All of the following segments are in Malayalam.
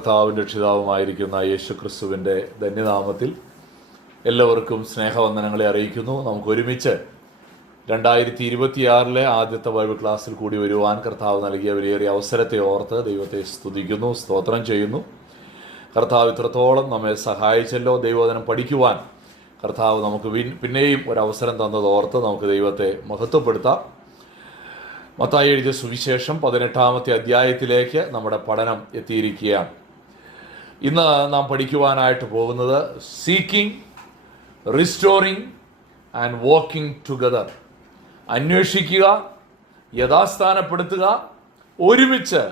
കർത്താവും രക്ഷിതാവുമായിരിക്കുന്ന യേശു ക്രിസ്തുവിൻ്റെ ധന്യനാമത്തിൽ എല്ലാവർക്കും സ്നേഹവന്ദനങ്ങളെ അറിയിക്കുന്നു. നമുക്ക് ഒരുമിച്ച് 2026 ആദ്യത്തെ ബൈബിൾ ക്ലാസ്സിൽ കൂടി വരുവാൻ കർത്താവ് നൽകിയ വിലയേറിയ അവസരത്തെ ഓർത്ത് ദൈവത്തെ സ്തുതിക്കുന്നു, സ്തോത്രം ചെയ്യുന്നു. കർത്താവ് ഇത്രത്തോളം നമ്മെ സഹായിച്ചല്ലോ. ദൈവവചനം പഠിക്കുവാൻ കർത്താവ് നമുക്ക് പിന്നെയും ഒരവസരം തന്നത് ഓർത്ത് നമുക്ക് ദൈവത്തെ മഹത്വപ്പെടുത്താം. മത്തായി എഴുതിയ സുവിശേഷം 18-ാമത്തെ അധ്യായത്തിലേക്ക് നമ്മുടെ പഠനം എത്തിയിരിക്കുകയാണ്. ഇന്ന് നാം പഠിക്കുവാനായിട്ട് പോകുന്നത് seeking, restoring and walking together. അന്വേഷിക്കുക, യഥാസ്ഥാനപ്പെടുത്തുക, ഒരുമിച്ച്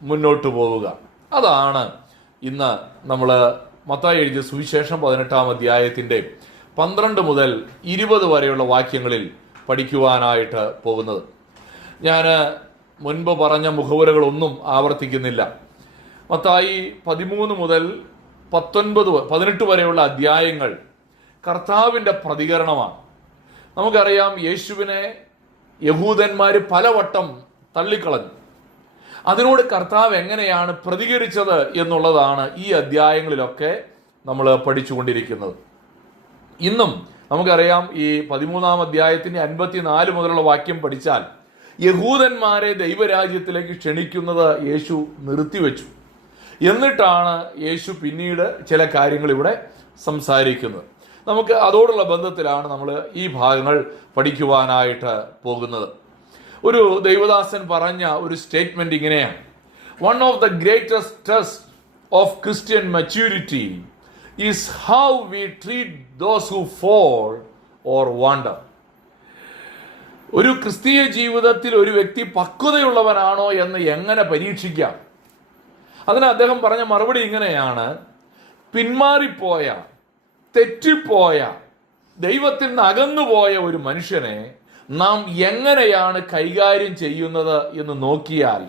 മുന്നോട്ട് പോവുക. അതാണ് ഇന്ന് നമ്മൾ മത്തായി എഴുതിയ സുവിശേഷം 18-ാം അധ്യായത്തിൻ്റെ 12 മുതൽ 20 വരെയുള്ള വാക്യങ്ങളിൽ പഠിക്കുവാനായിട്ട് പോകുന്നത്. ഞാൻ മുൻപ് പറഞ്ഞ മുഖവുരകളൊന്നും ആവർത്തിക്കുന്നില്ല. മത്തായി 13 മുതൽ 18 വരെയുള്ള അധ്യായങ്ങൾ കർത്താവിൻ്റെ പ്രതികരണമാണ്. നമുക്കറിയാം, യേശുവിനെ യഹൂദന്മാർ പലവട്ടം തള്ളിക്കളഞ്ഞു. അതിനോട് കർത്താവ് എങ്ങനെയാണ് പ്രതികരിച്ചത് എന്നുള്ളതാണ് ഈ അധ്യായങ്ങളിലൊക്കെ നമ്മൾ പഠിച്ചുകൊണ്ടിരിക്കുന്നത്. ഇന്നും നമുക്കറിയാം, ഈ 13-ാം അധ്യായത്തിൻ്റെ 54 മുതലുള്ള വാക്യം പഠിച്ചാൽ യഹൂദന്മാരെ ദൈവരാജ്യത്തിലേക്ക് ക്ഷണിക്കുന്നത് യേശു നിർത്തിവെച്ചു. എന്നിട്ടാണ് യേശു പിന്നീട് ചില കാര്യങ്ങൾ ഇവിടെ സംസാരിക്കുന്നത്. നമുക്ക് അതോടുള്ള ബന്ധത്തിലാണ് നമ്മൾ ഈ ഭാഗങ്ങൾ പഠിക്കുവാനായിട്ട് പോകുന്നത്. ഒരു ദൈവദാസൻ പറഞ്ഞ ഒരു സ്റ്റേറ്റ്മെന്റ് ഇങ്ങനെയാണ്: one of the greatest test of Christian maturity is how we treat those who fall or wander. ഒരു ക്രിസ്തീയ ജീവിതത്തിൽ ഒരു വ്യക്തി പക്വതയുള്ളവനാണോ എന്ന് എങ്ങനെ പരീക്ഷിക്കാം? അതിന് അദ്ദേഹം പറഞ്ഞ മറുപടി ഇങ്ങനെയാണ്: പിന്മാറിപ്പോയ, തെറ്റിപ്പോയ, ദൈവത്തിൽ നിന്ന് അകന്നുപോയ ഒരു മനുഷ്യനെ നാം എങ്ങനെയാണ് കൈകാര്യം ചെയ്യുന്നത് എന്ന് നോക്കിയാൽ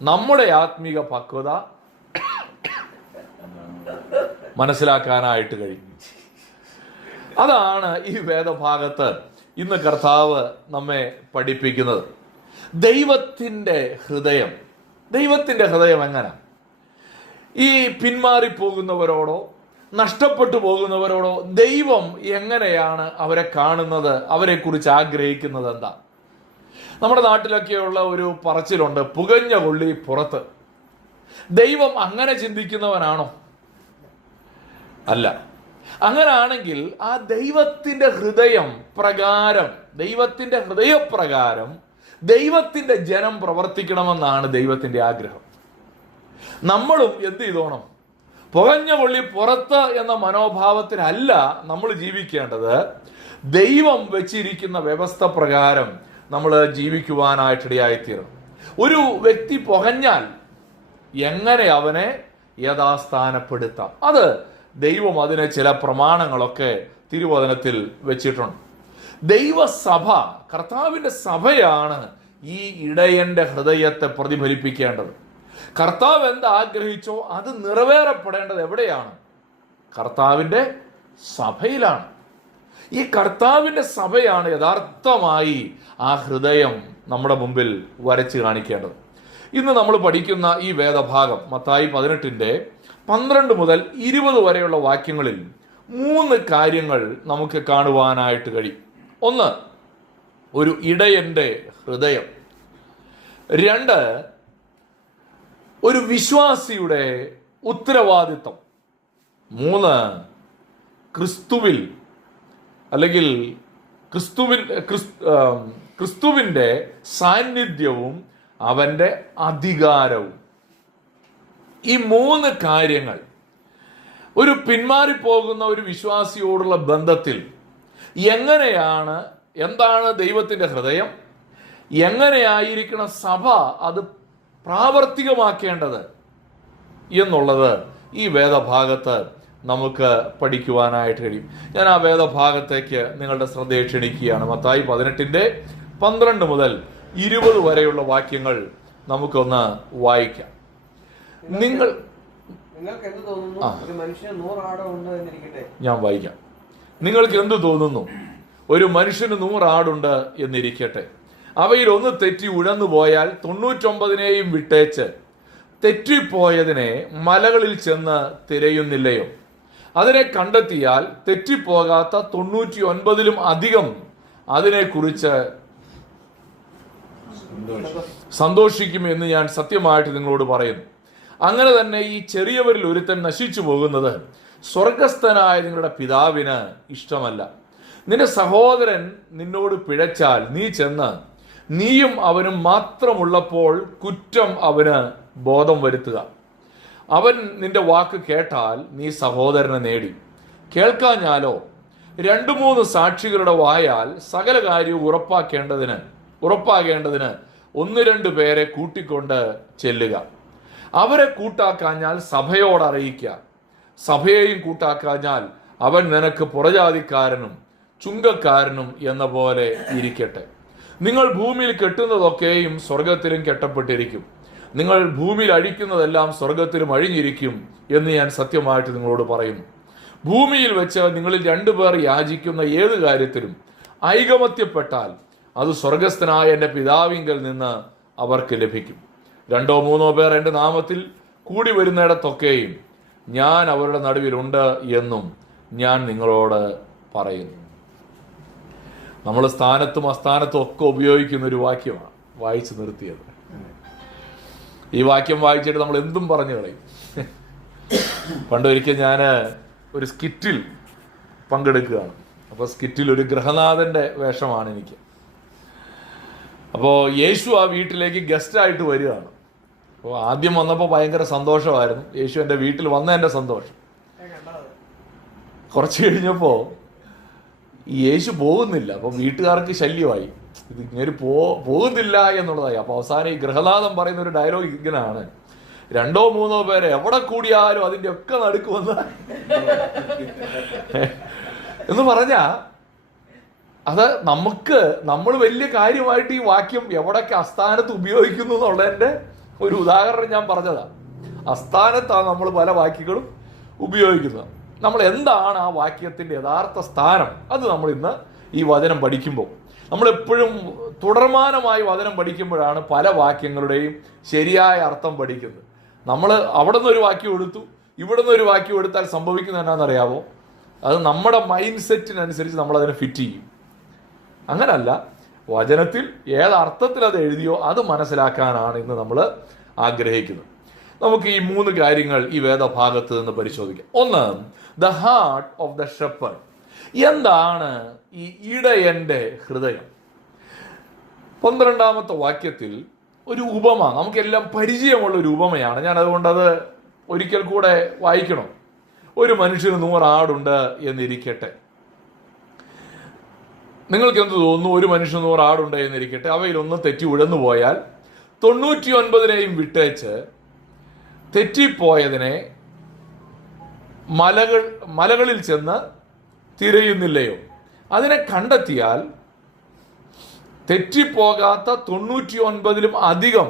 നമ്മുടെ ആത്മീക പക്വത മനസ്സിലാക്കാനായിട്ട് കഴിയും. അതാണ് ഈ വേദഭാഗത്ത് ഇന്ന് കർത്താവ് നമ്മെ പഠിപ്പിക്കുന്നത്. ദൈവത്തിൻ്റെ ഹൃദയം എങ്ങനെ? ഈ പിന്മാറിപ്പോകുന്നവരോടോ നഷ്ടപ്പെട്ടു പോകുന്നവരോടോ ദൈവം എങ്ങനെയാണ് അവരെ കാണുന്നത്, അവരെക്കുറിച്ച് ആഗ്രഹിക്കുന്നത് എന്താ? നമ്മുടെ നാട്ടിലൊക്കെയുള്ള ഒരു പറച്ചിലുണ്ട്, പുകഞ്ഞ കൊള്ളി പുറത്ത്. ദൈവം അങ്ങനെ ചിന്തിക്കുന്നവനാണോ? അല്ല. അങ്ങനാണെങ്കിൽ ആ ദൈവത്തിൻ്റെ ഹൃദയപ്രകാരം ദൈവത്തിൻ്റെ ജനം പ്രവർത്തിക്കണമെന്നാണ് ദൈവത്തിൻ്റെ ആഗ്രഹം. നമ്മളും എന്ത് ചെയ്തോണം? പുകഞ്ഞ കൊള്ളി പുറത്ത് എന്ന മനോഭാവത്തിലല്ല നമ്മൾ ജീവിക്കേണ്ടത്. ദൈവം വെച്ചിരിക്കുന്ന വ്യവസ്ഥ പ്രകാരം നമ്മൾ ജീവിക്കുവാനായിട്ടിടയായിത്തീരണം. ഒരു വ്യക്തി പുകഞ്ഞാൽ എങ്ങനെ അവനെ യഥാസ്ഥാനപ്പെടുത്താം? അത് ദൈവം അതിന് ചില പ്രമാണങ്ങളൊക്കെ തിരുവചനത്തിൽ വെച്ചിട്ടുണ്ട്. ദൈവസഭ, കർത്താവിൻ്റെ സഭയാണ് ഈ ഇടയന്റെ ഹൃദയത്തെ പ്രതിഫലിപ്പിക്കേണ്ടത്. കർത്താവ് എന്താഗ്രഹിച്ചോ അത് നിറവേറപ്പെടേണ്ടത് എവിടെയാണ്? കർത്താവിൻ്റെ സഭയിലാണ്. ഈ കർത്താവിൻ്റെ സഭയാണ് യഥാർത്ഥമായി ആ ഹൃദയം നമ്മുടെ മുമ്പിൽ വരച്ച് കാണിക്കേണ്ടത്. ഇന്ന് നമ്മൾ പഠിക്കുന്ന ഈ വേദഭാഗം മത്തായി 18-ന്റെ 12 മുതൽ 20 വരെയുള്ള വാക്യങ്ങളിൽ 3 കാര്യങ്ങൾ നമുക്ക് കാണുവാനായിട്ട് കഴിയും. 1, ഒരു ഇടയന്റെ ഹൃദയം. 2, ഒരു വിശ്വാസിയുടെ ഉത്തരവാദിത്വം. 3, ക്രിസ്തുവിൽ അല്ലെങ്കിൽ ക്രിസ്തുവിൻ്റെ സാന്നിധ്യവും അവൻ്റെ അധികാരവും. ഈ 3 കാര്യങ്ങൾ ഒരു പിന്മാറിപ്പോകുന്ന ഒരു വിശ്വാസിയോടുള്ള ബന്ധത്തിൽ എന്താണ് ദൈവത്തിൻ്റെ ഹൃദയം, എങ്ങനെയായിരിക്കണം സഭ അത് പ്രാവർത്തികമാക്കേണ്ടത് എന്നുള്ളത് ഈ വേദഭാഗത്ത് നമുക്ക് പഠിക്കുവാനായിട്ട് കഴിയും. ഞാൻ ആ വേദഭാഗത്തേക്ക് നിങ്ങളുടെ ശ്രദ്ധയെ ക്ഷണിക്കുകയാണ്. മത്തായി 18-ന്റെ 12 മുതൽ 20 വരെയുള്ള വാക്യങ്ങൾ നമുക്കൊന്ന് വായിക്കാം. ഞാൻ വായിക്കാം. നിങ്ങൾക്ക് എന്ത് തോന്നുന്നു? ഒരു മനുഷ്യന് 100 ആടുണ്ട് എന്നിരിക്കട്ടെ. അവയിൽ ഒന്ന് തെറ്റി ഉഴന്നു പോയാൽ 99 വിട്ടേച്ച് തെറ്റിപ്പോയതിനെ മലകളിൽ ചെന്ന് തിരയുന്നില്ലയോ? അതിനെ കണ്ടെത്തിയാൽ തെറ്റിപ്പോകാത്ത 99 അധികം അതിനെക്കുറിച്ച് സന്തോഷിക്കും എന്ന് ഞാൻ സത്യമായിട്ട് നിങ്ങളോട് പറയുന്നു. അങ്ങനെ തന്നെ ഈ ചെറിയവരിൽ ഒരുത്തൻ നശിച്ചു പോകുന്നത് സ്വർഗസ്ഥനായ നിങ്ങളുടെ പിതാവിന് ഇഷ്ടമല്ല. നിന്റെ സഹോദരൻ നിന്നോട് പിഴച്ചാൽ നീ ചെന്ന് നീയും അവനും മാത്രമുള്ളപ്പോൾ കുറ്റം അവന് ബോധം വരുത്തുക. അവൻ നിന്റെ വാക്ക് കേട്ടാൽ നീ സഹോദരനെ നേടി. കേൾക്കാഞ്ഞാലോ 2-3 സാക്ഷികളുടെ വായാൽ സകല കാര്യവും ഉറപ്പാകേണ്ടതിന് 1-2 പേരെ കൂട്ടിക്കൊണ്ട് ചെല്ലുക. അവരെ കൂട്ടാക്കാഞ്ഞാൽ സഭയോട് അറിയിക്കുക. സഭയെയും കൂട്ടാക്കാഞ്ഞാൽ അവൻ നിനക്ക് പുറജാതിക്കാരനും ചുങ്കക്കാരനും എന്ന പോലെ ഇരിക്കട്ടെ. നിങ്ങൾ ഭൂമിയിൽ കെട്ടുന്നതൊക്കെയും സ്വർഗത്തിലും കെട്ടപ്പെട്ടിരിക്കും. നിങ്ങൾ ഭൂമിയിൽ അഴിക്കുന്നതെല്ലാം സ്വർഗത്തിലും അഴിഞ്ഞിരിക്കും എന്ന് ഞാൻ സത്യമായിട്ട് നിങ്ങളോട് പറയുന്നു. ഭൂമിയിൽ വെച്ച് നിങ്ങളിൽ 2 പേർ യാചിക്കുന്ന ഏത് കാര്യത്തിലും ഐകമത്യപ്പെട്ടാൽ അത് സ്വർഗസ്ഥനായ എൻ്റെ പിതാവിങ്കൽ നിന്ന് അവർക്ക് ലഭിക്കും. 2-3 പേർ എൻ്റെ നാമത്തിൽ കൂടി വരുന്നിടത്തൊക്കെയും ഞാൻ അവരുടെ നടുവിലുണ്ട് എന്നും ഞാൻ നിങ്ങളോട് പറയുന്നു. നമ്മൾ സ്ഥാനത്തും അസ്ഥാനത്തും ഒക്കെ ഉപയോഗിക്കുന്ന ഒരു വാക്യമാണ് വായിച്ചു നിർത്തിയത്. ഈ വാക്യം വായിച്ചിട്ട് നമ്മൾ എന്തും പറഞ്ഞു കളയും. പണ്ടൊരിക്കൽ ഞാൻ ഒരു സ്കിറ്റിൽ പങ്കെടുക്കുകയാണ്. അപ്പോൾ സ്കിറ്റിൽ ഒരു ഗൃഹനാഥൻ്റെ വേഷമാണ് എനിക്ക്. അപ്പോൾ യേശു ആ വീട്ടിലേക്ക് ഗസ്റ്റായിട്ട് വരികയാണ്. അപ്പോൾ ആദ്യം വന്നപ്പോൾ ഭയങ്കര സന്തോഷമായിരുന്നു. യേശു എൻ്റെ വീട്ടിൽ വന്നതിൻ്റെ സന്തോഷം. കുറച്ച് കഴിഞ്ഞപ്പോൾ യേശു പോകുന്നില്ല. അപ്പം വീട്ടുകാർക്ക് ശല്യമായി, ഇത് ഇങ്ങനെ പോകുന്നില്ല എന്നുള്ളതായി. അപ്പോൾ അവസാനം ഈ ഗൃഹനാഥൻ പറയുന്ന ഒരു ഡയലോഗ് ഇങ്ങനെയാണ്: 2-3 പേരെ എവിടെ കൂടിയാലും അതിൻ്റെ ഒക്കെ നടുക്കുവന്ന എന്ന് പറഞ്ഞാ അത് നമ്മൾ വലിയ കാര്യമായിട്ട് ഈ വാക്യം എവിടൊക്കെ അസ്ഥാനത്ത് ഉപയോഗിക്കുന്നു എന്നുള്ളതിൻ്റെ ഒരു ഉദാഹരണം ഞാൻ പറഞ്ഞതാണ്. അസ്ഥാനത്താണ് നമ്മൾ പല വാക്യങ്ങളും ഉപയോഗിക്കുന്നത്. നമ്മൾ എന്താണ് ആ വാക്യത്തിൻ്റെ യഥാർത്ഥ സ്ഥാനം, അത് നമ്മൾ ഇന്ന് ഈ വചനം പഠിക്കുമ്പോൾ നമ്മളെപ്പോഴും തുടർമാനമായി വചനം പഠിക്കുമ്പോഴാണ് പല വാക്യങ്ങളുടെയും ശരിയായ അർത്ഥം പഠിക്കുന്നത്. നമ്മൾ അവിടെ നിന്നൊരു വാക്യം എടുത്തു, ഇവിടെ നിന്നൊരു വാക്യം എടുത്താൽ സംഭവിക്കുന്നത് എന്നാണെന്നറിയാമോ? അത് നമ്മുടെ മൈൻഡ് സെറ്റിനനുസരിച്ച് നമ്മളതിനെ ഫിറ്റ് ചെയ്യും. അങ്ങനല്ല, വചനത്തിൽ ഏതർത്ഥത്തിൽ അത് എഴുതിയോ അത് മനസ്സിലാക്കാനാണ് ഇന്ന് നമ്മൾ ആഗ്രഹിക്കുന്നത്. നമുക്ക് ഈ 3 കാര്യങ്ങൾ ഈ വേദഭാഗത്ത് നിന്ന് പരിശോധിക്കാം. ഒന്ന്, the heart of the shepherd. എന്താണ് ഈ ഇടയന്റെ ഹൃദയം? 12ാമത്തെ വാക്യത്തിൽ ഒരു ഉപമ, നമുക്കെല്ലാം പരിചയമുള്ള ഒരു ഉപമയാണ്. ഞാൻ അതുകൊണ്ടത് ഒരിക്കൽ കൂടെ വായിക്കണം. ഒരു മനുഷ്യന് 100 ആടുണ്ട് എന്നിരിക്കട്ടെ. നിങ്ങൾക്ക് എന്ത് തോന്നുന്നു? ഒരു മനുഷ്യന് 100 ആടുണ്ട് എന്നിരിക്കട്ടെ. അവയിലൊന്ന് തെറ്റി ഉഴന്നു പോയാൽ 99 വിട്ടേച്ച് തെറ്റിപ്പോയതിനെ മലകളിൽ ചെന്ന് തിരയുന്നില്ലയോ? അതിനെ കണ്ടെത്തിയാൽ തെറ്റിപ്പോകാത്ത 99 അധികം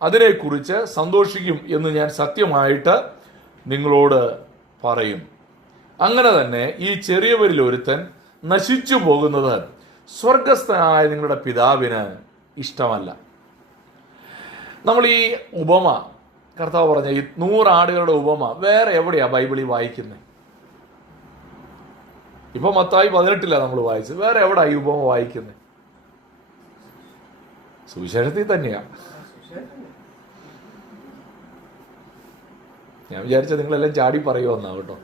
അതിനെക്കുറിച്ച് സന്തോഷിക്കും എന്ന് ഞാൻ സത്യമായിട്ട് നിങ്ങളോട് പറയും. അങ്ങനെ തന്നെ ഈ ചെറിയവരിൽ ഒരുത്തൻ നശിച്ചു പോകുന്നത് സ്വർഗസ്ഥനായ നിങ്ങളുടെ പിതാവിന് ഇഷ്ടമല്ല. നമ്മൾ ഈ ഉപമ, കർത്താവ് പറഞ്ഞ ഈ 100 ആടുകളുടെ ഉപമ വേറെ എവിടെയാ ബൈബിളിൽ വായിക്കുന്നത്? ഇപ്പൊ മത്തായി 18 നമ്മൾ വായിച്ചത്. വേറെ എവിടെ ഈ ഉപമ വായിക്കുന്നത്? സുവിശേഷത്തിൽ തന്നെയാ. ഞാൻ വിചാരിച്ച നിങ്ങളെല്ലാം ചാടി പറയുമെന്നാ കേട്ടോ.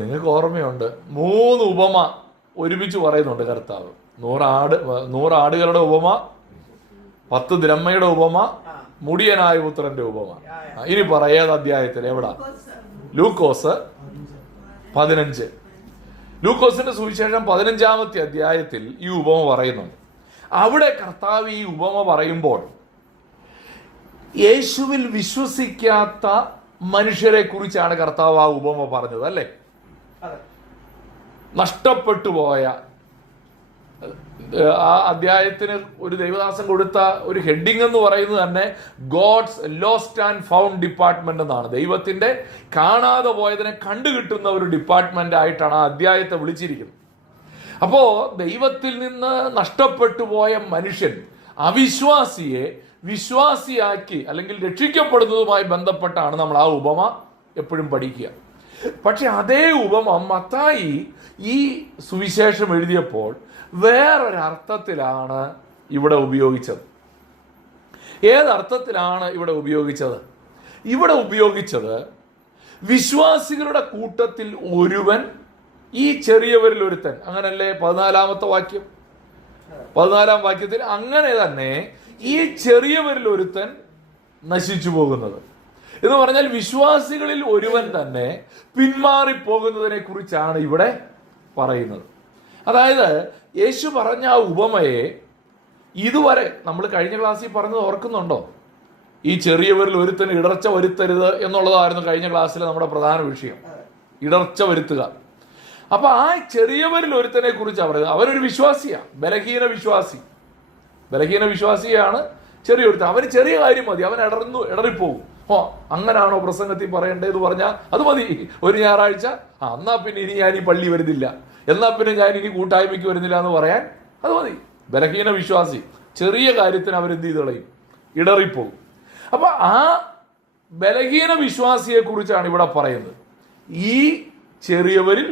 നിങ്ങൾക്ക് ഓർമ്മയുണ്ട്, 3 ഉപമ ഒരുമിച്ച് പറയുന്നുണ്ട് കർത്താവ്. 100 ആടുകളുടെ ഉപമ, 10 ദ്രഹ്മയുടെ ഉപമ, മുടിയനായ പുത്രന്റെ ഉപമ. ഇനി ഏത് അധ്യായത്തിൽ എവിടാ? ലൂക്കോസ് 15. ലൂക്കോസിന്റെ സുവിശേഷം 15ാമത്തെ അധ്യായത്തിൽ ഈ ഉപമ പറയുന്നുണ്ട്. അവിടെ കർത്താവ് ഈ ഉപമ പറയുമ്പോൾ യേശുവിൽ വിശ്വസിക്കാത്ത മനുഷ്യരെ കുറിച്ചാണ് കർത്താവ് ആ ഉപമ പറഞ്ഞത്, അല്ലേ? നഷ്ടപ്പെട്ടു പോയ, ആ അധ്യായത്തിന് ഒരു ദൈവദാസൻ കൊടുത്ത ഒരു ഹെഡിങ് എന്ന് പറയുന്നത് തന്നെ God's lost and found department എന്നാണ്. ദൈവത്തിന്റെ കാണാതെ പോയതിനെ കണ്ടുകിട്ടുന്ന ഒരു ഡിപ്പാർട്ട്മെന്റ് ആയിട്ടാണ് ആ അധ്യായത്തെ വിളിച്ചിരിക്കുന്നത്. അപ്പോ ദൈവത്തിൽ നിന്ന് നഷ്ടപ്പെട്ടു പോയ മനുഷ്യൻ അവിശ്വാസിയെ വിശ്വാസിയാക്കി അല്ലെങ്കിൽ രക്ഷിക്കപ്പെടുന്നതുമായി ബന്ധപ്പെട്ടാണ് നമ്മൾ ആ ഉപമ എപ്പോഴും പഠിക്കുക. പക്ഷെ അതേ ഉപമ മത്തായി ഈ സുവിശേഷം എഴുതിയപ്പോൾ വേറൊരർത്ഥത്തിലാണ് ഇവിടെ ഉപയോഗിച്ചത്. ഏതർത്ഥത്തിലാണ് ഇവിടെ ഉപയോഗിച്ചത്? ഇവിടെ ഉപയോഗിച്ചത് വിശ്വാസികളുടെ കൂട്ടത്തിൽ ഒരുവൻ, ഈ ചെറിയവരിൽ ഒരുത്തൻ, അങ്ങനല്ലേ 14-ാമത്തെ വാക്യം, 14-ാം വാക്യത്തിൽ അങ്ങനെ തന്നെ ഈ ചെറിയവരിൽ ഒരുത്തൻ നശിച്ചു പോകുന്നത് എന്ന് പറഞ്ഞാൽ വിശ്വാസികളിൽ ഒരുവൻ തന്നെ പിന്മാറിപ്പോകുന്നതിനെ കുറിച്ചാണ് ഇവിടെ പറയുന്നത്. അതായത് യേശു പറഞ്ഞ ആ ഉപമയെ ഇതുവരെ നമ്മൾ കഴിഞ്ഞ ക്ലാസ്സിൽ പറഞ്ഞത് ഓർക്കുന്നുണ്ടോ? ഈ ചെറിയവരിൽ ഒരുത്തന് ഇടർച്ച വരുത്തരുത് എന്നുള്ളതായിരുന്നു കഴിഞ്ഞ ക്ലാസ്സിലെ നമ്മുടെ പ്രധാന വിഷയം, ഇടർച്ച വരുത്തുക. അപ്പൊ ആ ചെറിയവരിൽ ഒരുത്തനെ കുറിച്ചാണ് പറയുന്നത്. അവനൊരു വിശ്വാസിയാണ്, ബലഹീന വിശ്വാസിയാണ് ചെറിയൊരുത്തൻ. അവന് ചെറിയ കാര്യം മതി, അവൻ ഇടറിപ്പോകും. അങ്ങനാണോ പ്രസംഗത്തിൽ പറയേണ്ടത് പറഞ്ഞാൽ അത് മതി. ഒരു ഞായറാഴ്ച എന്നാ പിന്നെ ഇനി ഞാൻ ഈ പള്ളി വരുന്നില്ല, എന്നാ പിന്നെ ഞാൻ ഇനി കൂട്ടായ്മയ്ക്ക് വരുന്നില്ല എന്ന് പറയാൻ അത് മതി. ബലഹീന വിശ്വാസി, ചെറിയ കാര്യത്തിന് അവരെന്ത് ചെയ്ത് കളയും, ഇടറിപ്പോകും. അപ്പൊ ആ ബലഹീന വിശ്വാസിയെ കുറിച്ചാണ് ഇവിടെ പറയുന്നത്. ഈ ചെറിയവരിൽ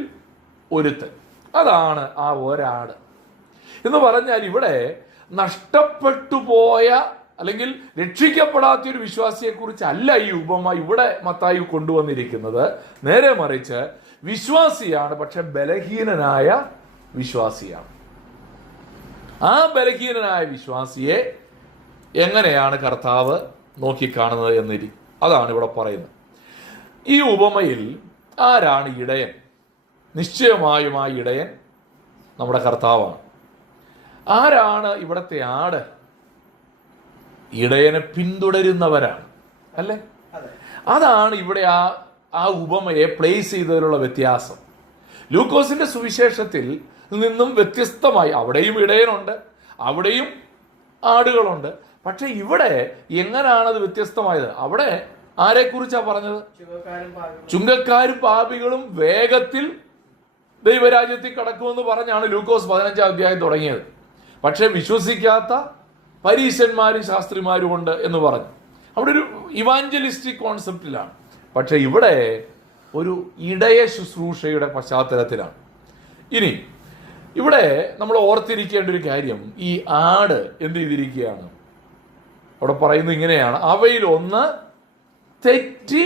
ഒരുത്തൻ, അതാണ് ആ ഒരാട് എന്ന് പറഞ്ഞാൽ ഇവിടെ നഷ്ടപ്പെട്ടു പോയ അല്ലെങ്കിൽ രക്ഷിക്കപ്പെടാത്തൊരു വിശ്വാസിയെ കുറിച്ചല്ല ഈ ഉപമ ഇവിടെ മത്തായി കൊണ്ടുവന്നിരിക്കുന്നത്. നേരെ മറിച്ച് വിശ്വാസിയാണ്, പക്ഷെ ബലഹീനനായ വിശ്വാസിയാണ്. ആ ബലഹീനനായ വിശ്വാസിയെ എങ്ങനെയാണ് കർത്താവ് നോക്കിക്കാണുന്നത് എന്നിരി അതാണ് ഇവിടെ പറയുന്നത്. ഈ ഉപമയിൽ ആരാണ് ഇടയൻ? നിശ്ചയമായും ആ ഇടയൻ നമ്മുടെ കർത്താവാണ്. ആരാണ് ഇവിടത്തെ ആട്? ഇടയനെ പിന്തുടരുന്നവരാണ്, അല്ലേ? അതാണ് ഇവിടെ ആ ഉപമയെ പ്ലേസ് ചെയ്തതിലുള്ള വ്യത്യാസം. ലൂക്കോസിന്റെ സുവിശേഷത്തിൽ നിന്നും വ്യത്യസ്തമായി അവിടെയും ഇടയനുണ്ട്, അവിടെയും ആടുകളുണ്ട്. പക്ഷെ ഇവിടെ എങ്ങനെയാണത് വ്യത്യസ്തമായത്? അവിടെ ആരെക്കുറിച്ചാ പറഞ്ഞത്? ചുങ്കക്കാരും പാപികളും വേഗത്തിൽ ദൈവരാജ്യത്തിൽ കടക്കുമെന്ന് പറഞ്ഞാണ് ലൂക്കോസ് 15-ാം അധ്യായം തുടങ്ങിയത്. പക്ഷെ വിശ്വസിക്കാത്ത പരീശന്മാരും ശാസ്ത്രിമാരും ഉണ്ട് എന്ന് പറഞ്ഞു. അവിടെ ഒരു ഇവാഞ്ചലിസ്റ്റിക് കോൺസെപ്റ്റിലാണ്. പക്ഷെ ഇവിടെ ഒരു ഇടയ ശുശ്രൂഷയുടെ പശ്ചാത്തലത്തിലാണ്. ഇനി ഇവിടെ നമ്മൾ ഓർത്തിരിക്കേണ്ട ഒരു കാര്യം, ഈ ആട് എന്ത് ചെയ്തിരിക്കുകയാണ്? അവിടെ പറയുന്നത് ഇങ്ങനെയാണ്: അവയിൽ ഒന്ന് തെറ്റി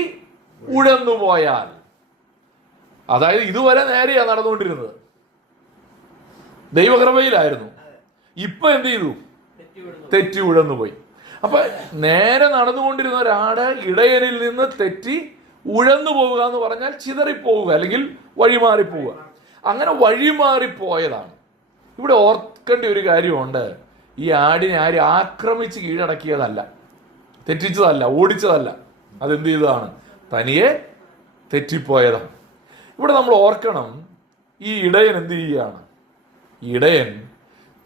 ഉഴന്നുപോയാൽ. അതായത് ഇതുവരെ നേരെയാണ് നടന്നുകൊണ്ടിരുന്നത്, ദൈവകൃപയിലായിരുന്നു. ഇപ്പൊ എന്ത് ചെയ്തു? തെറ്റി ഉഴന്നുപോയി. അപ്പൊ നേരെ നടന്നുകൊണ്ടിരുന്ന ഒരാട് ഇടയനിൽ നിന്ന് തെറ്റി ഉഴന്നു പോവുക എന്ന് പറഞ്ഞാൽ ചിതറിപ്പോവുക അല്ലെങ്കിൽ വഴിമാറിപ്പോവുക. അങ്ങനെ വഴിമാറിപ്പോയതാണ്. ഇവിടെ ഓർക്കേണ്ട ഒരു കാര്യമുണ്ട്, ഈ ആടിനെ ആരും ആക്രമിച്ച് കീഴടക്കിയതല്ല, തെറ്റിച്ചതല്ല, ഓടിച്ചതല്ല. അതെന്ത് ചെയ്തതാണ്? തനിയെ തെറ്റിപ്പോയതാണ്. ഇവിടെ നമ്മൾ ഓർക്കണം, ഈ ഇടയൻ എന്ത് ചെയ്യുകയാണ്? ഇടയൻ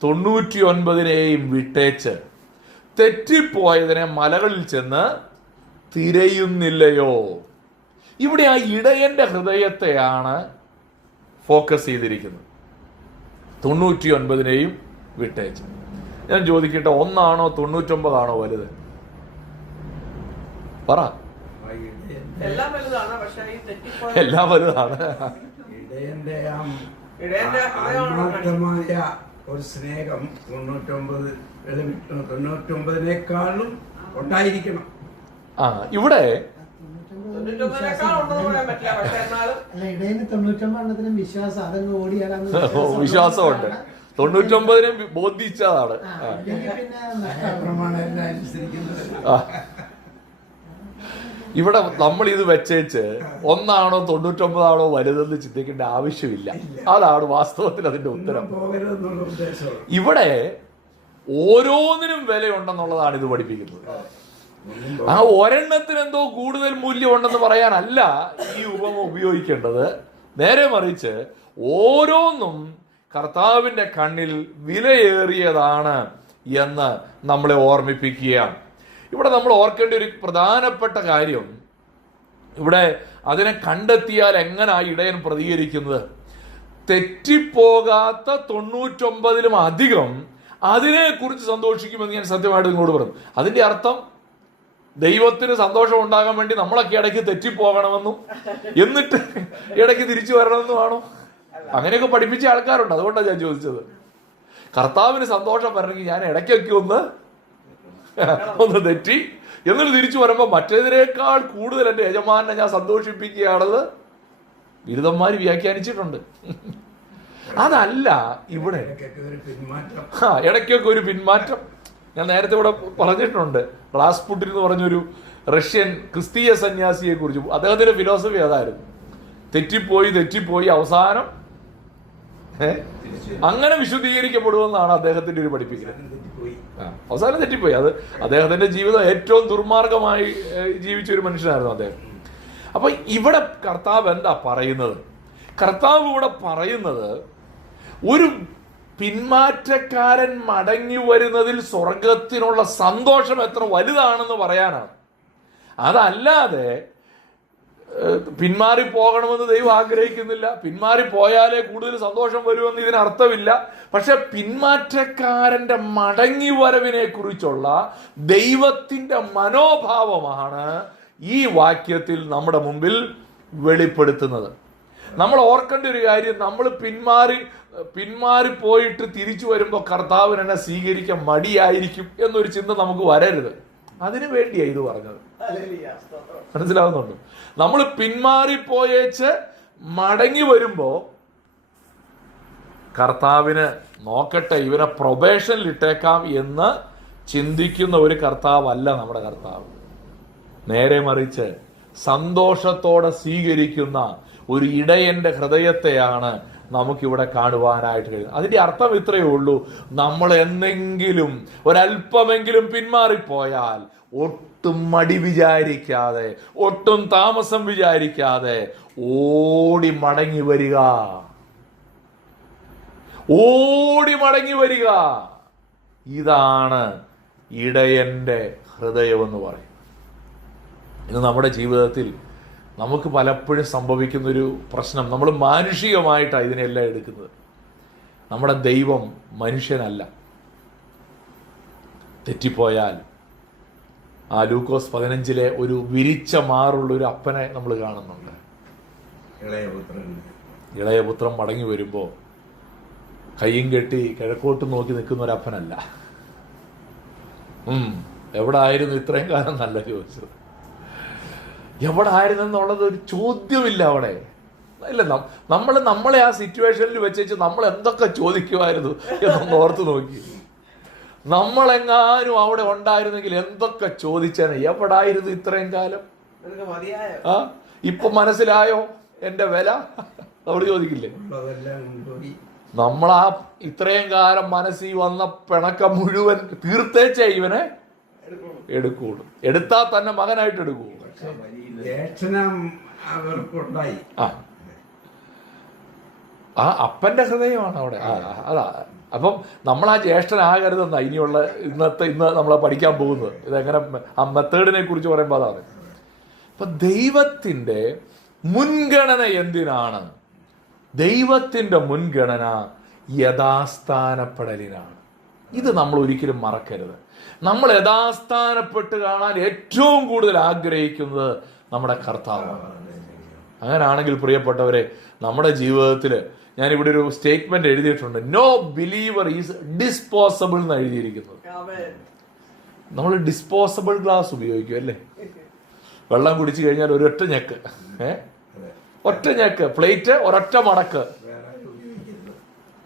99-നെയും വിട്ടേച്ച് തെറ്റിപ്പോയതിനെ മലകളിൽ ചെന്ന് തിരയുന്നില്ലയോ? ഇവിടെ ആ ഇടയന്റെ ഹൃദയത്തെയാണ് ഫോക്കസ് ചെയ്തിരിക്കുന്നത്. 99-നെയും വിട്ടേച്ച്. ഞാൻ ചോദിക്കട്ടെ, 1 99 വലുത്? പറ. എല്ലാം വലുതാണ്. ഒരു സ്നേഹം 99-നേക്കാളും ഉണ്ടായിരിക്കണം. ഇവിടെ വിശ്വാസമുണ്ട്, 99-നും ബോധിച്ചതാണ്. ഇവിടെ നമ്മൾ ഇത് വെച്ചേച്ച് 1 99 വലുതെന്ന് ചിന്തിക്കേണ്ട ആവശ്യമില്ല. അതാണ് വാസ്തവത്തിൽ അതിന്റെ ഉത്തരം. ഇവിടെ ഓരോന്നിനും വിലയുണ്ടെന്നുള്ളതാണ് ഇത് പഠിപ്പിക്കുന്നത്. ആ ഒരെണ്ണത്തിന് എന്തോ കൂടുതൽ മൂല്യം ഉണ്ടെന്ന് പറയാനല്ല ഈ ഉപമ ഉപയോഗിക്കേണ്ടത്. നേരെ മറിച്ച് ഓരോന്നും കർത്താവിന്റെ കണ്ണിൽ വിലയേറിയതാണ് എന്ന് നമ്മളെ ഓർമ്മിപ്പിക്കുകയാണ്. ഇവിടെ നമ്മൾ ഓർക്കേണ്ട ഒരു പ്രധാനപ്പെട്ട കാര്യം, ഇവിടെ അതിനെ കണ്ടെത്തിയാൽ എങ്ങനെയാ ഇടയൻ പ്രതികരിക്കുന്നത്? തെറ്റിപ്പോകാത്ത 99-ലും അധികം അതിനെക്കുറിച്ച് സന്തോഷിക്കുമെന്ന് ഞാൻ സത്യമായിട്ട് നിങ്ങളോട് പറഞ്ഞു. അതിന്റെ അർത്ഥം ദൈവത്തിന് സന്തോഷം ഉണ്ടാകാൻ വേണ്ടി നമ്മളൊക്കെ ഇടയ്ക്ക് തെറ്റിപ്പോകണമെന്നും എന്നിട്ട് ഇടയ്ക്ക് തിരിച്ചു വരണമെന്നുമാണോ? അങ്ങനെയൊക്കെ പഠിപ്പിച്ച ആൾക്കാരുണ്ട്. അതുകൊണ്ടാണ് ഞാൻ ചോദിച്ചത്. കർത്താവിന് സന്തോഷം വരണമെങ്കിൽ ഞാൻ ഇടയ്ക്കൊക്കെ ഒന്ന് തെറ്റി എന്നിട്ട് തിരിച്ചു വരുമ്പോൾ മറ്റേതിനേക്കാൾ കൂടുതൽ എൻ്റെ യജമാനെ ഞാൻ സന്തോഷിപ്പിക്കുകയാണെന്ന് ബിരുദന്മാർ വ്യാഖ്യാനിച്ചിട്ടുണ്ട്. അതല്ല ഇവിടെ ഇടയ്ക്കൊക്കെ ഒരു പിന്മാറ്റം. ഞാൻ നേരത്തെ ഇവിടെ പറഞ്ഞിട്ടുണ്ട്. റാസ്പുട്ടിൻ എന്ന് പറഞ്ഞൊരു റഷ്യൻ ക്രിസ്തീയ സന്യാസിയെ കുറിച്ച്. അദ്ദേഹത്തിന്റെ ഫിലോസഫി അതായിരുന്നു, തെറ്റിപ്പോയി അവസാനം അങ്ങനെ വിശുദ്ധീകരിക്കപ്പെടുമെന്നാണ് അദ്ദേഹത്തിന്റെ ഒരു പഠിപ്പിക്കൽ. അവസാനം തെറ്റിപ്പോയി. അത് അദ്ദേഹത്തിന്റെ ജീവിതം ഏറ്റവും ദുർമാർഗമായി ജീവിച്ച ഒരു മനുഷ്യനായിരുന്നു അദ്ദേഹം. അപ്പൊ ഇവിടെ കർത്താവ് എന്താ പറയുന്നത്? കർത്താവ് ഇവിടെ പറയുന്നത് ഒരു പിന്മാറ്റക്കാരൻ മടങ്ങി വരുന്നതിൽ സ്വർഗത്തിനുള്ള സന്തോഷം എത്ര വലുതാണെന്ന് പറയാനാണ്. അതല്ലാതെ പിന്മാറിപ്പോകണമെന്ന് ദൈവം ആഗ്രഹിക്കുന്നില്ല. പിന്മാറിപ്പോയാലേ കൂടുതൽ സന്തോഷം വരുമെന്ന് ഇതിനർത്ഥമില്ല. പക്ഷെ പിന്മാറ്റക്കാരന്റെ മടങ്ങി വരവിനെ കുറിച്ചുള്ള ദൈവത്തിന്റെ മനോഭാവമാണ് ഈ വാക്യത്തിൽ നമ്മുടെ മുമ്പിൽ വെളിപ്പെടുത്തുന്നത്. നമ്മൾ ഓർക്കേണ്ട ഒരു കാര്യം, നമ്മൾ പിന്മാറിപ്പോയിട്ട് തിരിച്ചു വരുമ്പോൾ കർത്താവിന് എന്നെ സ്വീകരിക്കാൻ മടിയായിരിക്കും എന്നൊരു ചിന്ത നമുക്ക് വരരുത്. അതിനു വേണ്ടിയാണ് ഇത് പറഞ്ഞത്. മനസ്സിലാവുന്നുണ്ട്? നമ്മൾ പിന്മാറിപ്പോയേച്ച് മടങ്ങി വരുമ്പോ കർത്താവിന് നോക്കട്ടെ ഇവനെ പ്രൊബേഷനിൽ ഇട്ടേക്കാം എന്ന് ചിന്തിക്കുന്ന ഒരു കർത്താവല്ല നമ്മുടെ കർത്താവ്. നേരെ മറിച്ച് സന്തോഷത്തോടെ സ്വീകരിക്കുന്ന ഒരു ഇടയന്റെ ഹൃദയത്തെയാണ് നമുക്കിവിടെ കാണുവാനായിട്ട് കഴിയുന്നത്. അതിന്റെ അർത്ഥം ഇത്രയേ ഉള്ളൂ, നമ്മൾ എന്തെങ്കിലും ഒരല്പമെങ്കിലും പിന്മാറിപ്പോയാൽ ഒട്ടും മടി വിചാരിക്കാതെ, ഒട്ടും താമസം വിചാരിക്കാതെ ഓടി മടങ്ങി വരിക. ഇതാണ് ഇടയന്റെ ഹൃദയമെന്ന് പറയും. ഇന്ന് നമ്മുടെ ജീവിതത്തിൽ നമുക്ക് പലപ്പോഴും സംഭവിക്കുന്നൊരു പ്രശ്നം, നമ്മൾ മാനുഷികമായിട്ടാണ് ഇതിനെല്ലാം എടുക്കുന്നത്. നമ്മുടെ ദൈവം മനുഷ്യനല്ല. തെറ്റിപ്പോയാൽ ആ ലൂക്കോസ് 15 ഒരു വിരിച്ച മാറുള്ള ഒരു അപ്പനെ നമ്മൾ കാണുന്നുണ്ട്. ഇളയപുത്രൻ മടങ്ങി വരുമ്പോൾ കയ്യും കെട്ടി കിഴക്കോട്ട് നോക്കി നിൽക്കുന്ന ഒരു അപ്പനല്ല. എവിടെ ആയിരുന്നു ഇത്രയും കാലം നല്ല ചോദിച്ചത്. എവിടെ ആയിരുന്നെന്നുള്ളത് ഒരു ചോദ്യമില്ല അവിടെ. ഇല്ല, നമ്മളെ ആ സിറ്റുവേഷനിൽ വെച്ച് നമ്മൾ എന്തൊക്കെ ചോദിക്കുമായിരുന്നു എന്നൊന്ന് ഓർത്ത് നോക്കി. നമ്മളെങ്ങാനും അവിടെ ഉണ്ടായിരുന്നെങ്കിൽ എന്തൊക്കെ ചോദിച്ചേനെ. എവിടായിരുന്നു ഇത്രയും കാലം? ഇപ്പൊ മനസ്സിലായോ എന്റെ വില? നമ്മൾ ചോദിക്കില്ലേ? നമ്മളാ ഇത്രയും കാലം മനസ്സിൽ വന്ന പിണക്കം മുഴുവൻ തീർത്തേച്ചേ ഇവനെ എടുക്കുള്ളൂ. എടുത്താൽ തന്നെ മകനായിട്ട് എടുക്കൂ. ആ അപ്പന്റെ ഹൃദയമാണ് അവിടെ. അതാ. അപ്പം നമ്മൾ ആ ജ്യേഷ്ഠനാകരുതെന്നാ ഇന്ന് നമ്മളെ പഠിക്കാൻ പോകുന്നത്. ഇതെങ്ങനെ ആ മെത്തേഡിനെ കുറിച്ച് പറയുമ്പോൾ അതാണ്. അപ്പൊ ദൈവത്തിന്റെ മുൻഗണന എന്തിനാണ്? ദൈവത്തിന്റെ മുൻഗണന യഥാസ്ഥാനപ്പെടലിനാണ്. ഇത് നമ്മൾ ഒരിക്കലും മറക്കരുത്. നമ്മൾ യഥാസ്ഥാനപ്പെട്ട് കാണാൻ ഏറ്റവും കൂടുതൽ ആഗ്രഹിക്കുന്നത് നമ്മുടെ കർത്താവാണ്. അങ്ങനാണെങ്കിൽ പ്രിയപ്പെട്ടവരെ, നമ്മുടെ ജീവിതത്തിൽ ഞാനിവിടെ ഒരു സ്റ്റേറ്റ്മെന്റ് എഴുതിയിട്ടുണ്ട്. നോ ബിലീവർ ഈസ് ഡിസ്പോസബിൾ എന്ന് എഴുതിയിരിക്കുന്നത്. നമ്മൾ ഡിസ്പോസബിൾ ഗ്ലാസ് ഉപയോഗിക്കും അല്ലേ? വെള്ളം കുടിച്ചു കഴിഞ്ഞാൽ ഒരൊറ്റ ഞെക്ക്, ഒറ്റ ഞെക്ക്, പ്ലേറ്റ് ഒരൊറ്റ മടക്ക്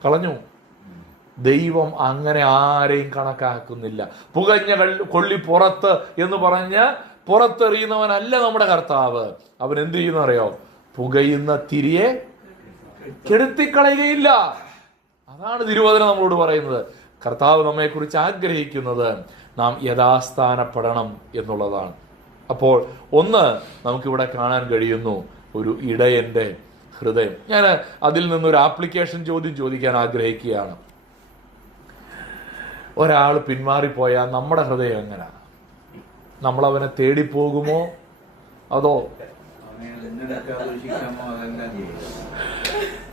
കളഞ്ഞു. ദൈവം അങ്ങനെ ആരെയും കണക്കാക്കുന്നില്ല. പുകഞ്ഞ കൊള്ളി പുറത്ത് എന്ന് പറഞ്ഞ് പുറത്തെറിയുന്നവനല്ല നമ്മുടെ കർത്താവ്. അവൻ എന്ത് ചെയ്യുന്ന അറിയോ? പുകയുന്ന തിരിയെ കെടുത്തിക്കളയുകയില്ല. അതാണ് തിരുവചനം നമ്മളോട് പറയുന്നത്. കർത്താവ് നമ്മെക്കുറിച്ച് ആഗ്രഹിക്കുന്നത് നാം യഥാസ്ഥാനപ്പെടണം എന്നുള്ളതാണ്. അപ്പോൾ ഒന്ന് നമുക്കിവിടെ കാണാൻ കഴിയുന്നു, ഒരു ഇടയന്റെ ഹൃദയം. ഞാൻ അതിൽ നിന്നൊരു ആപ്ലിക്കേഷൻ ചോദ്യം ചോദിക്കാൻ ആഗ്രഹിക്കുകയാണ്. ഒരാൾ പിന്മാറിപ്പോയാൽ നമ്മുടെ ഹൃദയം എങ്ങനെയാണ്? നമ്മളവനെ തേടിപ്പോകുമോ അതോ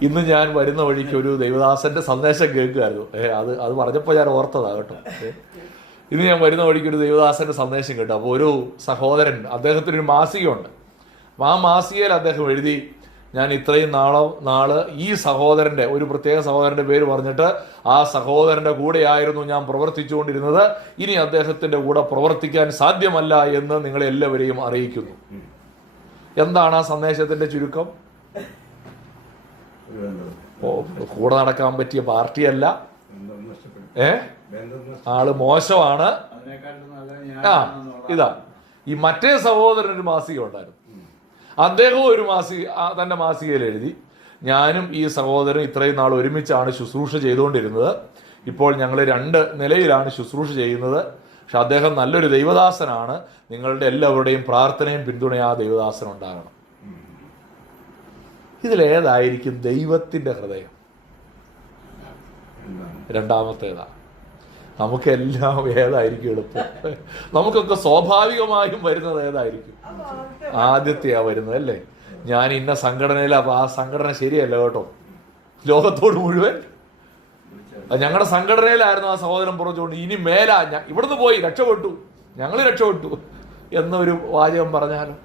ഇന്ന് ഞാൻ വരുന്ന വഴിക്ക് ഒരു ദൈവദാസന്റെ സന്ദേശം കേൾക്കുമായിരുന്നു. അത് പറഞ്ഞപ്പോൾ ഞാൻ ഓർത്തതാ കേട്ടോ. ഇന്ന് ഞാൻ വരുന്ന വഴിക്ക് ഒരു ദൈവദാസന്റെ സന്ദേശം കേട്ടു. അപ്പോൾ ഒരു സഹോദരൻ, അദ്ദേഹത്തിനൊരു മാസികയുണ്ട്. ആ മാസികയിൽ അദ്ദേഹം എഴുതി, ഞാൻ ഇത്രയും നാള് ഈ സഹോദരന്റെ, ഒരു പ്രത്യേക സഹോദരന്റെ പേര് പറഞ്ഞിട്ട്, ആ സഹോദരന്റെ കൂടെയായിരുന്നു ഞാൻ പ്രവർത്തിച്ചുകൊണ്ടിരുന്നത്. ഇനി അദ്ദേഹത്തിന്റെ കൂടെ പ്രവർത്തിക്കാൻ സാധ്യമല്ല എന്ന് നിങ്ങളെ എല്ലാവരെയും അറിയിക്കുന്നു. എന്താണ് ആ സന്ദേശത്തിന്റെ ചുരുക്കം? കൂടെ നടക്കാൻ പറ്റിയ പാർട്ടിയല്ല, ആള് മോശമാണ്. ഇതാ ഈ മറ്റേ സഹോദരൻ ഒരു മാസിക ഉണ്ടായിരുന്നു. അദ്ദേഹവും ഒരു തന്റെ മാസികയിൽ എഴുതി, ഞാനും ഈ സഹോദരൻ ഇത്രയും നാൾ ഒരുമിച്ചാണ് ശുശ്രൂഷ ചെയ്തുകൊണ്ടിരുന്നത്. ഇപ്പോൾ ഞങ്ങൾ 2 നിലയിലാണ് ശുശ്രൂഷ ചെയ്യുന്നത്. പക്ഷെ അദ്ദേഹം നല്ലൊരു ദൈവദാസനാണ്. നിങ്ങളുടെ എല്ലാവരുടെയും പ്രാർത്ഥനയും പിന്തുണയും ആ ദൈവദാസൻ ഉണ്ടാകണം. ഇതിലേതായിരിക്കും ദൈവത്തിന്റെ ഹൃദയം? രണ്ടാമത്തേതാ. നമുക്കെല്ലാം ഏതായിരിക്കും എളുപ്പം? നമുക്കൊക്കെ സ്വാഭാവികമായും വരുന്നത് ഏതായിരിക്കും? ആദ്യത്തെയാ വരുന്നത്, അല്ലേ? ഞാൻ ഇന്ന സംഘടനയിലാ, അപ്പൊ ആ സംഘടന ശരിയല്ല കേട്ടോ. ലോകത്തോട് മുഴുവൻ ഞങ്ങളുടെ സംഘടനയിലായിരുന്നു ആ സഹോദരൻ പുറച്ചുകൊണ്ട്, ഇനി മേലാ ഇവിടുന്ന് പോയി രക്ഷപ്പെട്ടു, ഞങ്ങൾ രക്ഷപ്പെട്ടു എന്നൊരു വാചകം പറഞ്ഞാലോ?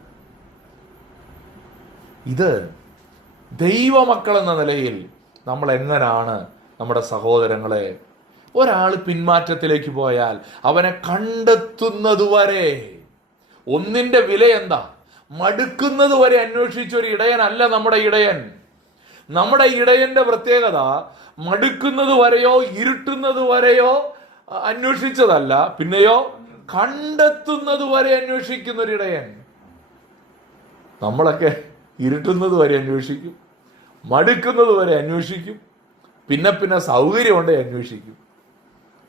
ഇത് ദൈവമക്കൾ എന്ന നിലയിൽ നമ്മൾ എങ്ങനാണ് നമ്മുടെ സഹോദരങ്ങളെ, ഒരാൾ പിന്മാറ്റത്തിലേക്ക് പോയാൽ അവനെ കണ്ടെത്തുന്നതുവരെ, ഒന്നിന്റെ വില എന്താ? മടുക്കുന്നത് വരെ അന്വേഷിച്ച ഒരു ഇടയനല്ല നമ്മുടെ ഇടയൻ. നമ്മുടെ ഇടയന്റെ പ്രത്യേകത മടുക്കുന്നത് വരെയോ ഇരുട്ടുന്നത് വരെയോ അന്വേഷിച്ചതല്ല, പിന്നെയോ കണ്ടെത്തുന്നത് വരെ അന്വേഷിക്കുന്ന ഒരു ഇടയൻ. നമ്മളൊക്കെ ഇരുട്ടുന്നത് വരെ അന്വേഷിക്കും, മടുക്കുന്നത് വരെ അന്വേഷിക്കും, പിന്നെ സൗകര്യമുണ്ടേ അന്വേഷിക്കും.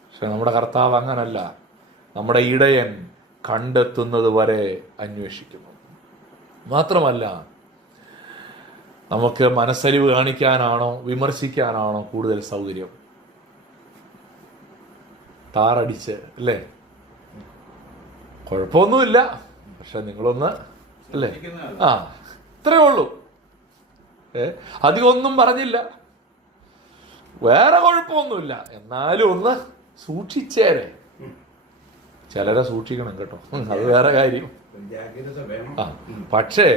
പക്ഷെ നമ്മുടെ കർത്താവ് അങ്ങനല്ല. നമ്മുടെ ഇടയൻ കണ്ടെത്തുന്നത് വരെ അന്വേഷിക്കുന്നു. മാത്രമല്ല, നമുക്ക് മനസ്സലിവ് കാണിക്കാനാണോ വിമർശിക്കാനാണോ കൂടുതൽ സൗകര്യം? താറടിച്ച്, അല്ലേ? കുഴപ്പമൊന്നുമില്ല, പക്ഷെ നിങ്ങളൊന്ന്, അല്ലേ? ഇത്രേ ഉള്ളൂ. അധികം ഒന്നും പറഞ്ഞില്ല, വേറെ കുഴപ്പമൊന്നുമില്ല, എന്നാലും ഒന്ന് സൂക്ഷിച്ചേരെ. ചിലരെ സൂക്ഷിക്കണം കേട്ടോ, അത് വേറെ കാര്യം. പക്ഷേ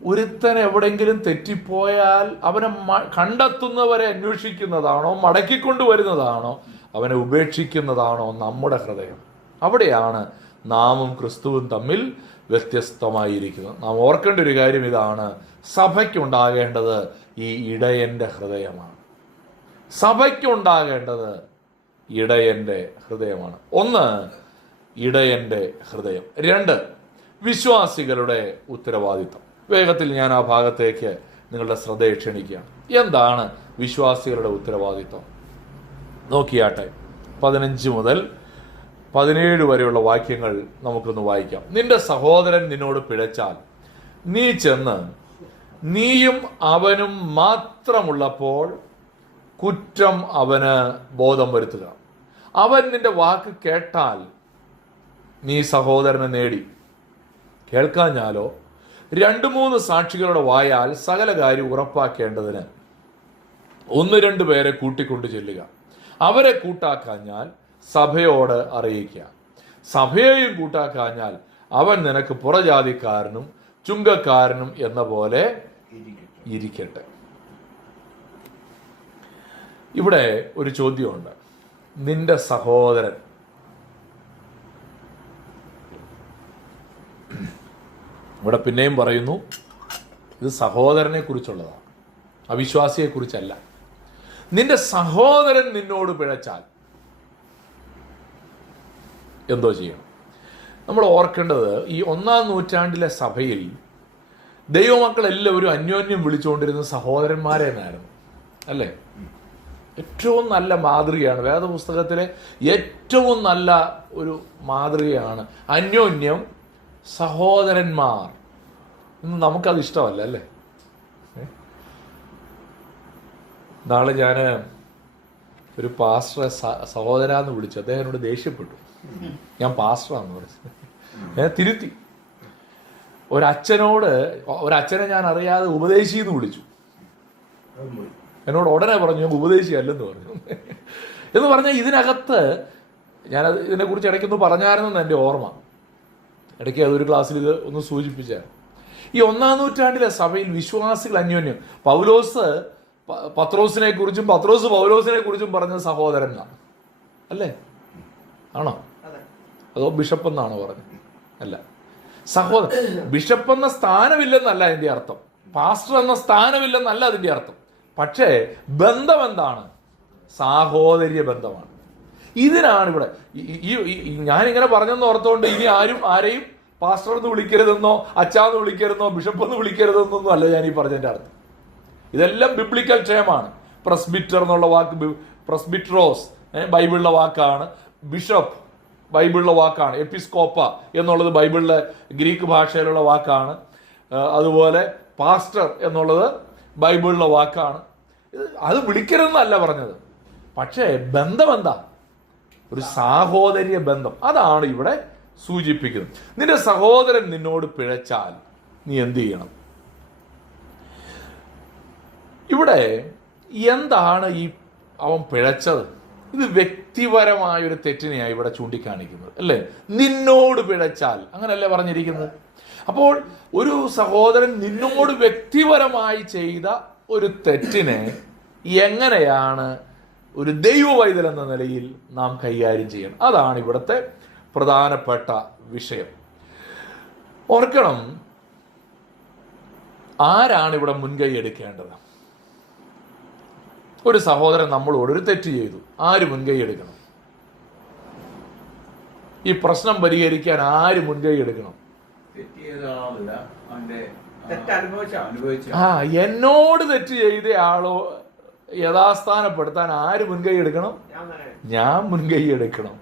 ഒരുത്തൻ എവിടെങ്കിലും തെറ്റിപ്പോയാൽ അവനെ കണ്ടെത്തുന്നവരെ അന്വേഷിക്കുന്നതാണോ, മടക്കിക്കൊണ്ടുവരുന്നതാണോ, അവനെ ഉപേക്ഷിക്കുന്നതാണോ നമ്മുടെ ഹൃദയം? അവിടെയാണ് നാമും ക്രിസ്തുവും തമ്മിൽ വ്യത്യസ്തമായിരിക്കുന്നത്. നാം ഓർക്കേണ്ട ഒരു കാര്യം ഇതാണ്: സഭയ്ക്കുണ്ടാകേണ്ടത് ഈ ഇടയന്റെ ഹൃദയമാണ്. സഭയ്ക്കുണ്ടാകേണ്ടത് ഇടയന്റെ ഹൃദയമാണ്. 1, ഇടയന്റെ ഹൃദയം. 2, വിശ്വാസികളുടെ ഉത്തരവാദിത്വം. വേഗത്തിൽ ഞാൻ ആ ഭാഗത്തേക്ക് നിങ്ങളുടെ ശ്രദ്ധയെ ക്ഷണിക്കുകയാണ്. എന്താണ് വിശ്വാസികളുടെ ഉത്തരവാദിത്വം? നോക്കിയാട്ടെ, 15 മുതൽ 17 വരെയുള്ള വാക്യങ്ങൾ നമുക്കൊന്ന് വായിക്കാം. നിന്റെ സഹോദരൻ നിന്നോട് പിഴച്ചാൽ നീ ചെന്ന് നീയും അവനും മാത്രമുള്ളപ്പോൾ കുറ്റം അവന് ബോധം വരുത്തുക. അവൻ നിന്റെ വാക്ക് കേട്ടാൽ നീ സഹോദരനെ നേടി. കേൾക്കാഞ്ഞാലോ 2-3 സാക്ഷികളുടെ വായാൽ സകല കാര്യം ഉറപ്പാക്കേണ്ടതിന് 1-2 പേരെ കൂട്ടിക്കൊണ്ടു ചെല്ലുക. അവരെ കൂട്ടാക്കാഞ്ഞാൽ സഭയോട് അറിയിക്കുക. സഭയെയും കൂട്ടാക്കാഞ്ഞാൽ അവൻ നിനക്ക് പുറജാതിക്കാരനും ചുങ്കക്കാരനും എന്ന പോലെ ഇരിക്കട്ടെ. ഇവിടെ ഒരു ചോദ്യമുണ്ട്. നിന്റെ സഹോദരൻ, ഇവിടെ പിന്നെയും പറയുന്നു, ഇത് സഹോദരനെ കുറിച്ചുള്ളതാണ്, അവിശ്വാസിയെ കുറിച്ചല്ല. നിന്റെ സഹോദരൻ നിന്നോട് പിഴച്ചാൽ എന്തോ ചെയ്യണം? നമ്മൾ ഓർക്കേണ്ടത്, ഈ 1-ാം നൂറ്റാണ്ടിലെ സഭയിൽ ദൈവമക്കൾ എല്ലാവരും അന്യോന്യം വിളിച്ചുകൊണ്ടിരുന്ന സഹോദരന്മാരെ എന്നായിരുന്നു, അല്ലേ? ഏറ്റവും നല്ല മാതൃകയാണ്, വേദപുസ്തകത്തിലെ ഏറ്റവും നല്ല ഒരു മാതൃകയാണ് അന്യോന്യം സഹോദരന്മാർ. ഇന്ന് നമുക്കത് ഇഷ്ടമല്ല, അല്ലേ? നാളെ ഞാൻ ഒരു പാസ്റ്ററെ സഹോദരാന്ന് വിളിച്ചു. അദ്ദേഹം എന്നോട് ദേഷ്യപ്പെട്ടു. ഞാൻ പാസ്റ്ററാന്ന് പറഞ്ഞു, തിരുത്തി. ഒരച്ഛനെ ഞാൻ അറിയാതെ ഉപദേശിന്ന് വിളിച്ചു. അതും പോയി. എന്നോട് ഉടനെ പറഞ്ഞു ഞാൻ ഉപദേശിയല്ലെന്ന് പറഞ്ഞു. എന്ന് പറഞ്ഞാൽ ഇതിനകത്ത് ഞാനത് ഇതിനെക്കുറിച്ച് ഇടയ്ക്കൊന്ന് പറഞ്ഞായിരുന്നെന്ന് എൻ്റെ ഓർമ്മ. ഇടയ്ക്ക് അതൊരു ക്ലാസ്സിൽ ഇത് ഒന്ന് സൂചിപ്പിച്ചായിരുന്നു. ഈ 1-ാം നൂറ്റാണ്ടിലെ സഭയിൽ വിശ്വാസികൾ അന്യോന്യം പൗലോസ് പത്രോസിനെ കുറിച്ചും പത്രോസ് പൗലോസിനെ കുറിച്ചും പറഞ്ഞ സഹോദരനാണ് അല്ലേ? ആണോ? അതോ ബിഷപ്പ് എന്നാണോ പറഞ്ഞത്? അല്ല, സഹോദരൻ. ബിഷപ്പ് എന്ന സ്ഥാനമില്ലെന്നല്ല അതിന്റെ അർത്ഥം, പാസ്റ്റർ എന്ന സ്ഥാനമില്ലെന്നല്ല അതിന്റെ അർത്ഥം. പക്ഷേ ബന്ധം എന്താണ്? സാഹോദര്യ ബന്ധമാണ്. ഇതിനാണ് ഇവിടെ ഞാനിങ്ങനെ പറഞ്ഞെന്ന് ഓർത്തുകൊണ്ട് ഇനി ആരെയും പാസ്റ്റർ എന്ന് വിളിക്കരുതെന്നോ അച്ചാന്ന് വിളിക്കരുതെന്നോ ബിഷപ്പ് എന്ന് വിളിക്കരുതെന്നൊന്നും അല്ല ഞാൻ ഈ പറഞ്ഞതിന്റെ അർത്ഥം. ഇതെല്ലാം ബിബ്ലിക്കൽ ടേമാണ്. പ്രസ്ബിറ്റർ എന്നുള്ള വാക്ക് പ്രസ്ബിട്രോസ് ബൈബിളിലെ വാക്കാണ്. ബിഷപ്പ് ബൈബിളിലെ വാക്കാണ്. എപ്പിസ്കോപ്പ എന്നുള്ളത് ബൈബിളിലെ ഗ്രീക്ക് ഭാഷയിലുള്ള വാക്കാണ്. അതുപോലെ പാസ്റ്റർ എന്നുള്ളത് ബൈബിളിലെ വാക്കാണ്. അത് വിളിക്കരുതെന്നല്ല പറഞ്ഞത്. പക്ഷേ ബന്ധം എന്താ? ഒരു സാഹോദര്യ ബന്ധം. അതാണ് ഇവിടെ സൂചിപ്പിക്കുന്നത്. നിന്റെ സഹോദരൻ നിന്നോട് പിഴച്ചാൽ നീ എന്ത് ചെയ്യണം? ഇവിടെ എന്താണ് ഈ അവൻ പിഴച്ചത്? ഇത് വ്യക്തിപരമായൊരു തെറ്റിനെയാണ് ഇവിടെ ചൂണ്ടിക്കാണിക്കുന്നത് അല്ലേ? നിന്നോട് പിഴച്ചാൽ, അങ്ങനല്ലേ പറഞ്ഞിരിക്കുന്നത്? അപ്പോൾ ഒരു സഹോദരൻ നിന്നോട് വ്യക്തിപരമായി ചെയ്ത ഒരു തെറ്റിനെ എങ്ങനെയാണ് ഒരു ദൈവവൈതൽ എന്ന നിലയിൽ നാം കൈകാര്യം ചെയ്യണം? അതാണ് ഇവിടുത്തെ പ്രധാനപ്പെട്ട വിഷയം. ഓർക്കണം, ആരാണ് ഇവിടെ മുൻകൈ എടുക്കേണ്ടത്? ഒരു സഹോദരൻ നമ്മളോട് ഒരു തെറ്റ് ചെയ്തു, ആര് മുൻകൈ എടുക്കണം? ഈ പ്രശ്നം പരിഹരിക്കാൻ ആര് മുൻകൈ എടുക്കണം? എന്നോട് തെറ്റ് ചെയ്ത ആളോ യഥാസ്ഥാനപ്പെടുത്താൻ ആര് മുൻകൈ എടുക്കണം? ഞാൻ മുൻകൈ എടുക്കണം.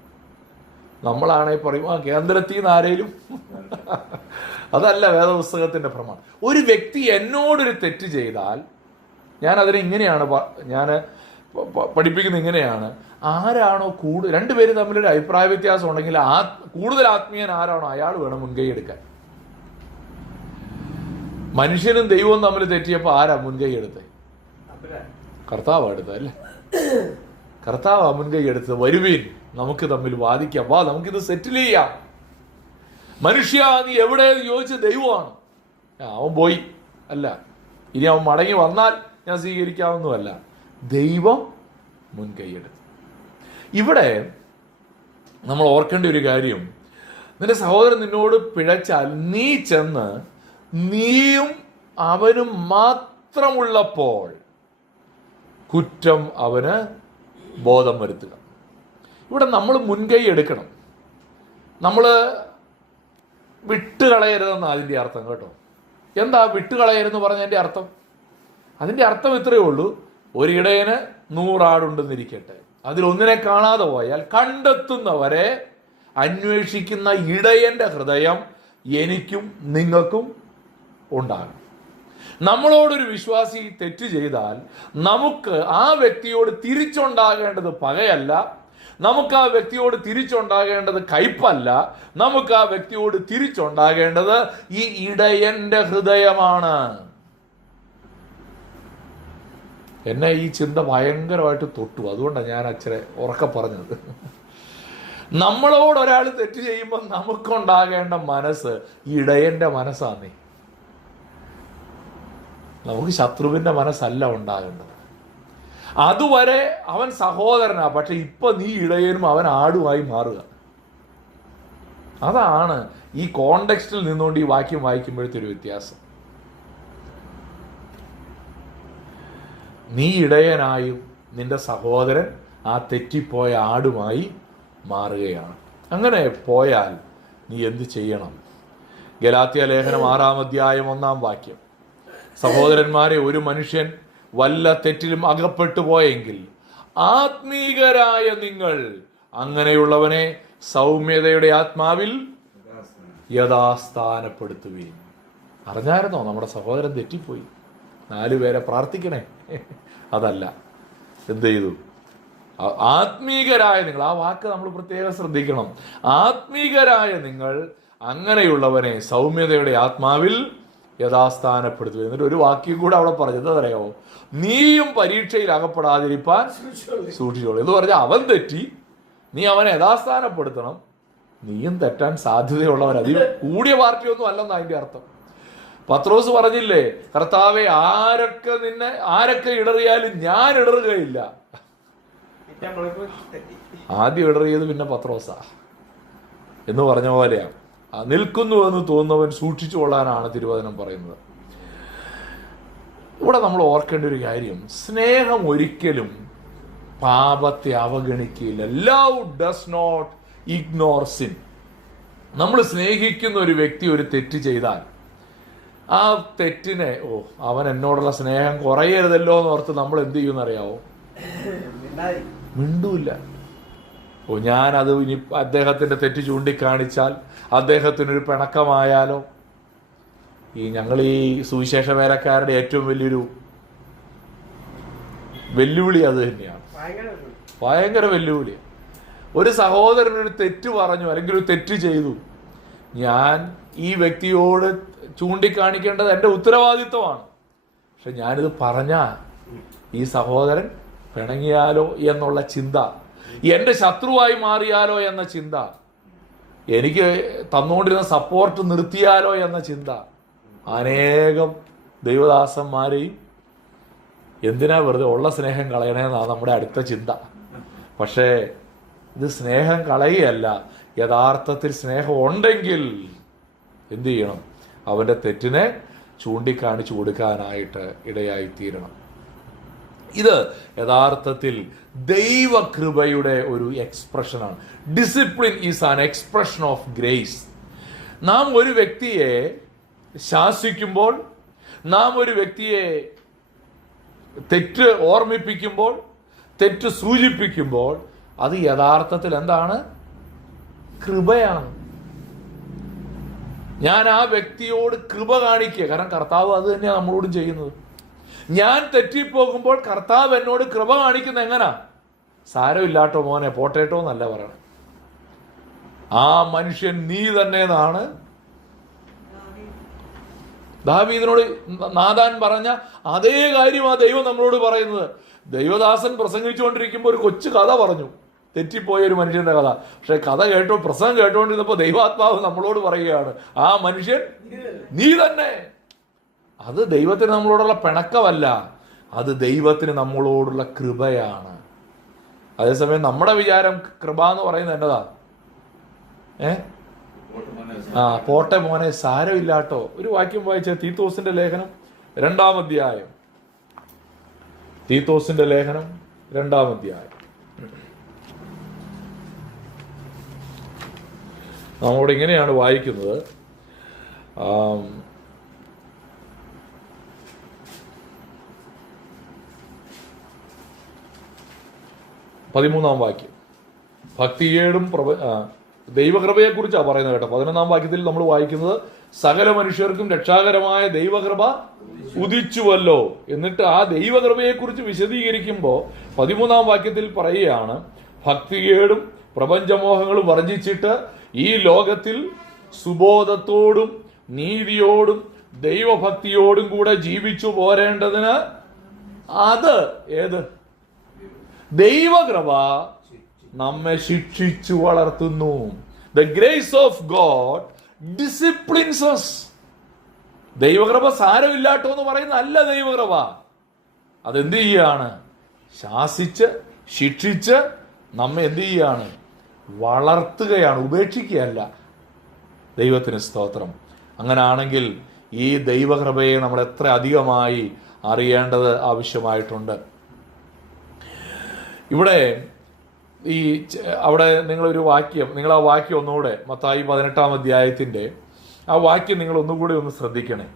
നമ്മളാണെ പറയും കേന്ദ്രത്തിൽ നിന്ന് ആരേലും. അതല്ല വേദപുസ്തകത്തിന്റെ പ്രമാണം. ഒരു വ്യക്തി എന്നോടൊരു തെറ്റ് ചെയ്താൽ ഞാൻ അതിനെ ഇങ്ങനെയാണ് ഞാൻ പഠിപ്പിക്കുന്നത്. ഇങ്ങനെയാണ്, ആരാണോ രണ്ടുപേര് തമ്മിലൊരു അഭിപ്രായ വ്യത്യാസം ഉണ്ടെങ്കിൽ കൂടുതൽ ആത്മീയൻ ആരാണോ അയാൾ വേണം മുൻകൈ എടുക്കാൻ. മനുഷ്യനും ദൈവവും തമ്മിൽ തെറ്റിയപ്പോൾ ആരാ മുൻകൈ എടുത്തത്? കർത്താവാ എടുത്തത് അല്ലേ? കർത്താവാ മുൻകൈ എടുത്തത്. വരുവീൻ, നമുക്ക് തമ്മിൽ വാദിക്കാം, വാ നമുക്കിത് സെറ്റിൽ ചെയ്യാം. മനുഷ്യ നീ എവിടെ ചോദിച്ച ദൈവമാണ്. അവൻ പോയി അല്ല, ഇനി അവൻ മടങ്ങി വന്നാൽ ഞാൻ സ്വീകരിക്കാവുന്നതല്ല. ദൈവം മുൻകൈയെടുത്തു. ഇവിടെ നമ്മൾ ഓർക്കേണ്ട ഒരു കാര്യം, നിന്റെ സഹോദരൻ നിന്നോട് പിഴച്ചാൽ നീ ചെന്ന് നീയും അവനും മാത്രമുള്ളപ്പോൾ കുറ്റം അവന് ബോധം വരുത്തുക. ഇവിടെ നമ്മൾ മുൻകൈ എടുക്കണം. നമ്മൾ വിട്ടുകളയരുതെന്ന് അതിൻ്റെ അർത്ഥം കേട്ടോ. എന്താ വിട്ടുകളയരുതെന്ന് പറഞ്ഞതിൻ്റെ അർത്ഥം? അതിൻ്റെ അർത്ഥം ഇത്രയേ ഉള്ളൂ, ഒരിടയന് 100 ആടുണ്ടെന്നിരിക്കട്ടെ, അതിലൊന്നിനെ കാണാതെ പോയാൽ കണ്ടെത്തുന്നവരെ അന്വേഷിക്കുന്ന ഇടയന്റെ ഹൃദയം എനിക്കും നിങ്ങൾക്കും ഉണ്ടാകും. നമ്മളോടൊരു വിശ്വാസി തെറ്റ് ചെയ്താൽ നമുക്ക് ആ വ്യക്തിയോട് തിരിച്ചുണ്ടാകേണ്ടത് പകയല്ല, നമുക്ക് ആ വ്യക്തിയോട് തിരിച്ചുണ്ടാകേണ്ടത് കയ്പല്ല, നമുക്ക് ആ വ്യക്തിയോട് തിരിച്ചുണ്ടാകേണ്ടത് ഈ ഇടയന്റെ ഹൃദയമാണ്. എന്നെ ഈ ചിന്ത ഭയങ്കരമായിട്ട് തൊട്ടു. അതുകൊണ്ടാണ് ഞാൻ അച്ഛനെ ഉറക്കെ പറഞ്ഞത്. നമ്മളോട് ഒരാൾ തെറ്റ് ചെയ്യുമ്പോൾ നമുക്കുണ്ടാകേണ്ട മനസ്സ് ഇടയന്റെ മനസ്സാന്നേ. നമുക്ക് ശത്രുവിന്റെ മനസ്സല്ല ഉണ്ടാകേണ്ടത്. അതുവരെ അവൻ സഹോദരനാ, പക്ഷെ ഇപ്പൊ നീ ഇടയനും അവൻ ആടുമായി മാറുക. അതാണ് ഈ കോണ്ടെക്സ്റ്റിൽ നിന്നുകൊണ്ട് ഈ വാക്യം വായിക്കുമ്പോഴത്തെ ഒരു വ്യത്യാസം. നീ ഇടയനായും നിന്റെ സഹോദരൻ ആ തെറ്റിപ്പോയ ആടുമായി മാറുകയാണ്. അങ്ങനെ പോയാൽ നീ എന്ത് ചെയ്യണം? ഗലാത്യ ലേഖനം 6-ാം അധ്യായം 1-ാം വാക്യം, സഹോദരന്മാരെ, ഒരു മനുഷ്യൻ വല്ല തെറ്റിലും അകപ്പെട്ടു പോയെങ്കിൽ ആത്മീകരായ നിങ്ങൾ അങ്ങനെയുള്ളവനെ സൗമ്യതയുടെ ആത്മാവിൽ യഥാസ്ഥാനപ്പെടുത്തുകയും. അറിഞ്ഞായിരുന്നോ നമ്മുടെ സഹോദരൻ തെറ്റിപ്പോയി, 4 പേരെ പ്രാർത്ഥിക്കണേ? അതല്ല, എന്ത് ചെയ്തു? ആത്മീകരായ നിങ്ങൾ, ആ വാക്ക് നമ്മൾ പ്രത്യേകം ശ്രദ്ധിക്കണം. ആത്മീകരായ നിങ്ങൾ അങ്ങനെയുള്ളവനെ സൗമ്യതയുടെ ആത്മാവിൽ യഥാസ്ഥാനപ്പെടുത്തുക. എന്നിട്ട് ഒരു വാക്യം കൂടെ അവിടെ പറഞ്ഞത് അറിയാമോ? നീയും പരീക്ഷയിൽ അകപ്പെടാതിരിപ്പാൻ സൂക്ഷിച്ചോളൂ എന്ന് പറഞ്ഞാൽ അവൻ തെറ്റി, നീ അവനെ യഥാസ്ഥാനപ്പെടുത്തണം, നീയും തെറ്റാൻ സാധ്യതയുള്ളവൻ. അതിൽ കൂടിയ പാർട്ടിയൊന്നും അല്ലെന്ന് അതിന്റെ അർത്ഥം. പത്രോസ് പറഞ്ഞില്ലേ, കർത്താവെ ആരൊക്കെ ഇടറിയാലും ഞാൻ ഇടറുകയില്ല. ആദ്യം ഇടറിയത് പിന്നെ പത്രോസാ എന്ന് പറഞ്ഞ പോലെയാ. നിൽക്കുന്നുവെന്ന് തോന്നുന്നവൻ സൂക്ഷിച്ചു കൊള്ളാനാണ് തിരുവചനം പറയുന്നത്. ഇവിടെ നമ്മൾ ഓർക്കേണ്ട ഒരു കാര്യം, സ്നേഹം ഒരിക്കലും പാപത്തെ അവഗണിക്കില്ല. Love does not ignore sin. നമ്മൾ സ്നേഹിക്കുന്ന ഒരു വ്യക്തി ഒരു തെറ്റ് ചെയ്താൽ ആ തെറ്റിനെ അവൻ എന്നോടുള്ള സ്നേഹം കുറയരുതല്ലോ എന്ന് ഓർത്ത് നമ്മൾ എന്ത് ചെയ്യുമെന്നറിയാവോ? മിണ്ടൂല്ല. ഞാനത് ഇനി അദ്ദേഹത്തിന്റെ തെറ്റ് ചൂണ്ടിക്കാണിച്ചാൽ അദ്ദേഹത്തിനൊരു പിണക്കമായാലോ? ഞങ്ങൾ ഈ സുവിശേഷ വേലക്കാരുടെ ഏറ്റവും വലിയൊരു വെല്ലുവിളി അത് തന്നെയാണ്. ഭയങ്കര വെല്ലുവിളി. ഒരു സഹോദരൻ ഒരു തെറ്റ് പറഞ്ഞു അല്ലെങ്കിൽ ഒരു തെറ്റ് ചെയ്തു, ഞാൻ ഈ വ്യക്തിയോട് ചൂണ്ടിക്കാണിക്കേണ്ടത് എൻ്റെ ഉത്തരവാദിത്വമാണ്. പക്ഷെ ഞാനിത് പറഞ്ഞാൽ ഈ സഹോദരൻ പിണങ്ങിയാലോ എന്നുള്ള ചിന്ത, എൻ്റെ ശത്രുവായി മാറിയാലോ എന്ന ചിന്ത, എനിക്ക് തന്നുകൊണ്ടിരുന്ന സപ്പോർട്ട് നിർത്തിയാലോ എന്ന ചിന്ത അനേകം ദൈവദാസന്മാരെയും എന്തിനാ വെറുതെ ഉള്ള സ്നേഹം കളയണേന്നാണ് നമ്മുടെ അടുത്ത ചിന്ത. പക്ഷേ ഇത് സ്നേഹം കളയുകയല്ല. യഥാർത്ഥത്തിൽ സ്നേഹം ഉണ്ടെങ്കിൽ എന്തു ചെയ്യണം? അവൻ്റെ തെറ്റിനെ ചൂണ്ടിക്കാണിച്ചു കൊടുക്കാനായിട്ട് ഇടയായിത്തീരണം. ഇത് യഥാർത്ഥത്തിൽ ദൈവകൃപയുടെ ഒരു എക്സ്പ്രഷനാണ്. Discipline is an expression of grace. നാം ഒരു വ്യക്തിയെ ശാസിക്കുമ്പോൾ, നാം ഒരു വ്യക്തിയെ തെറ്റ് ഓർമ്മിപ്പിക്കുമ്പോൾ, തെറ്റ് സൂചിപ്പിക്കുമ്പോൾ അത് യഥാർത്ഥത്തിൽ എന്താണ്? കൃപയാണ്. ഞാൻ ആ വ്യക്തിയോട് കൃപ കാണിക്കുക. കാരണം കർത്താവ് അത് തന്നെയാണ് നമ്മളോടും ചെയ്യുന്നത്. ഞാൻ തെറ്റിപ്പോകുമ്പോൾ കർത്താവ് എന്നോട് കൃപ കാണിക്കുന്ന എങ്ങനാ? സാരമില്ലാട്ടോ മോനെ, പോട്ടേട്ടോ എന്നല്ല പറയണം. ആ മനുഷ്യൻ നീ തന്നെ എന്നാണ് ദാവീദിനോട് നാഥാൻ പറഞ്ഞ അതേ കാര്യമാണ് ദൈവം നമ്മളോട് പറയുന്നത്. ദൈവദാസൻ പ്രസംഗിച്ചുകൊണ്ടിരിക്കുമ്പോൾ ഒരു കൊച്ചു കഥ പറഞ്ഞു, തെറ്റിപ്പോയ ഒരു മനുഷ്യന്റെ കഥ. പക്ഷെ കഥ പ്രസംഗം കേട്ടോണ്ടിരുന്നപ്പോൾ ദൈവാത്മാവ് നമ്മളോട് പറയുകയാണ്, ആ മനുഷ്യൻ നീ തന്നെ. അത് ദൈവത്തിന് നമ്മളോടുള്ള പിണക്കമല്ല, അത് ദൈവത്തിന് നമ്മളോടുള്ള കൃപയാണ്. അതേസമയം നമ്മുടെ വിചാരം കൃപ എന്ന് പറയുന്നത് എന്നതാ? പോട്ടെ മോനെ, സാരമില്ലാട്ടോ. ഒരു വാക്യം വായിച്ച തീത്തോസിന്റെ ലേഖനം 2-ാം അധ്യായം. തീത്തോസിന്റെ ലേഖനം 2-ാം അധ്യായം. നമ്മോട് ഇങ്ങനെയാണ് വായിക്കുന്നത്. 13-ാം വാക്യം. ഭക്തിയേടും ദൈവകൃപയെ കുറിച്ചാണ് പറയുന്നത് കേട്ടോ. 11-ാം വാക്യത്തിൽ നമ്മൾ വായിക്കുന്നത്, സകല മനുഷ്യർക്കും രക്ഷാകരമായ ദൈവകൃപ ഉദിച്ചുവല്ലോ. എന്നിട്ട് ആ ദൈവകൃപയെ കുറിച്ച് വിശദീകരിക്കുമ്പോൾ 13-ാം വാക്യത്തിൽ പറയുകയാണ്, ഭക്തിയേടും പ്രപഞ്ചമോഹങ്ങളും വർജിച്ചിട്ട് ഈ ലോകത്തിൽ സുബോധത്തോടും നീതിയോടും ദൈവഭക്തിയോടും കൂടെ ജീവിച്ചു പോരേണ്ടതിന് അത് ഏത് ദൈവകൃപ നമ്മെ ശിക്ഷിച്ചു വളർത്തുന്നു. The grace of God disciplines us. ദൈവകൃപ സാരമില്ലാട്ടോ എന്ന് പറയുന്ന അല്ല ദൈവകൃപ. അതെന്ത് ചെയ്യാണ്? ശാസിച്ച് ശിക്ഷിച്ച് നമ്മെ എന്ത് ചെയ്യാണ്? വളർത്തുകയാണ്, ഉപേക്ഷിക്കുകയല്ല. ദൈവത്തിന് സ്തോത്രം. അങ്ങനാണെങ്കിൽ ഈ ദൈവകൃപയെ നമ്മൾ എത്ര അധികമായി അറിയേണ്ടത് ആവശ്യമായിട്ടുണ്ട്. ഇവിടെ അവിടെ നിങ്ങളൊരു വാക്യം, നിങ്ങൾ ആ വാക്യം ഒന്നുകൂടെ, മത്തായി 18-ാം അധ്യായത്തിൻ്റെ ആ വാക്യം നിങ്ങൾ ഒന്നുകൂടി ഒന്ന് ശ്രദ്ധിക്കണേ.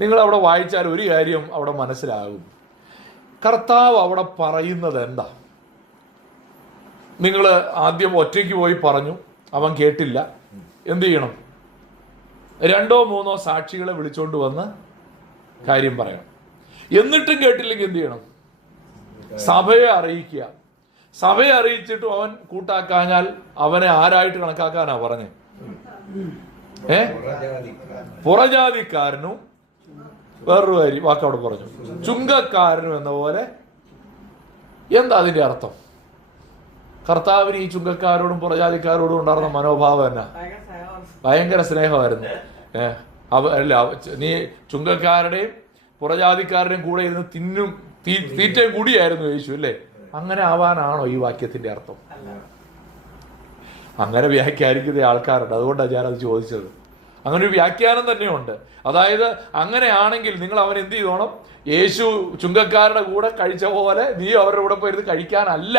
നിങ്ങൾ അവിടെ വായിച്ചാൽ ഒരു കാര്യം അവിടെ മനസ്സിലാകും. കർത്താവ് അവിടെ പറയുന്നത് എന്താ? നിങ്ങൾ ആദ്യം ഒറ്റയ്ക്ക് പോയി പറഞ്ഞു, അവൻ കേട്ടില്ല. എന്ത് ചെയ്യണം? 2-3 സാക്ഷികളെ വിളിച്ചോണ്ട് വന്ന് കാര്യം പറയണം. എന്നിട്ടും കേട്ടില്ലെങ്കിൽ എന്ത് ചെയ്യണം? സഭയെ അറിയിക്കുക. സഭയെ അറിയിച്ചിട്ടും അവൻ കൂട്ടാക്കാഞ്ഞാൽ അവനെ ആരായിട്ട് കണക്കാക്കാനാ പറഞ്ഞേ? പുറജാതിക്കാരനും വേറൊരു കാര്യം വാക്കവിടെ പറഞ്ഞു, ചുങ്കക്കാരനും എന്ന പോലെ. എന്താ അതിന്റെ അർത്ഥം? കർത്താവിന് ഈ ചുങ്കക്കാരോടും പുറജാതിക്കാരോടും ഉണ്ടായിരുന്ന മനോഭാവം എന്നാ? ഭയങ്കര സ്നേഹമായിരുന്നു. അല്ല, നീ ചുങ്കക്കാരുടെയും പുറജാതിക്കാരുടെയും കൂടെ ഇരുന്ന് തീറ്റയും കൂടിയായിരുന്നു യേശു, അല്ലേ? അങ്ങനെ ആവാനാണോ ഈ വാക്യത്തിന്റെ അർത്ഥം? അങ്ങനെ വ്യാഖ്യാനിക്കുന്ന ആൾക്കാരുണ്ട്, അതുകൊണ്ടാണ് ഞാനത് ചോദിച്ചത്. അങ്ങനെ ഒരു വ്യാഖ്യാനം തന്നെയുണ്ട്. അതായത് അങ്ങനെയാണെങ്കിൽ നിങ്ങൾ അവൻ എന്ത് ചെയ്തോണം? യേശു ചുങ്കക്കാരുടെ കൂടെ കഴിച്ച പോലെ നീ അവരുടെ കൂടെ പോയിരുന്ന് കഴിക്കാനല്ല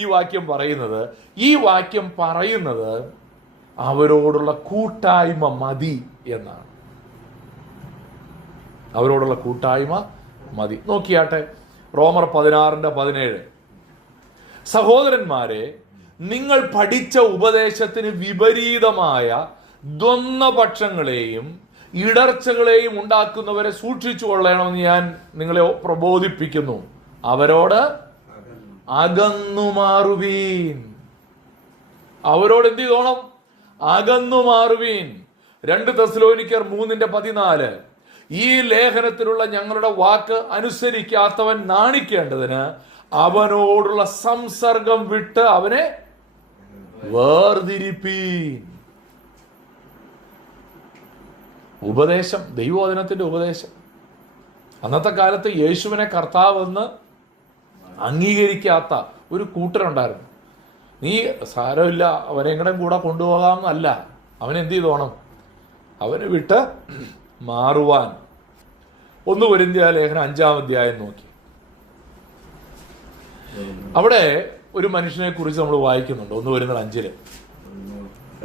ഈ വാക്യം പറയുന്നത്. ഈ വാക്യം പറയുന്നത് അവരോടുള്ള കൂട്ടായ്മ മതി എന്നാണ്. അവരോടുള്ള കൂട്ടായ്മ മതി. നോക്കിയാട്ടെ, റോമർ 16:17. സഹോദരന്മാരെ, നിങ്ങൾ പഠിച്ച ഉപദേശത്തിന് വിപരീതമായ ദ്വന്ദ്വപക്ഷങ്ങളെയും ഇടർച്ചകളെയും ഉണ്ടാക്കുന്നവരെ സൂക്ഷിച്ചു കൊള്ളണമെന്ന് ഞാൻ നിങ്ങളെ പ്രബോധിപ്പിക്കുന്നു. അവരോട് അകന്നുമാറുവീൻ. അവരോട് എന്ത് ചെയ്തോണം? അകന്നുമാറുവീൻ. 2 തെസ്സലോനിക്കർ 3:14. ഈ ലേഖനത്തിലുള്ള ഞങ്ങളുടെ വാക്ക് അനുസരിക്കാത്തവൻ നാണിക്കേണ്ടതിന് അവനോടുള്ള സംസർഗം വിട്ട് അവനെ വേർതിരിപ്പീൻ. ഉപദേശം, ദൈവവചനത്തിന്റെ ഉപദേശം. അന്നത്തെ കാലത്ത് യേശുവിനെ കർത്താവെന്ന് അംഗീകരിക്കാത്ത ഒരു കൂട്ടരുണ്ടായിരുന്നു. നീ സാരമില്ല, അവനെങ്ങനെ കൂടെ കൊണ്ടുപോകാമെന്നല്ല, അവനെന്ത് ചെയ്തോണം? അവനെ വിട്ട് മാറുവാൻ. 1 കൊരിന്ത്യർ ലേഖനം 5-ാം അധ്യായം നോക്കി. അവിടെ ഒരു മനുഷ്യനെ കുറിച്ച് നമ്മൾ വായിക്കുന്നുണ്ട്. 1 കൊരിന്ത്യർ 5-ല്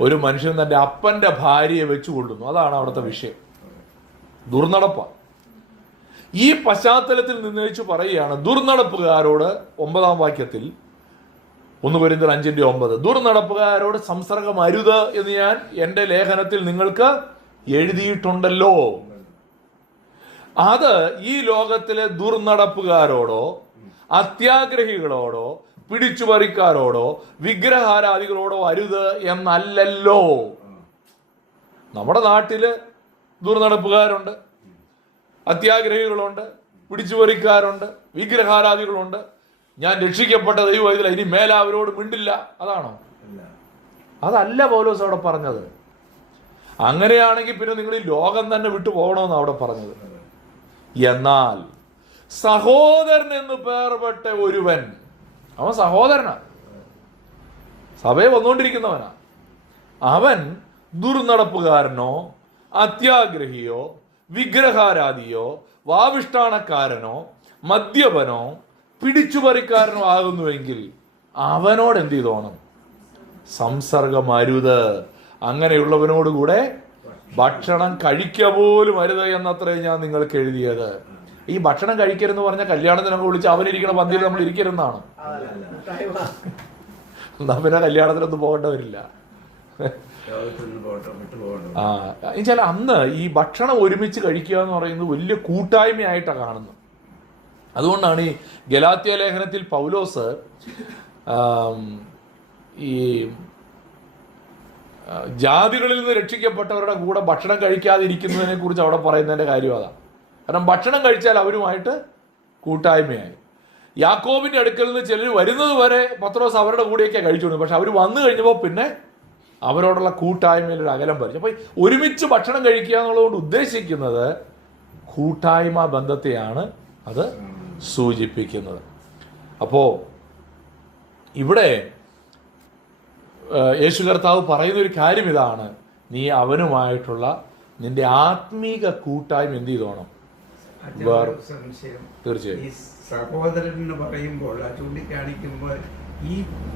ഒരു മനുഷ്യൻ തന്റെ അപ്പന്റെ ഭാര്യയെ വെച്ചു കൊള്ളുന്നു. അതാണ് അവിടുത്തെ വിഷയം. ദുർനടപ്പ. ഈ പശ്ചാത്തലത്തിൽ നിന്ന് വെച്ച് പറയുകയാണ് ദുർനടപ്പുകാരോട് 9-ാം വാക്യത്തിൽ 1 കൊരിന്ത്യർ 5:9 ദുർനടപ്പുകാരോട് സംസർഗം അരുത് എന്ന് ഞാൻ എന്റെ ലേഖനത്തിൽ നിങ്ങൾക്ക് എഴുതിയിട്ടുണ്ടല്ലോ. അത് ഈ ലോകത്തിലെ ദുർനടപ്പുകാരോടോ അത്യാഗ്രഹികളോടോ പിടിച്ചുപറിക്കാരോടോ വിഗ്രഹാരാധികളോടോ അരുത് എന്നല്ലല്ലോ. നമ്മുടെ നാട്ടില് ദുർനടപ്പുകാരുണ്ട്, അത്യാഗ്രഹികളുണ്ട്, പിടിച്ചുപറിക്കാരുണ്ട്, വിഗ്രഹാരാധികളുണ്ട്. ഞാൻ രക്ഷിക്കപ്പെട്ട ദൈവം ഇനി മേലെ അവരോട് മിണ്ടില്ല. അതാണോ? അതല്ല പൗലോസ് അവിടെ പറഞ്ഞത്. അങ്ങനെയാണെങ്കിൽ പിന്നെ നിങ്ങൾ ഈ ലോകം തന്നെ വിട്ടു പോകണമെന്ന് അവിടെ പറഞ്ഞത്. എന്നാൽ സഹോദരൻ എന്ന് പേർപ്പെട്ട ഒരുവൻ, അവൻ സഹോദരനാ, സഭയെ വന്നുകൊണ്ടിരിക്കുന്നവനാ, അവൻ ദുർനടപ്പുകാരനോ അത്യാഗ്രഹിയോ വിഗ്രഹാരാധിയോ വാവിഷ്ഠാണക്കാരനോ മദ്യപനോ പിടിച്ചുപറിക്കാരനോ ആകുന്നുവെങ്കിൽ അവനോട് എന്ത് ചെയ്തോണം? സംസർഗം അരുത്. അങ്ങനെയുള്ളവനോടുകൂടെ ഭക്ഷണം കഴിക്കുക പോലും അരുത് എന്നത്രേ ഞാൻ നിങ്ങൾക്ക് എഴുതിയത്. ഈ ഭക്ഷണം കഴിക്കരുതെന്ന് പറഞ്ഞ കല്യാണത്തിനൊക്കെ വിളിച്ച് അവനിരിക്കണ പന്തിയിൽ നമ്മൾ ഇരിക്കരുതെന്നാണ്. എന്നാ പിന്നെ കല്യാണത്തിനൊന്നും പോകേണ്ട വരില്ല. എന്നുവെച്ചാൽ അന്ന് ഈ ഭക്ഷണം ഒരുമിച്ച് കഴിക്കുക എന്ന് പറയുന്നത് വലിയ കൂട്ടായ്മയായിട്ടാണ് കാണുന്നത്. അതുകൊണ്ടാണ് ഈ ഗലാത്യ ലേഖനത്തിൽ പൗലോസ് ഈ ജാതികളിൽ നിന്ന് രക്ഷിക്കപ്പെട്ടവരുടെ കൂടെ ഭക്ഷണം കഴിക്കാതിരിക്കുന്നതിനെ കുറിച്ച് അവിടെ പറയുന്നതിന്റെ കാര്യം അതാണ്. കാരണം ഭക്ഷണം കഴിച്ചാൽ അവരുമായിട്ട് കൂട്ടായ്മയായി. യാക്കോബിന്റെ അടുക്കൽ നിന്ന് ചിലർ വരുന്നത് വരെ പത്രോസ് അവരുടെ കൂടെയൊക്കെ കഴിച്ചുകൊണ്ട്, പക്ഷെ അവർ വന്നു കഴിഞ്ഞപ്പോൾ പിന്നെ അവരോടുള്ള കൂട്ടായ്മയിൽ ഒരു അകലം പറിച്ചു. അപ്പൊ ഒരുമിച്ച് ഭക്ഷണം കഴിക്കുക എന്നുള്ളതുകൊണ്ട് ഉദ്ദേശിക്കുന്നത് കൂട്ടായ്മ ബന്ധത്തെയാണ് അത് സൂചിപ്പിക്കുന്നത്. അപ്പോ ഇവിടെ യേശു കർത്താവ് പറയുന്ന ഒരു കാര്യം ഇതാണ്: നീ അവനുമായിട്ടുള്ള നിന്റെ ആത്മീക കൂട്ടായ്മ എന്ത് ചെയ്തോണം? തീർച്ചയായും സഹോദരൻ എന്ന് പറയുമ്പോൾ ചൂണ്ടിക്കാണിക്കുമ്പോൾ ഈ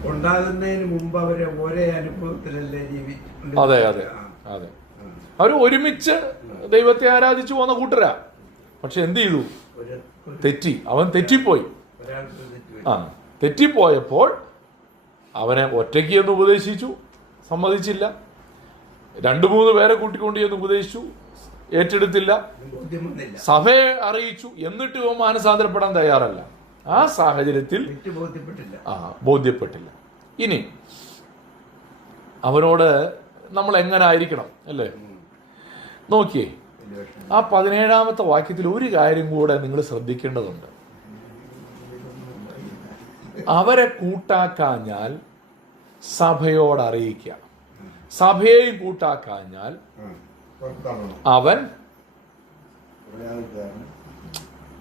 ഉണ്ടാകുന്നതിന് മുമ്പ് അവരെ ഒരേ അനുഭവത്തിലല്ലേ ജീവിച്ചിട്ടുണ്ട്. അതെ അതെ അതെ, അവർ ഒരുമിച്ച് ദൈവത്തെ ആരാധിച്ചു പോകുന്ന കൂട്ടരാ. പക്ഷെ എന്ത് ചെയ്തു? തെറ്റി. അവൻ തെറ്റിപ്പോയി. തെറ്റിപ്പോയപ്പോൾ അവനെ ഒറ്റയ്ക്ക് എന്ന് ഉപദേശിച്ചു, സമ്മതിച്ചില്ല. 2-3 പേരെ കൂട്ടിക്കൊണ്ട് എന്ന് ഉപദേശിച്ചു, ഏറ്റെടുത്തില്ല. സഭയെ അറിയിച്ചു, എന്നിട്ട് ഇവൻ മാനസാന്തരപ്പെടാൻ തയ്യാറല്ല. ആ സാഹചര്യത്തിൽ ബോധ്യപ്പെട്ടില്ല. ഇനി അവനോട് നമ്മൾ എങ്ങനെ ആയിരിക്കണം അല്ലേ? നോക്കിയേ, ആ 17-ാമത്തെ വാക്യത്തിൽ ഒരു കാര്യം കൂടെ നിങ്ങൾ ശ്രദ്ധിക്കേണ്ടതുണ്ട്. അവരെ കൂട്ടാക്കാഞ്ഞാൽ സഭയോട് അറിയിക്കുക. സഭയെയും കൂട്ടാക്കാഞ്ഞാൽ അവൻ,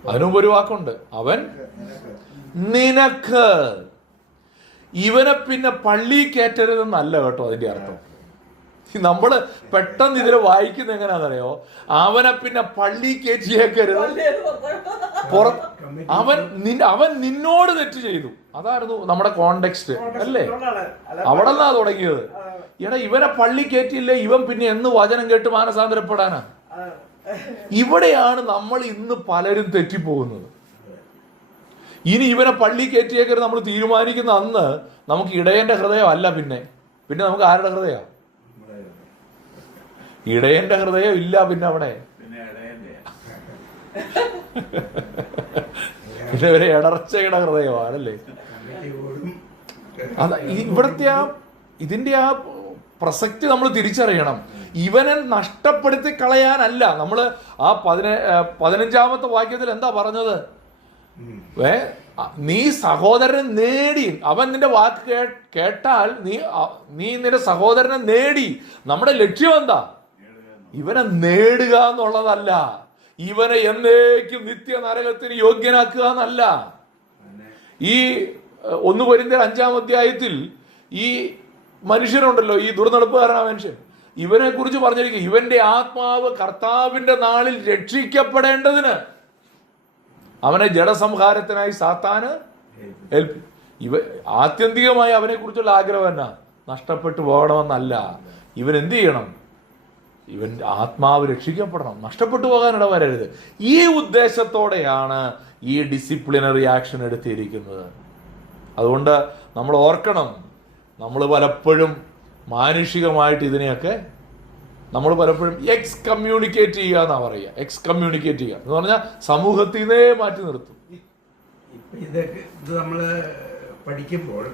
അതിനുമുമ്പ് ഒരു വാക്കുണ്ട്, അവൻ നിനക്ക്. ഇവനെ പിന്നെ പള്ളി കയറ്റരുതെന്നല്ല കേട്ടോ അതിന്റെ അർത്ഥം. നമ്മള് പെട്ടെന്ന് ഇതിൽ വായിക്കുന്ന എങ്ങനെയാണെന്നറിയോ? അവനെ പിന്നെ പള്ളി കയറ്റിയേക്കരുത്, അവൻ നിന്നോട് തെറ്റ് ചെയ്തു. അതായിരുന്നു നമ്മുടെ കോണ്ടെക്സ്റ്റ് അല്ലേ? അവിടെ നിന്നാ തുടങ്ങിയത്. എടാ, ഇവനെ പള്ളി കയറ്റിയില്ലേ, ഇവൻ പിന്നെ എന്ന് വചനം കേട്ട് മാനസാന്തരപ്പെടാനാ? ഇവിടെയാണ് നമ്മൾ ഇന്ന് പലരും തെറ്റിപ്പോകുന്നത്. ഇനി ഇവനെ പള്ളി കയറ്റിയേക്കരുത് നമ്മൾ തീരുമാനിക്കുന്ന അന്ന് നമുക്ക് ഇടയന്റെ ഹൃദയം അല്ല, പിന്നെ നമുക്ക് ആരുടെ ഹൃദയം? ഇടയന്റെ ഹൃദയം ഇല്ല പിന്നെ അവിടെ. പിന്നെ ഒരു ഇടർച്ചയുടെ ഹൃദയമാണല്ലേ? അതാ ഇവിടുത്തെ ഇതിന്റെ ആ പ്രസക്തി നമ്മൾ തിരിച്ചറിയണം. ഇവനെ നഷ്ടപ്പെടുത്തി കളയാനല്ല. നമ്മള് ആ 15-ാമത്തെ വാക്യത്തിൽ എന്താ പറഞ്ഞത്? നീ സഹോദരനെ നേടി. അവൻ നിന്റെ വാക്ക് കേട്ടാൽ നീ നിന്റെ സഹോദരനെ നേടി. നമ്മുടെ ലക്ഷ്യം എന്താ? ഇവനെ നേടുക എന്നുള്ളതല്ല, ഇവനെ എന്നേക്കും നിത്യ നരകത്തിന് യോഗ്യനാക്കുക എന്നല്ല. ഈ 1 കൊരിന്ത്യർ 5-ാം അധ്യായത്തിൽ ഈ മനുഷ്യനുണ്ടല്ലോ, ഈ ദുർനടപ്പുകാരനാ മനുഷ്യൻ, ഇവനെ കുറിച്ച് പറഞ്ഞിരിക്കുക, ഇവന്റെ ആത്മാവ് കർത്താവിന്റെ നാളിൽ രക്ഷിക്കപ്പെടേണ്ടതിന് അവനെ ജഡസംഹാരത്തിനായി സാത്താന് ആത്യന്തികമായി അവനെ കുറിച്ചുള്ള ആഗ്രഹം എന്നാ? നഷ്ടപ്പെട്ടു പോകണമെന്നല്ല. ഇവൻ എന്ത് ചെയ്യണം? ഇവൻ ആത്മാവ് രക്ഷിക്കപ്പെടണം, നഷ്ടപ്പെട്ടു പോകാൻ ഇടവരരുത്. ഈ ഉദ്ദേശത്തോടെയാണ് ഈ ഡിസിപ്ലിനറി ആക്ഷൻ എടുത്തിരിക്കുന്നത്. അതുകൊണ്ട് നമ്മൾ ഓർക്കണം, നമ്മൾ പലപ്പോഴും മാനുഷികമായിട്ട് ഇതിനെയൊക്കെ നമ്മൾ പലപ്പോഴും എക്സ്കമ്മ്യൂണിക്കേറ്റ് ചെയ്യുക എന്നാ പറയുക. എക്സ്കമ്മ്യൂണിക്കേറ്റ് ചെയ്യുക എന്ന് പറഞ്ഞാൽ സമൂഹത്തിൽ നിന്നേ മാറ്റി നിർത്തും. ഇത് നമ്മള് പഠിക്കുമ്പോൾ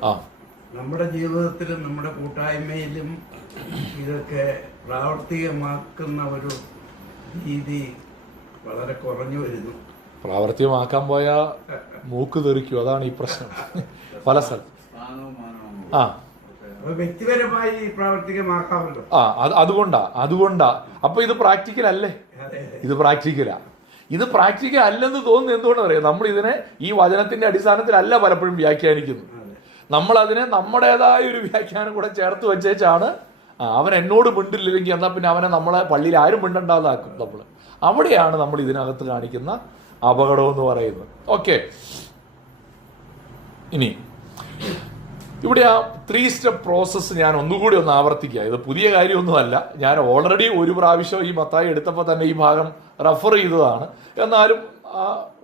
നമ്മുടെ ജീവിതത്തിലും നമ്മുടെ കൂട്ടായ്മയിലും ഇതൊക്കെ പ്രാവർത്തികമാക്കുന്ന ഒരു രീതി വളരെ കുറഞ്ഞു വരുന്നു. പ്രാവർത്തികമാക്കാൻ പോയാൽ മൂക്ക് തെറിക്കും, അതാണ് ഈ പ്രശ്നം പല സ്ഥലത്തും. വ്യക്തിപരമായി പ്രാവർത്തികമാക്കാമല്ലോ. അതുകൊണ്ടാ അപ്പൊ ഇത് പ്രാക്ടിക്കൽ അല്ലേ? ഇത് പ്രാക്ടിക്കലാ. ഇത് പ്രാക്ടിക്കൽ അല്ലെന്ന് തോന്നുന്നു. എന്തുകൊണ്ടാണ് അറിയാം? നമ്മൾ ഇതിനെ ഈ വചനത്തിന്റെ അടിസ്ഥാനത്തിലല്ല പലപ്പോഴും വ്യാഖ്യാനിക്കുന്നത്. നമ്മൾ അതിനെ നമ്മുടേതായ ഒരു വ്യാഖ്യാനം കൂടെ ചേർത്ത് വെച്ചേച്ചാണ് അവൻ എന്നോട് മിണ്ടില്ലെങ്കിൽ എന്നാൽ പിന്നെ അവനെ നമ്മളെ പള്ളിയിൽ ആരും മിണ്ടണ്ടാതാക്കും. നമ്മൾ അവിടെയാണ് നമ്മൾ ഇതിനകത്ത് കാണിക്കുന്ന അപകടം എന്ന് പറയുന്നത്. ഓക്കെ, ഇനി ഇവിടെ ആ 3 സ്റ്റെപ്പ് പ്രോസസ്സ് ഞാൻ ഒന്നുകൂടി ഒന്ന് ആവർത്തിക്കുക. ഇത് പുതിയ കാര്യമൊന്നുമല്ല, ഞാൻ ഓൾറെഡി ഒരു പ്രാവശ്യം ഈ മത്തായി എടുത്തപ്പോൾ തന്നെ ഈ ഭാഗം റെഫർ ചെയ്തതാണ്. എന്നാലും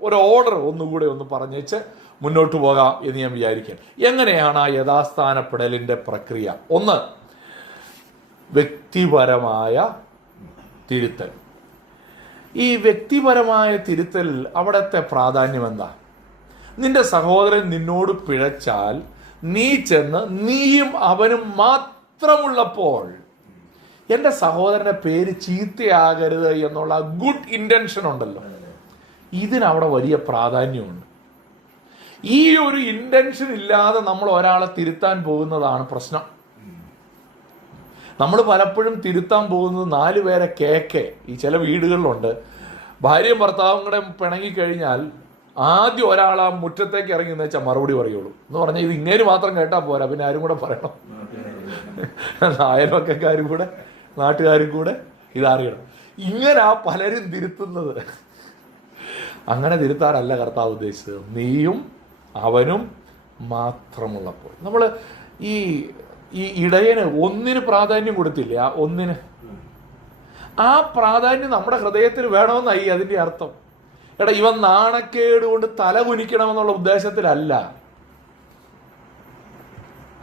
ഒരു ഓർഡർ ഒന്നുകൂടെ ഒന്ന് പറഞ്ഞേച്ച് മുന്നോട്ട് പോകാം എന്ന് ഞാൻ വിചാരിക്കാം. എങ്ങനെയാണ് ആ യഥാസ്ഥാനപ്പെടലിൻ്റെ പ്രക്രിയ? 1, വ്യക്തിപരമായ തിരുത്തൽ. ഈ വ്യക്തിപരമായ തിരുത്തൽ അവിടുത്തെ പ്രാധാന്യം എന്താ? നിന്റെ സഹോദരൻ നിന്നോട് പിഴച്ചാൽ നീ ചെന്ന് നീയും അവനും മാത്രമുള്ളപ്പോൾ എൻ്റെ സഹോദരൻ്റെ പേര് ചീത്തയാകരുത് എന്നുള്ള ഗുഡ് ഇൻറ്റൻഷൻ ഉണ്ടല്ലോ, ഇതിനവിടെ വലിയ പ്രാധാന്യമുണ്ട്. ഈ ഒരു ഇൻറ്റൻഷൻ ഇല്ലാതെ നമ്മൾ ഒരാളെ തിരുത്താൻ പോകുന്നതാണ് പ്രശ്നം. നമ്മൾ പലപ്പോഴും തിരുത്താൻ പോകുന്നത് 4 പേരെ കേക്കെ. ഈ ചില വീടുകളിലുണ്ട്, ഭാര്യയും ഭർത്താവും കൂടെ പിണങ്ങിക്കഴിഞ്ഞാൽ ആദ്യം ഒരാൾ ആ മുറ്റത്തേക്ക് ഇറങ്ങി എന്ന് വെച്ചാൽ മറുപടി പറയുള്ളൂ. എന്ന് പറഞ്ഞാൽ ഇത് ഇങ്ങേര് മാത്രം കേട്ടാൽ പോരാ, പിന്നെ ആരും കൂടെ പറയണം, അയൽവക്കക്കാരും കൂടെ നാട്ടുകാരും കൂടെ ഇതറിയണം. ഇങ്ങനെ പലരും തിരുത്തുന്നത്. അങ്ങനെ തിരുത്താനല്ല കർത്താവ് ഉദ്ദേശിച്ചത്. നീയും അവനും മാത്രമുള്ളപ്പോൾ. നമ്മൾ ഈ ഇടയന് ഒന്നിന് പ്രാധാന്യം കൊടുത്തില്ല, ഒന്നിന് ആ പ്രാധാന്യം നമ്മുടെ ഹൃദയത്തിൽ വേണമെന്നായി അതിൻ്റെ അർത്ഥം. എടാ, ഇവൻ നാണക്കേട് കൊണ്ട് തല കുനിക്കണമെന്നുള്ള ഉദ്ദേശത്തിലല്ല.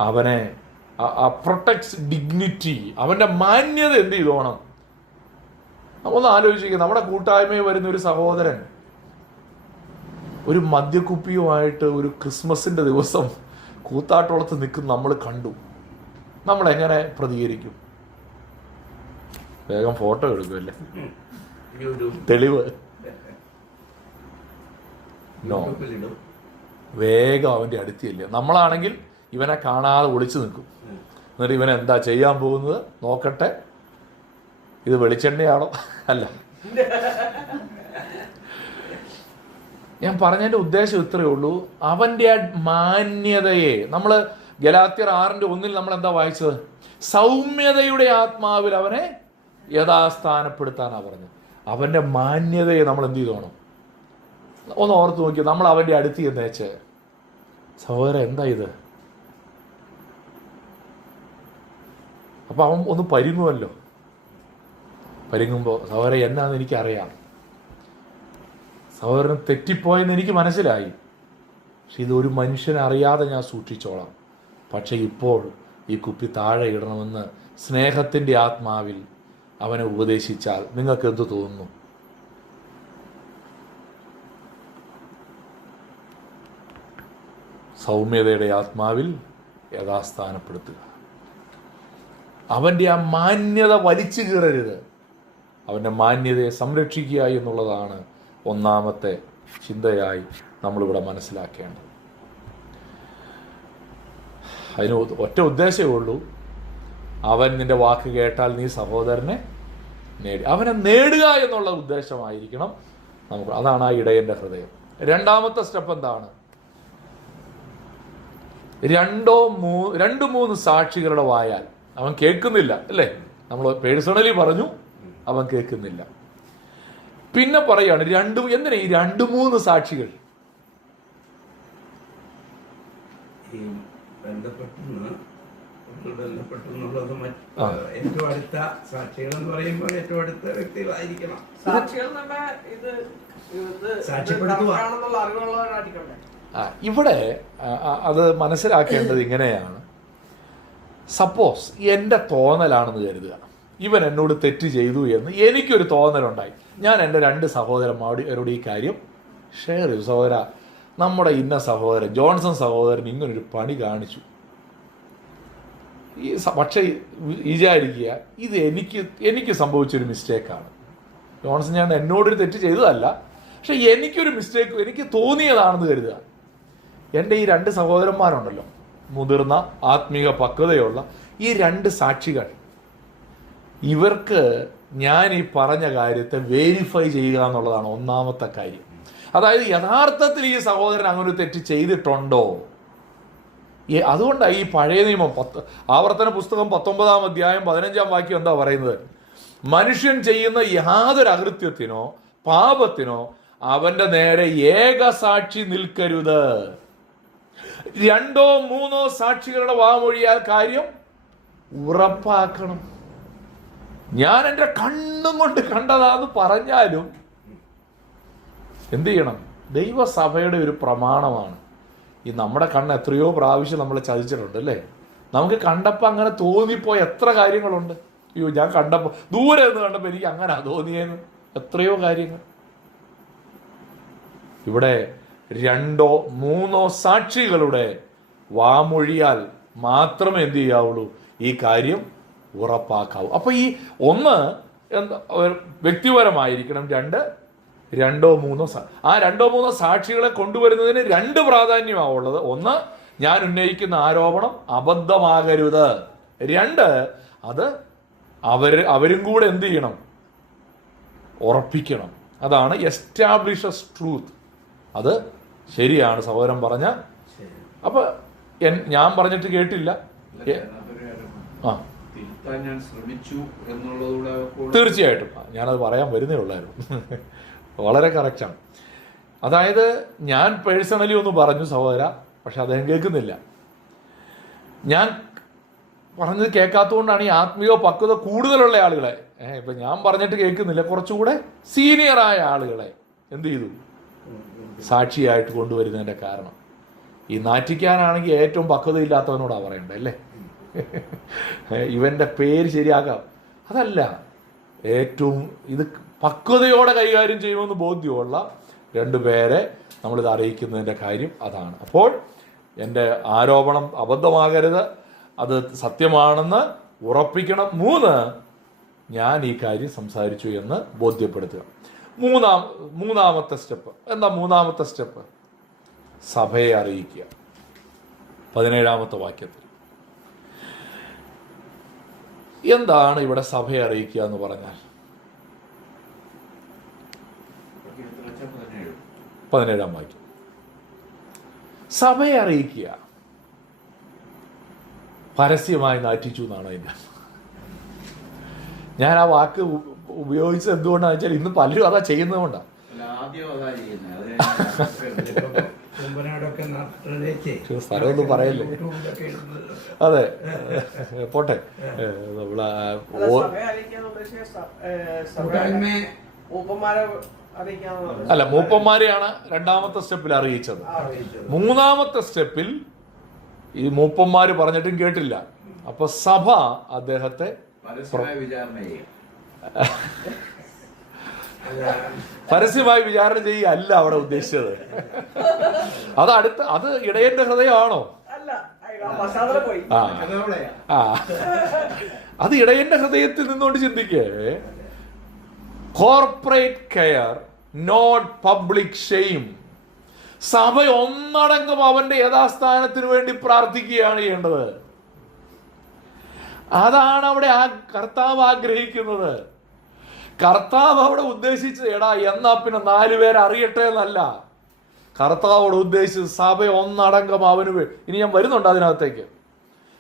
അവനെ പ്രൊട്ടക്ട്സ് ഡിഗ്നിറ്റി, അവൻ്റെ മാന്യത എന്ത് ചെയ്തോണം. നമ്മളൊന്ന് ആലോചിക്കുക, നമ്മുടെ കൂട്ടായ്മയിൽ വരുന്ന ഒരു സഹോദരൻ ഒരു മദ്യക്കുപ്പിയുമായിട്ട് ഒരു ക്രിസ്മസിൻ്റെ ദിവസം കൂത്താട്ടോളത്ത് നിൽക്കുന്ന നമ്മൾ കണ്ടു, നമ്മളെങ്ങനെ പ്രതികരിക്കും? വേഗം ഫോട്ടോ എടുക്കുമല്ലേ, യൂട്യൂബ് തെളിവ്. നോ, യൂട്യൂബിലിടും. വേഗം അവൻ്റെ അടുത്തില്ല. നമ്മളാണെങ്കിൽ ഇവനെ കാണാതെ ഒളിച്ചു നിൽക്കും. എന്നിട്ട് ഇവൻ എന്താ ചെയ്യാൻ പോകുന്നത് നോക്കട്ടെ, ഇത് വെളിച്ചെണ്ണയാണോ അല്ല. ഞാൻ പറഞ്ഞതിൻ്റെ ഉദ്ദേശം ഇത്രയേ ഉള്ളൂ. അവൻ്റെ ആ മാന്യതയെ നമ്മൾ ഗലാത്യർ 6:1 നമ്മൾ എന്താ വായിച്ചത്? സൗമ്യതയുടെ ആത്മാവിൽ അവനെ യഥാസ്ഥാനപ്പെടുത്താനാണ് പറഞ്ഞത്. അവൻ്റെ മാന്യതയെ നമ്മൾ എന്ത് ചെയ്തോണം? ഒന്ന് ഓർത്ത് നോക്കി. നമ്മൾ അവൻ്റെ അടുത്ത് ചെന്നേച്ച്, സഹോദരൻ എന്താ ഇത്? അപ്പം അവൻ ഒന്ന് പരിങ്ങുമല്ലോ. പരിങ്ങുമ്പോൾ സഹോദരൻ എന്നാന്ന് എനിക്കറിയാം, സഹോദരൻ തെറ്റിപ്പോയെന്ന് എനിക്ക് മനസ്സിലായി, പക്ഷെ ഇതൊരു മനുഷ്യനെ അറിയാതെ ഞാൻ സൂക്ഷിച്ചോളാം. പക്ഷെ ഇപ്പോൾ ഈ കുപ്പി താഴെ ഇടണമെന്ന് സ്നേഹത്തിൻ്റെ ആത്മാവിൽ അവനെ ഉപദേശിച്ചാൽ നിങ്ങൾക്ക് എന്ത് തോന്നുന്നു? സൗമ്യതയുടെ ആത്മാവിൽ യഥാസ്ഥാനപ്പെടുത്തുക. അവൻ്റെ ആ മാന്യത വലിച്ചു കീറരുത്. അവൻ്റെ മാന്യതയെ സംരക്ഷിക്കുക എന്നുള്ളതാണ് ഒന്നാമത്തെ ചിന്തയായി നമ്മളിവിടെ മനസ്സിലാക്കേണ്ടത്. അതിന് ഒറ്റ ഉദ്ദേശമേ ഉള്ളൂ, അവൻ നിന്റെ വാക്ക് കേട്ടാൽ നീ സഹോദരനെ നേടി, അവനെ നേടുക എന്നുള്ള ഉദ്ദേശമായിരിക്കണം നമുക്ക്. അതാണ് ആ ഇടയൻ്റെ ഹൃദയം. രണ്ടാമത്തെ സ്റ്റെപ്പ് എന്താണ്? 2-3 സാക്ഷികളുടെ വായാൽ അവൻ കേൾക്കുന്നില്ല അല്ലേ? നമ്മൾ പേഴ്സണലി പറഞ്ഞു, അവൻ കേൾക്കുന്നില്ല. പിന്നെ പറയാണ് എന്തിനാ ഈ 2-3 സാക്ഷികൾ? ഈ ഏറ്റവും അടുത്ത സാക്ഷികൾ എന്ന് പറയുമ്പോൾ ഏറ്റവും അടുത്ത വ്യക്തികളായിരിക്കണം. ഇവിടെ അത് മനസ്സിലാക്കേണ്ടത് ഇങ്ങനെയാണ്. സപ്പോസ് എൻ്റെ തോന്നലാണെന്ന് കരുതുക, ഇവൻ എന്നോട് തെറ്റ് ചെയ്തു എന്ന് എനിക്കൊരു തോന്നലുണ്ടായി. ഞാൻ എൻ്റെ 2 സഹോദരന്മാരോട് ഈ കാര്യം ഷെയർ ചെയ്തു. സഹോദര, നമ്മുടെ ഇന്ന സഹോദരൻ ജോൺസൺ സഹോദരൻ ഇങ്ങനൊരു പണി കാണിച്ചു. പക്ഷേ വിചാരിക്കുക, ഇത് എനിക്ക് സംഭവിച്ചൊരു മിസ്റ്റേക്കാണ്. ജോൺസൺ ഞാൻ എന്നോടൊരു തെറ്റ് ചെയ്തതല്ല, പക്ഷെ എനിക്കൊരു മിസ്റ്റേക്ക് എനിക്ക് തോന്നിയതാണെന്ന് കരുതുക. എൻ്റെ ഈ 2 സഹോദരന്മാരുണ്ടല്ലോ, മുതിർന്ന ആത്മീക പക്വതയുള്ള ഈ 2 സാക്ഷികൾ, ഇവർക്ക് ഞാൻ ഈ പറഞ്ഞ കാര്യത്തെ വെരിഫൈ ചെയ്യുക എന്നുള്ളതാണ് ഒന്നാമത്തെ കാര്യം. അതായത് യഥാർത്ഥത്തിൽ ഈ സഹോദരൻ അങ്ങനെ ഒരു തെറ്റ് ചെയ്തിട്ടുണ്ടോ? അതുകൊണ്ടാണ് ഈ പഴയ നിയമം ആവർത്തന പുസ്തകം 19-ാം അധ്യായം 15-ാം വാക്യം എന്താ പറയുന്നത്? മനുഷ്യൻ ചെയ്യുന്ന യാതൊരു അകൃത്യത്തിനോ പാപത്തിനോ അവന്റെ നേരെ ഏകസാക്ഷി നിൽക്കരുത്. 2-3 സാക്ഷികളുടെ വാമൊഴിയാൽ കാര്യം ഉറപ്പാക്കണം. ഞാൻ എൻ്റെ കണ്ണും കൊണ്ട് കണ്ടതാന്ന് പറഞ്ഞാലും എന്ത് ചെയ്യണം? ദൈവസഭയുടെ ഒരു പ്രമാണമാണ്. ഈ നമ്മുടെ കണ്ണ് എത്രയോ പ്രാവശ്യം നമ്മളെ ചതിച്ചിട്ടുണ്ട് അല്ലേ? നമുക്ക് കണ്ടപ്പോൾ അങ്ങനെ തോന്നിപ്പോയ എത്ര കാര്യങ്ങളുണ്ട്. അയ്യോ, ഞാൻ കണ്ടപ്പോൾ ദൂരെ നിന്ന് കണ്ടപ്പോൾ എനിക്ക് അങ്ങനെ തോന്നിയെന്ന് എത്രയോ കാര്യങ്ങൾ. ഇവിടെ 2-3 സാക്ഷികളുടെ വാമൊഴിയാൽ മാത്രമേ എന്ത് ചെയ്യാവുള്ളൂ? ഈ കാര്യം ഉറപ്പാക്കാവൂ. അപ്പൊ ഈ ഒന്ന് എന്താ വ്യക്തിപരമായിരിക്കണം. 2-3 ആ 2-3 സാക്ഷികളെ കൊണ്ടുവരുന്നതിന് 2 പ്രാധാന്യമാവുള്ളത്. ഒന്ന്, ഞാൻ ഉന്നയിക്കുന്ന ആരോപണം അബദ്ധമാകരുത്. 2, അത് അവരും കൂടെ എന്ത് ചെയ്യണം? ഉറപ്പിക്കണം. അതാണ് എസ്റ്റാബ്ലിഷസ് ട്രൂത്ത്. അത് ശരിയാണ് സഹോദരൻ പറഞ്ഞ. അപ്പൊ ഞാൻ പറഞ്ഞിട്ട് കേട്ടില്ല, ഞാൻ ശ്രമിച്ചു എന്നുള്ളതൂടെ തീർച്ചയായിട്ടും ഞാനത് പറയാൻ വരുന്നേ ഉള്ളായിരുന്നു. വളരെ കറക്റ്റാണ്. അതായത് ഞാൻ പേഴ്സണലി ഒന്ന് പറഞ്ഞു സഹോദര, പക്ഷെ അദ്ദേഹം കേൾക്കുന്നില്ല. ഞാൻ പറഞ്ഞത് കേൾക്കാത്തതുകൊണ്ടാണ് ഈ ആത്മീയ പക്വത കൂടുതലുള്ള ആളുകളെ, ഇപ്പൊ ഞാൻ പറഞ്ഞിട്ട് കേൾക്കുന്നില്ല, കുറച്ചുകൂടെ സീനിയറായ ആളുകളെ എന്ത് ചെയ്തു? സാക്ഷിയായിട്ട് കൊണ്ടുവരുന്നതിൻ്റെ കാരണം. ഈ നാറ്റിക്കാനാണെങ്കിൽ ഏറ്റവും പക്വതയില്ലാത്തവനോടാണ് പറയണ്ടേ അല്ലേ? ഇവൻ്റെ പേര് ശരിയാക്കാം, അതല്ല, ഏറ്റവും ഇത് പക്വതയോടെ കൈകാര്യം ചെയ്യുമെന്ന് ബോധ്യമുള്ള 2 പേരെ നമ്മളിത് അറിയിക്കുന്നതിൻ്റെ കാര്യം അതാണ്. അപ്പോൾ എൻ്റെ ആരോപണം അബദ്ധമാകരുത്, അത് സത്യമാണെന്ന് ഉറപ്പിക്കണം. 3, ഞാൻ ഈ കാര്യം സംസാരിച്ചു എന്ന് ബോധ്യപ്പെടുത്തുക. മൂന്നാമത്തെ സ്റ്റെപ്പ് എന്താ? മൂന്നാമത്തെ സ്റ്റെപ്പ് സഭയെ അറിയിക്കുക. 17-ാമത്തെ വാക്യത്തിൽ എന്താണ് ഇവിടെ സഭയെ അറിയിക്കുക എന്ന് പറഞ്ഞാൽ? 17-ാം വാക്യം സഭയെ അറിയിക്കുക. പരസ്യമായി നാറ്റിച്ചു എന്നാണ് അതിൻ്റെ. ഞാൻ ആ വാക്ക് ഉപയോഗിച്ചത് എന്തുകൊണ്ടാണെന്ന് വെച്ചാൽ ഇന്ന് പലരും അതാ ചെയ്യുന്നതുകൊണ്ടാണ്. സ്ഥലമൊന്നും പറയല്ലേ. അതെ, പോട്ടെ. അല്ല, മൂപ്പന്മാരെയാണ് 2-ാമത്തെ സ്റ്റെപ്പിൽ അറിയിച്ചത്. 3-ാമത്തെ സ്റ്റെപ്പിൽ ഈ മൂപ്പന്മാര് പറഞ്ഞിട്ടും കേട്ടില്ല. അപ്പൊ സഭ അദ്ദേഹത്തെ പരസ്യമായി വിചാരണ ചെയ്യുകയല്ല അവിടെ ഉദ്ദേശിച്ചത്. അത് ഇടയന്റെ ഹൃദയമാണോ? അത് ഇടയന്റെ ഹൃദയത്തിൽ നിന്നുകൊണ്ട് ചിന്തിക്കേ. Corporate care, not public shame. സഭ ഒന്നടങ്കം അവന്റെ യഥാസ്ഥാനത്തിന് വേണ്ടി പ്രാർത്ഥിക്കുകയാണ് ചെയ്യേണ്ടത്. അതാണ് അവിടെ കർത്താവ് ആഗ്രഹിക്കുന്നത്. കർത്താവ് അവിടെ ഉദ്ദേശിച്ചത് എന്നാ പിന്നെ 4 പേരെ അറിയട്ടെ എന്നല്ല. കർത്താവോട് ഉദ്ദേശിച്ചത് സഭ ഒന്നടങ്കം അവന് ഇനി ഞാൻ വരുന്നുണ്ട് അതിനകത്തേക്ക്.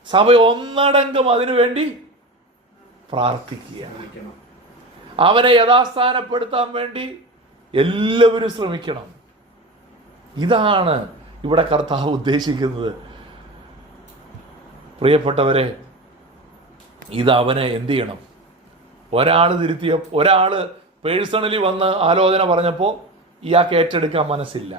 സഭ ഒന്നടങ്കം അതിനു വേണ്ടി പ്രാർത്ഥിക്കുക. അവനെ യഥാസ്ഥാനപ്പെടുത്താൻ വേണ്ടി എല്ലാവരും ശ്രമിക്കണം. ഇതാണ് ഇവിടെ കർത്താവ് ഉദ്ദേശിക്കുന്നത്. പ്രിയപ്പെട്ടവരെ, ഇത് അവനെ എന്ത് ചെയ്യണം? ഒരാള് പേഴ്സണലി വന്ന് ആലോചന പറഞ്ഞപ്പോൾ ഇയാൾക്ക് ഏറ്റെടുക്കാൻ മനസ്സില്ല.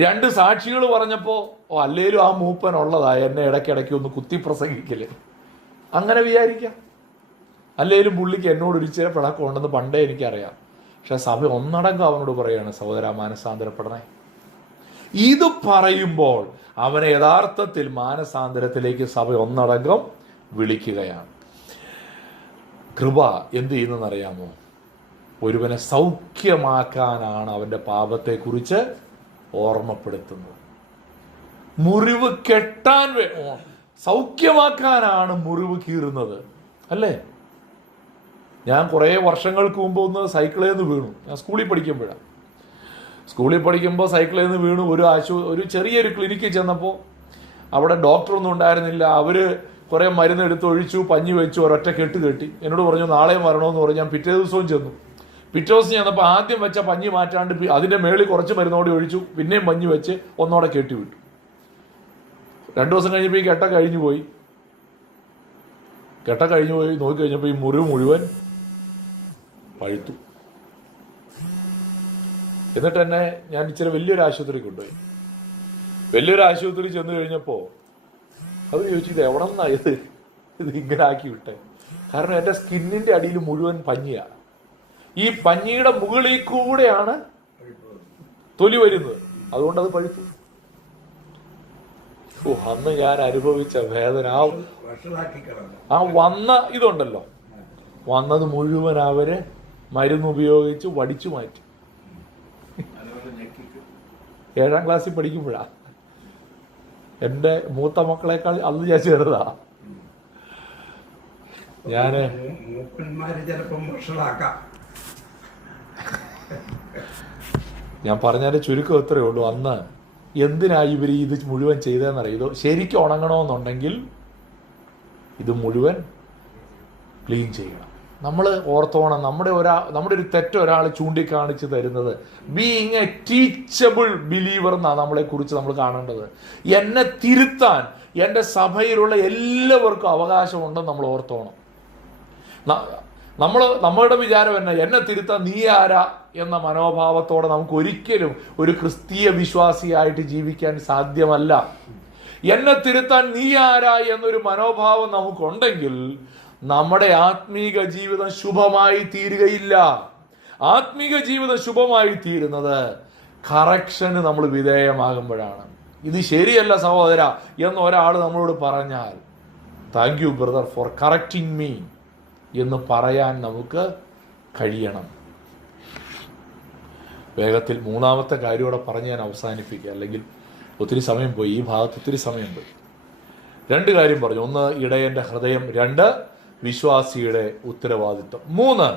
2 സാക്ഷികൾ പറഞ്ഞപ്പോൾ അല്ലേലും ആ മൂപ്പൻ ഉള്ളതാ എന്നെ ഇടയ്ക്കിടയ്ക്ക് ഒന്ന് കുത്തി പ്രസംഗിക്കല്, അങ്ങനെ വിചാരിക്കാം. അല്ലേലും പുള്ളിക്ക് എന്നോട് ഒരിച്ചിരി പിണക്കം ഉണ്ടെന്ന് പണ്ടേ എനിക്കറിയാം. പക്ഷെ സഭ ഒന്നടങ്കം അവനോട് പറയാണ്, സഹോദര മാനസാന്തരപ്പെടണേ. ഇത് പറയുമ്പോൾ അവനെ യഥാർത്ഥത്തിൽ മാനസാന്തരത്തിലേക്ക് സഭ ഒന്നടങ്കം വിളിക്കുകയാണ്. കൃപ എന്ത് ചെയ്യുന്നറിയാമോ? ഒരുവനെ സൗഖ്യമാക്കാനാണ് അവന്റെ പാപത്തെക്കുറിച്ച് ഓർമ്മപ്പെടുത്തുന്നത്. മുറിവ് കെട്ടാൻ സൗഖ്യമാക്കാനാണ് മുറിവ് കീറുന്നത്, അല്ലേ? ഞാൻ കുറേ വർഷങ്ങൾക്ക് മുമ്പ് ഒന്ന് സൈക്കിളിൽ നിന്ന് വീണു. ഞാൻ സ്കൂളിൽ പഠിക്കുമ്പോൾ സൈക്കിളിൽ നിന്ന് വീണു. ഒരു ചെറിയൊരു ക്ലിനിക്കിൽ ചെന്നപ്പോൾ അവിടെ ഡോക്ടറൊന്നും ഉണ്ടായിരുന്നില്ല. അവര് കുറേ മരുന്ന് എടുത്ത് ഒഴിച്ചു, പഞ്ഞി വെച്ചു, ഒരൊറ്റ കെട്ട് കെട്ടി. എന്നോട് പറഞ്ഞു നാളെ വരണമെന്ന് പറഞ്ഞു. ഞാൻ പിറ്റേ ദിവസവും ചെന്നു. പിറ്റേ ദിവസം ചെന്നപ്പോൾ ആദ്യം വെച്ച പഞ്ഞി മാറ്റാണ്ട് അതിൻ്റെ മേളിൽ കുറച്ച് മരുന്നോടെ ഒഴിച്ചു, പിന്നെയും പഞ്ഞി വെച്ച് ഒന്നോടെ കെട്ടി വിട്ടു. 2 ദിവസം കഴിഞ്ഞപ്പോൾ ഈ കെട്ട കഴിഞ്ഞു പോയി. നോക്കി കഴിഞ്ഞപ്പോൾ ഈ മുറിവ് മുഴുവൻ പഴുത്തു. എന്നിട്ട് എന്നെ ഞാൻ ഇച്ചിരി വലിയൊരു ആശുപത്രി കൊണ്ടുപോയി. വലിയൊരു ആശുപത്രി ചെന്ന് കഴിഞ്ഞപ്പോൾ അവർ ചോദിച്ചു, ഇത് എവിടെ നിന്നാ ഇത് ഇങ്ങനെ ആക്കി വിട്ടെ? കാരണം എൻ്റെ സ്കിന്നിൻ്റെ അടിയിൽ മുഴുവൻ പഞ്ഞിയാണ്. ഈ പഞ്ഞിയുടെ മുകളിൽ കൂടെയാണ് തൊലി വരുന്നത്, അതുകൊണ്ട് അത് പഴുത്തു. അന്ന് ഞാൻ അനുഭവിച്ച വേദന, ആ വന്ന ഇതുണ്ടല്ലോ, വന്നത് മുഴുവൻ അവര് മരുന്ന് ഉപയോഗിച്ച് വടിച്ചു മാറ്റി. 7-ാം ക്ലാസ്സിൽ പഠിക്കുമ്പോഴാ. എൻ്റെ മൂത്ത മക്കളെക്കാൾ അന്ന് ഞാൻ ചെറുതാ. ഞാൻ പറഞ്ഞാൽ ചുരുക്കം എത്രയേ ഉള്ളൂ. അന്ന് എന്തിനാ ഇവർ ഇത് മുഴുവൻ ചെയ്തതെന്നറിയോ? ശരിക്കും ഉണങ്ങണമെന്നുണ്ടെങ്കിൽ ഇത് മുഴുവൻ ക്ലീൻ ചെയ്യണം. നമ്മൾ ഓർത്തോണം, നമ്മുടെ ഒരു തെറ്റ് ഒരാൾ ചൂണ്ടിക്കാണിച്ച് തരുന്നത്. ബീയിങ് എ ടീച്ചബിൾ ബിലീവർ എന്നാണ് നമ്മളെക്കുറിച്ച് നമ്മൾ കാണേണ്ടത്. എന്നെ തിരുത്താൻ എൻ്റെ സഭയിലുള്ള എല്ലാവർക്കും അവകാശമുണ്ടെന്ന് നമ്മൾ ഓർത്തോണം. നമ്മളുടെ വിചാരം എന്നെ തിരുത്താൻ നീ ആരാ എന്ന മനോഭാവത്തോടെ നമുക്ക് ഒരിക്കലും ഒരു ക്രിസ്തീയ വിശ്വാസിയായിട്ട് ജീവിക്കാൻ സാധ്യമല്ല. എന്നെ തിരുത്താൻ നീ ആരാ എന്നൊരു മനോഭാവം നമുക്കുണ്ടെങ്കിൽ നമ്മുടെ ആത്മീക ജീവിതം ശുഭമായി തീരുകയില്ല. ആത്മീക ജീവിതം ശുഭമായി തീരുന്നത് കറക്ഷന് നമ്മൾ വിധേയമാകുമ്പോഴാണ്. ഇത് ശരിയല്ല സഹോദര എന്ന് ഒരാൾ നമ്മളോട് പറഞ്ഞാൽ, thank you brother four correcting me, എന്ന് പറയാൻ നമുക്ക് കഴിയണം. വേഗത്തിൽ മൂന്നാമത്തെ കാര്യത്തോടെ പറഞ്ഞ് ഞാൻ അവസാനിപ്പിക്കുക, അല്ലെങ്കിൽ ഒത്തിരി സമയം പോയി. ഈ ഭാഗത്ത് ഒത്തിരി സമയം പോയി. 2 കാര്യം പറഞ്ഞു. 1 ഇടയൻ്റെ ഹൃദയം, 2 വിശ്വാസിയുടെ ഉത്തരവാദിത്വം, 3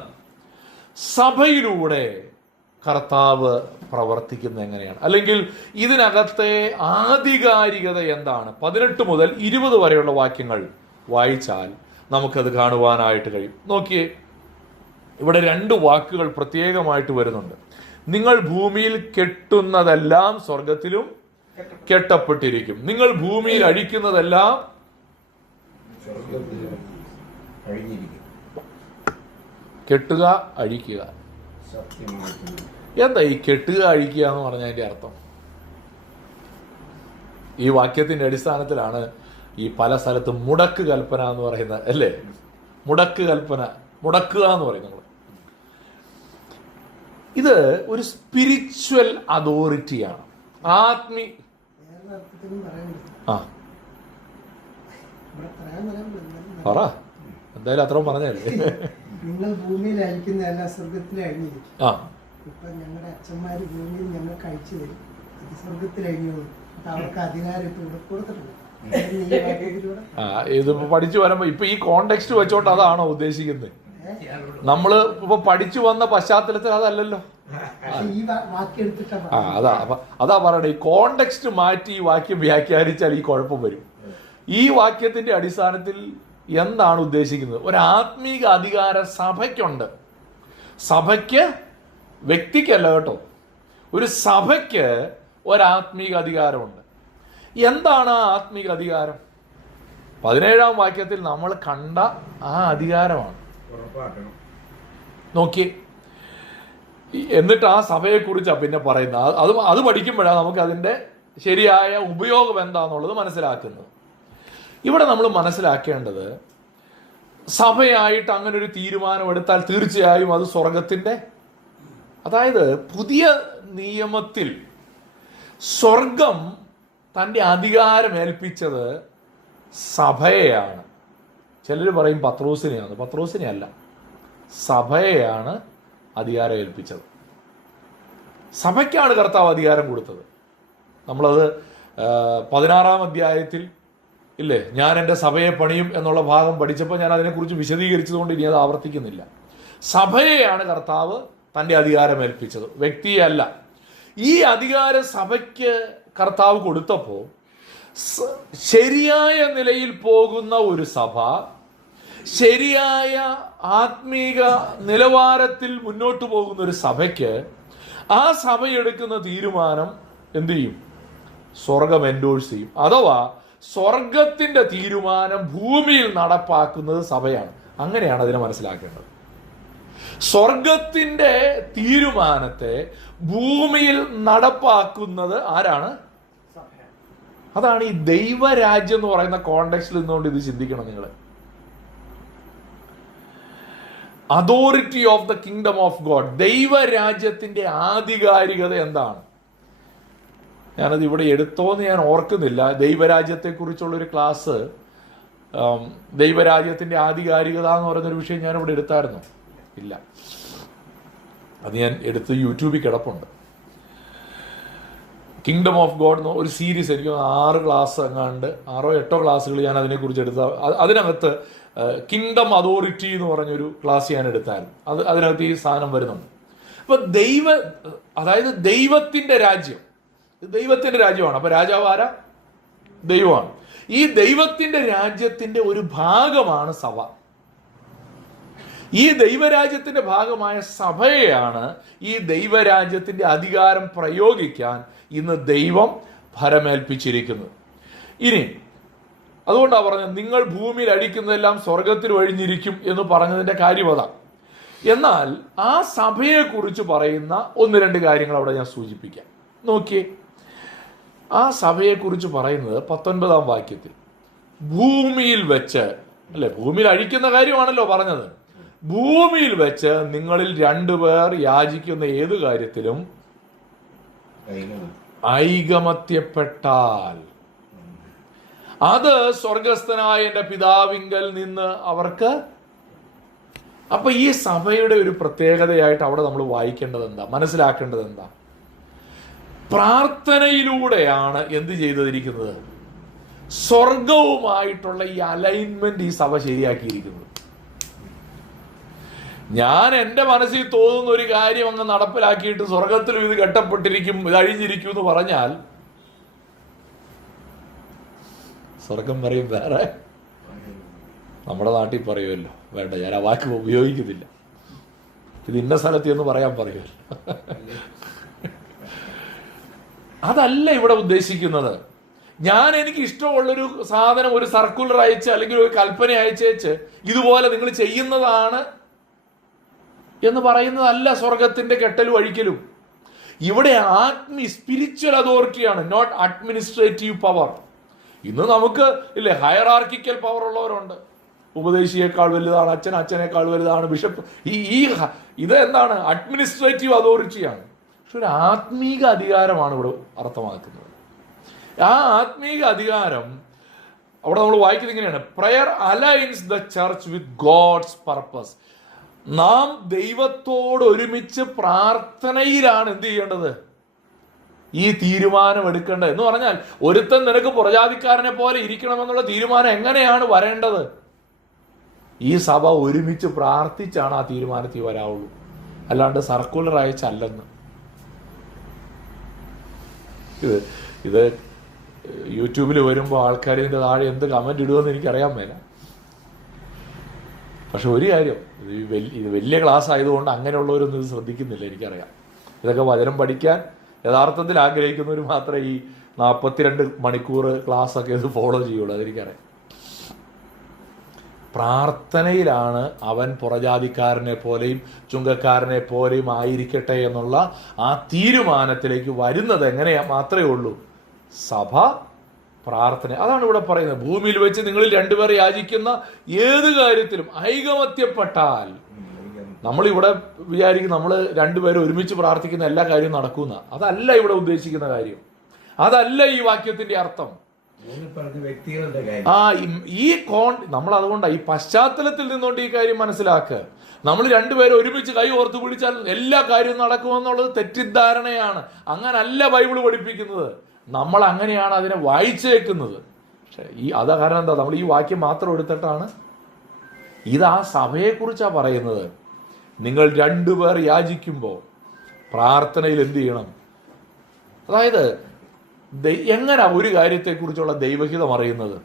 സഭയിലൂടെ കർത്താവ് പ്രവർത്തിക്കുന്നത് എങ്ങനെയാണ്, അല്ലെങ്കിൽ ഇതിനകത്തെ ആധികാരികത എന്താണ്. 18 മുതൽ 20 വരെയുള്ള വാക്യങ്ങൾ വായിച്ചാൽ നമുക്കത് കാണുവാനായിട്ട് കഴിയും. നോക്കിയേ, ഇവിടെ 2 വാക്കുകൾ പ്രത്യേകമായിട്ട് വരുന്നുണ്ട്. നിങ്ങൾ ഭൂമിയിൽ കെട്ടുന്നതെല്ലാം സ്വർഗത്തിലും കെട്ടപ്പെട്ടിരിക്കും, നിങ്ങൾ ഭൂമിയിൽ അഴിക്കുന്നതെല്ലാം കെട്ടുക അഴിക്കുക. എന്താ ഈ കെട്ടുക അഴിക്കുക എന്ന് പറഞ്ഞതിൻ്റെ അർത്ഥം? ഈ വാക്യത്തിന്റെ അടിസ്ഥാനത്തിലാണ് ഈ പല സ്ഥലത്തും മുടക്ക് കൽപ്പന എന്ന് പറയുന്നത്, അല്ലേ? മുടക്ക് കൽപ്പന, മുടക്കുക എന്ന് പറയും നമ്മൾ. ഇത് ഒരു സ്പിരിച്വൽ അതോറിറ്റിയാണ്. പറ, എന്തായാലും അത്രയും പറഞ്ഞല്ലേ. നിങ്ങൾ ഭൂമിയിൽ അഴിക്കുന്ന എല്ലാ സ്വർഗത്തിൽ അഴിഞ്ഞിരിക്കും. ഇപ്പൊ ഞങ്ങളുടെ അച്ഛന്മാര് ഭൂമിയിൽ ഞങ്ങൾക്ക് അഴിച്ചു തരും, അത് സ്വർഗത്തിൽ അഴിഞ്ഞു. അവർക്ക് അധികാരം ഇവിടെ കൊടുത്തിട്ടുണ്ട്. ഇത് പഠിച്ചു വരുമ്പോ ഇപ്പൊ ഈ കോണ്ടെക്സ്റ്റ് വെച്ചോണ്ട് അതാണോ ഉദ്ദേശിക്കുന്നത്? നമ്മള് ഇപ്പൊ പഠിച്ചു വന്ന പശ്ചാത്തലത്തിൽ അതല്ലല്ലോ. അതാ പറയണേ, ഈ കോണ്ടെക്സ്റ്റ് മാറ്റി ഈ വാക്യം വ്യാഖ്യാനിച്ചാൽ ഈ കുഴപ്പം വരും. ഈ വാക്യത്തിന്റെ അടിസ്ഥാനത്തിൽ എന്താണ് ഉദ്ദേശിക്കുന്നത്? ഒരു ആത്മീക അധികാരം സഭയ്ക്കുണ്ട്. സഭയ്ക്ക്, വ്യക്തിക്കല്ല കേട്ടോ, ഒരു സഭയ്ക്ക് ഒരാത്മീക അധികാരമുണ്ട്. എന്താണ് ആ ആത്മീക അധികാരം? 17-ാം വാക്യത്തിൽ നമ്മൾ കണ്ട ആ അധികാരമാണ്. നോക്കിയേ, എന്നിട്ട് ആ സഭയെക്കുറിച്ചാണ് പിന്നെ പറയുന്നത്. അത് പഠിക്കുമ്പോഴാണ് നമുക്ക് അതിൻ്റെ ശരിയായ ഉപയോഗം എന്താണെന്നുള്ളത് മനസ്സിലാക്കുന്നത്. ഇവിടെ നമ്മൾ മനസ്സിലാക്കേണ്ടത്, സഭയായിട്ട് അങ്ങനെ ഒരു തീരുമാനമെടുത്താൽ തീർച്ചയായും അത് സ്വർഗത്തിൻ്റെ, അതായത് പുതിയ നിയമത്തിൽ സ്വർഗം തൻ്റെ അധികാരം ഏൽപ്പിച്ചത് സഭയെയാണ്. ചിലർ പറയും പത്രോസിനെയാണ്. പത്രോസിനെ അല്ല, സഭയെയാണ് അധികാരം ഏൽപ്പിച്ചത്. സഭയ്ക്കാണ് കർത്താവ് അധികാരം കൊടുത്തത്. നമ്മളത് 16-ാം അധ്യായത്തിൽ ഇല്ലേ, ഞാൻ എൻ്റെ സഭയെ പണിയും എന്നുള്ള ഭാഗം പഠിച്ചപ്പോൾ ഞാൻ അതിനെക്കുറിച്ച് വിശദീകരിച്ചതുകൊണ്ട് ഇനി അത് ആവർത്തിക്കുന്നില്ല. സഭയെയാണ് കർത്താവ് തൻ്റെ അധികാരം ഏൽപ്പിച്ചത്, വ്യക്തിയല്ല. ഈ അധികാരം സഭയ്ക്ക് കർത്താവ് കൊടുത്തപ്പോൾ ശരിയായ നിലയിൽ പോകുന്ന ഒരു സഭ, ശരിയായ ആത്മീക നിലവാരത്തിൽ മുന്നോട്ട് പോകുന്ന ഒരു സഭയ്ക്ക് ആ സഭ എടുക്കുന്ന തീരുമാനം എന്തു ചെയ്യും? സ്വർഗം എൻഡോഴ്സ് ചെയ്യും. അഥവാ സ്വർഗത്തിന്റെ തീരുമാനം ഭൂമിയിൽ നടപ്പാക്കുന്നത് സഭയാണ്. അങ്ങനെയാണ് അതിനെ മനസ്സിലാക്കേണ്ടത്. സ്വർഗത്തിന്റെ തീരുമാനത്തെ ഭൂമിയിൽ നടപ്പാക്കുന്നത് ആരാണ്? അതാണ് ഈ ദൈവരാജ്യം എന്ന് പറയുന്ന കോണ്ടെക്സ്റ്റിൽ നിന്നുകൊണ്ട് ഇത് ചിന്തിക്കണം നിങ്ങൾ. Authority of the kingdom of God, ദൈവരാജ്യത്തിന്റെ ആധികാരികത എന്താണ്? ഞാനത് ഇവിടെ എടുത്തോന്ന് ഞാൻ ഓർക്കുന്നില്ല. ദൈവരാജ്യത്തെക്കുറിച്ചുള്ളൊരു ക്ലാസ്, ദൈവരാജ്യത്തിന്റെ ആധികാരികത എന്ന് പറയുന്നൊരു വിഷയം ഞാനിവിടെ എടുത്തായിരുന്നു. ഇല്ല, അത് ഞാൻ എടുത്ത് യൂട്യൂബിൽ കിടപ്പുണ്ട്. കിങ്ഡം ഓഫ് ഗോഡ് എന്ന ഒരു സീരീസ്, എനിക്ക് 6 ക്ലാസ് എങ്ങാണ്ട് 6 or 8 ക്ലാസ്സുകൾ ഞാൻ അതിനെക്കുറിച്ച് എടുത്ത, അതിനകത്ത് കിങ്ഡം അതോറിറ്റി എന്ന് പറഞ്ഞൊരു ക്ലാസ് ഞാൻ എടുത്തായിരുന്നു. അതിനകത്ത് ഈ സാധനം വരുന്നുണ്ട്. അപ്പൊ അതായത് ദൈവത്തിന്റെ രാജ്യം, ദൈവത്തിന്റെ രാജ്യമാണ്. അപ്പൊ രാജാവ് ആരാ? ദൈവമാണ്. ഈ ദൈവത്തിന്റെ രാജ്യത്തിന്റെ ഒരു ഭാഗമാണ് സഭ. ഈ ദൈവരാജ്യത്തിന്റെ ഭാഗമായ സഭയെയാണ് ഈ ദൈവരാജ്യത്തിന്റെ അധികാരം പ്രയോഗിക്കാൻ ഇന്ന് ദൈവം ഭരമേൽപ്പിച്ചിരിക്കുന്നത്. ഇനി അതുകൊണ്ടാണ് പറഞ്ഞത്, നിങ്ങൾ ഭൂമിയിൽ അടിക്കുന്നതെല്ലാം സ്വർഗത്തിൽ ഒഴിഞ്ഞിരിക്കും എന്ന് പറഞ്ഞതിന്റെ കാര്യം അതാ. എന്നാൽ ആ സഭയെക്കുറിച്ച് പറയുന്ന 1-2 കാര്യങ്ങൾ അവിടെ ഞാൻ സൂചിപ്പിക്കാം. നോക്കിയേ, ആ സഭയെക്കുറിച്ച് പറയുന്നത് 19-ാം വാക്യത്തിൽ, ഭൂമിയിൽ വെച്ച്, അല്ലെ, ഭൂമിയിൽ അഴിക്കുന്ന കാര്യമാണല്ലോ പറഞ്ഞത്. ഭൂമിയിൽ വെച്ച് നിങ്ങളിൽ 2 പേർ യാചിക്കുന്ന ഏത് കാര്യത്തിലും ഐകമത്യപ്പെട്ടാൽ അത് സ്വർഗസ്ഥനായ എൻ്റെ പിതാവിങ്കൽ നിന്ന് അവർക്ക് അപ്പൊ ഈ സഭയുടെ ഒരു പ്രത്യേകതയായിട്ട് അവിടെ നമ്മൾ വായിക്കേണ്ടത് എന്താ, മനസ്സിലാക്കേണ്ടത് എന്താ? പ്രാർത്ഥനയിലൂടെയാണ് എന്ത് ചെയ്തിരിക്കുന്നത്? സ്വർഗവുമായിട്ടുള്ള ഈ അലൈൻമെന്റ് ഈ സഭ ശരിയാക്കിയിരിക്കുന്നത്. ഞാൻ എൻ്റെ മനസ്സിൽ തോന്നുന്ന ഒരു കാര്യം അങ്ങ് നടപ്പിലാക്കിയിട്ട് സ്വർഗത്തിലും ഇത് കെട്ടപ്പെട്ടിരിക്കും, ഇത് അഴിഞ്ഞിരിക്കും എന്ന് പറഞ്ഞാൽ സ്വർഗം പറയും വേറെ. നമ്മുടെ നാട്ടിൽ പറയുമല്ലോ, വേണ്ട ഞാൻ ആ വാക്ക് ഉപയോഗിക്കുന്നില്ല, ഇത് ഇന്ന സ്ഥലത്ത് എന്ന് പറയാൻ പറയുമല്ലോ. അതല്ല ഇവിടെ ഉദ്ദേശിക്കുന്നത്. ഞാൻ എനിക്ക് ഇഷ്ടമുള്ളൊരു സാധനം ഒരു സർക്കുലർ അയച്ച് അല്ലെങ്കിൽ ഒരു കൽപ്പന അയച്ചേച്ച് ഇതുപോലെ നിങ്ങൾ ചെയ്യുന്നതാണ് എന്ന് പറയുന്നതല്ല സ്വർഗത്തിന്റെ കെട്ടലും അഴിക്കലും. ഇവിടെ സ്പിരിച്വൽ അതോറിറ്റിയാണ്, നോട്ട് അഡ്മിനിസ്ട്രേറ്റീവ് പവർ. ഇന്ന് നമുക്ക് ഇല്ലേ ഹയറാർക്കിക്കൽ പവർ ഉള്ളവരുണ്ട്. ഉപദേശിയേക്കാൾ വലുതാണ് അച്ഛൻ, അച്ഛനേക്കാൾ വലുതാണ് ബിഷപ്പ്. ഇത് എന്താണ്? അഡ്മിനിസ്ട്രേറ്റീവ് അതോറിറ്റിയാണ്. പക്ഷെ ഒരു ആത്മീക അധികാരമാണ് ഇവിടെ അർത്ഥമാക്കുന്നത്. ആ ആത്മീക അധികാരം അവിടെ നമ്മൾ വായിക്കുന്നത് ഇങ്ങനെയാണ്: prayer aligns the church with God's purpose. നാം ദൈവത്തോട് ഒരുമിച്ച് പ്രാർത്ഥനയിലാണ് എന്ത് ചെയ്യേണ്ടത്? ഈ തീരുമാനം എടുക്കേണ്ടത്. എന്ന് പറഞ്ഞാൽ ഒരുത്തൻ നിനക്ക് പുറജാതിക്കാരനെ പോലെ ഇരിക്കണമെന്നുള്ള തീരുമാനം എങ്ങനെയാണ് വരേണ്ടത്? ഈ സഭ ഒരുമിച്ച് പ്രാർത്ഥിച്ചാണ് ആ തീരുമാനത്തിൽ വരാവുള്ളൂ, അല്ലാണ്ട് സർക്കുലർ അയച്ചല്ലെന്ന്. ഇത് യൂട്യൂബിൽ വരുമ്പോൾ ആൾക്കാർ ഇതിൻ്റെ താഴെ എന്ത് കമന്റ് ഇടുമെന്ന് എനിക്കറിയാൻ മേല. പക്ഷെ ഒരു കാര്യം, ഇത് വലിയ ക്ലാസ് ആയതുകൊണ്ട് അങ്ങനെയുള്ളവരൊന്നും ഇത് ശ്രദ്ധിക്കുന്നില്ല, എനിക്കറിയാം. ഇതൊക്കെ വചനം പഠിക്കാൻ യഥാർത്ഥത്തിൽ ആഗ്രഹിക്കുന്നവർ മാത്രമേ ഈ 42 മണിക്കൂർ ക്ലാസ്സൊക്കെ ഇത് ഫോളോ ചെയ്യുള്ളൂ, അതെനിക്കറിയാം. പ്രാർത്ഥനയിലാണ് അവൻ പുറജാതിക്കാരനെ പോലെയും ചുങ്കക്കാരനെ പോലെയും ആയിരിക്കട്ടെ എന്നുള്ള ആ തീരുമാനത്തിലേക്ക് വരുന്നത് എങ്ങനെയാ മാത്രമേ ഉള്ളൂ? സഭ പ്രാർത്ഥന. അതാണ് ഇവിടെ പറയുന്നത്. ഭൂമിയിൽ വെച്ച് നിങ്ങളിൽ 2 പേർ യാചിക്കുന്ന ഏത് കാര്യത്തിലും ഐകമത്യപ്പെട്ടാൽ. നമ്മളിവിടെ വിചാരിക്കും നമ്മൾ 2 പേരും ഒരുമിച്ച് പ്രാർത്ഥിക്കുന്ന എല്ലാ കാര്യവും നടക്കുന്ന. അതല്ല ഇവിടെ ഉദ്ദേശിക്കുന്ന കാര്യം, അതല്ല ഈ വാക്യത്തിന്റെ അർത്ഥം. നമ്മൾ അതുകൊണ്ടാണ് ഈ പശ്ചാത്തലത്തിൽ നിന്നുകൊണ്ട് ഈ കാര്യം മനസ്സിലാക്കുക. നമ്മൾ 2 പേരും ഒരുമിച്ച് കൈ ഓർത്ത് പിടിച്ചാൽ എല്ലാ കാര്യവും നടക്കുമെന്നുള്ളത് തെറ്റിദ്ധാരണയാണ്. അങ്ങനല്ല ബൈബിള് പഠിപ്പിക്കുന്നത്. നമ്മൾ അങ്ങനെയാണ് അതിനെ വായിച്ചേക്കുന്നത്. പക്ഷെ അതാ കാരണം എന്താ, നമ്മൾ ഈ വാക്യം മാത്രം എടുത്തിട്ടാണ് ഇത് ആ സഭയെക്കുറിച്ചാണ് പറയുന്നത്. നിങ്ങൾ 2 പേർ യാചിക്കുമ്പോൾ പ്രാർത്ഥനയിൽ എന്ത് ചെയ്യണം? അതായത് എങ്ങനെ ഒരു കാര്യത്തെക്കുറിച്ചുള്ള ദൈവഹിതം അറിയുന്നത്?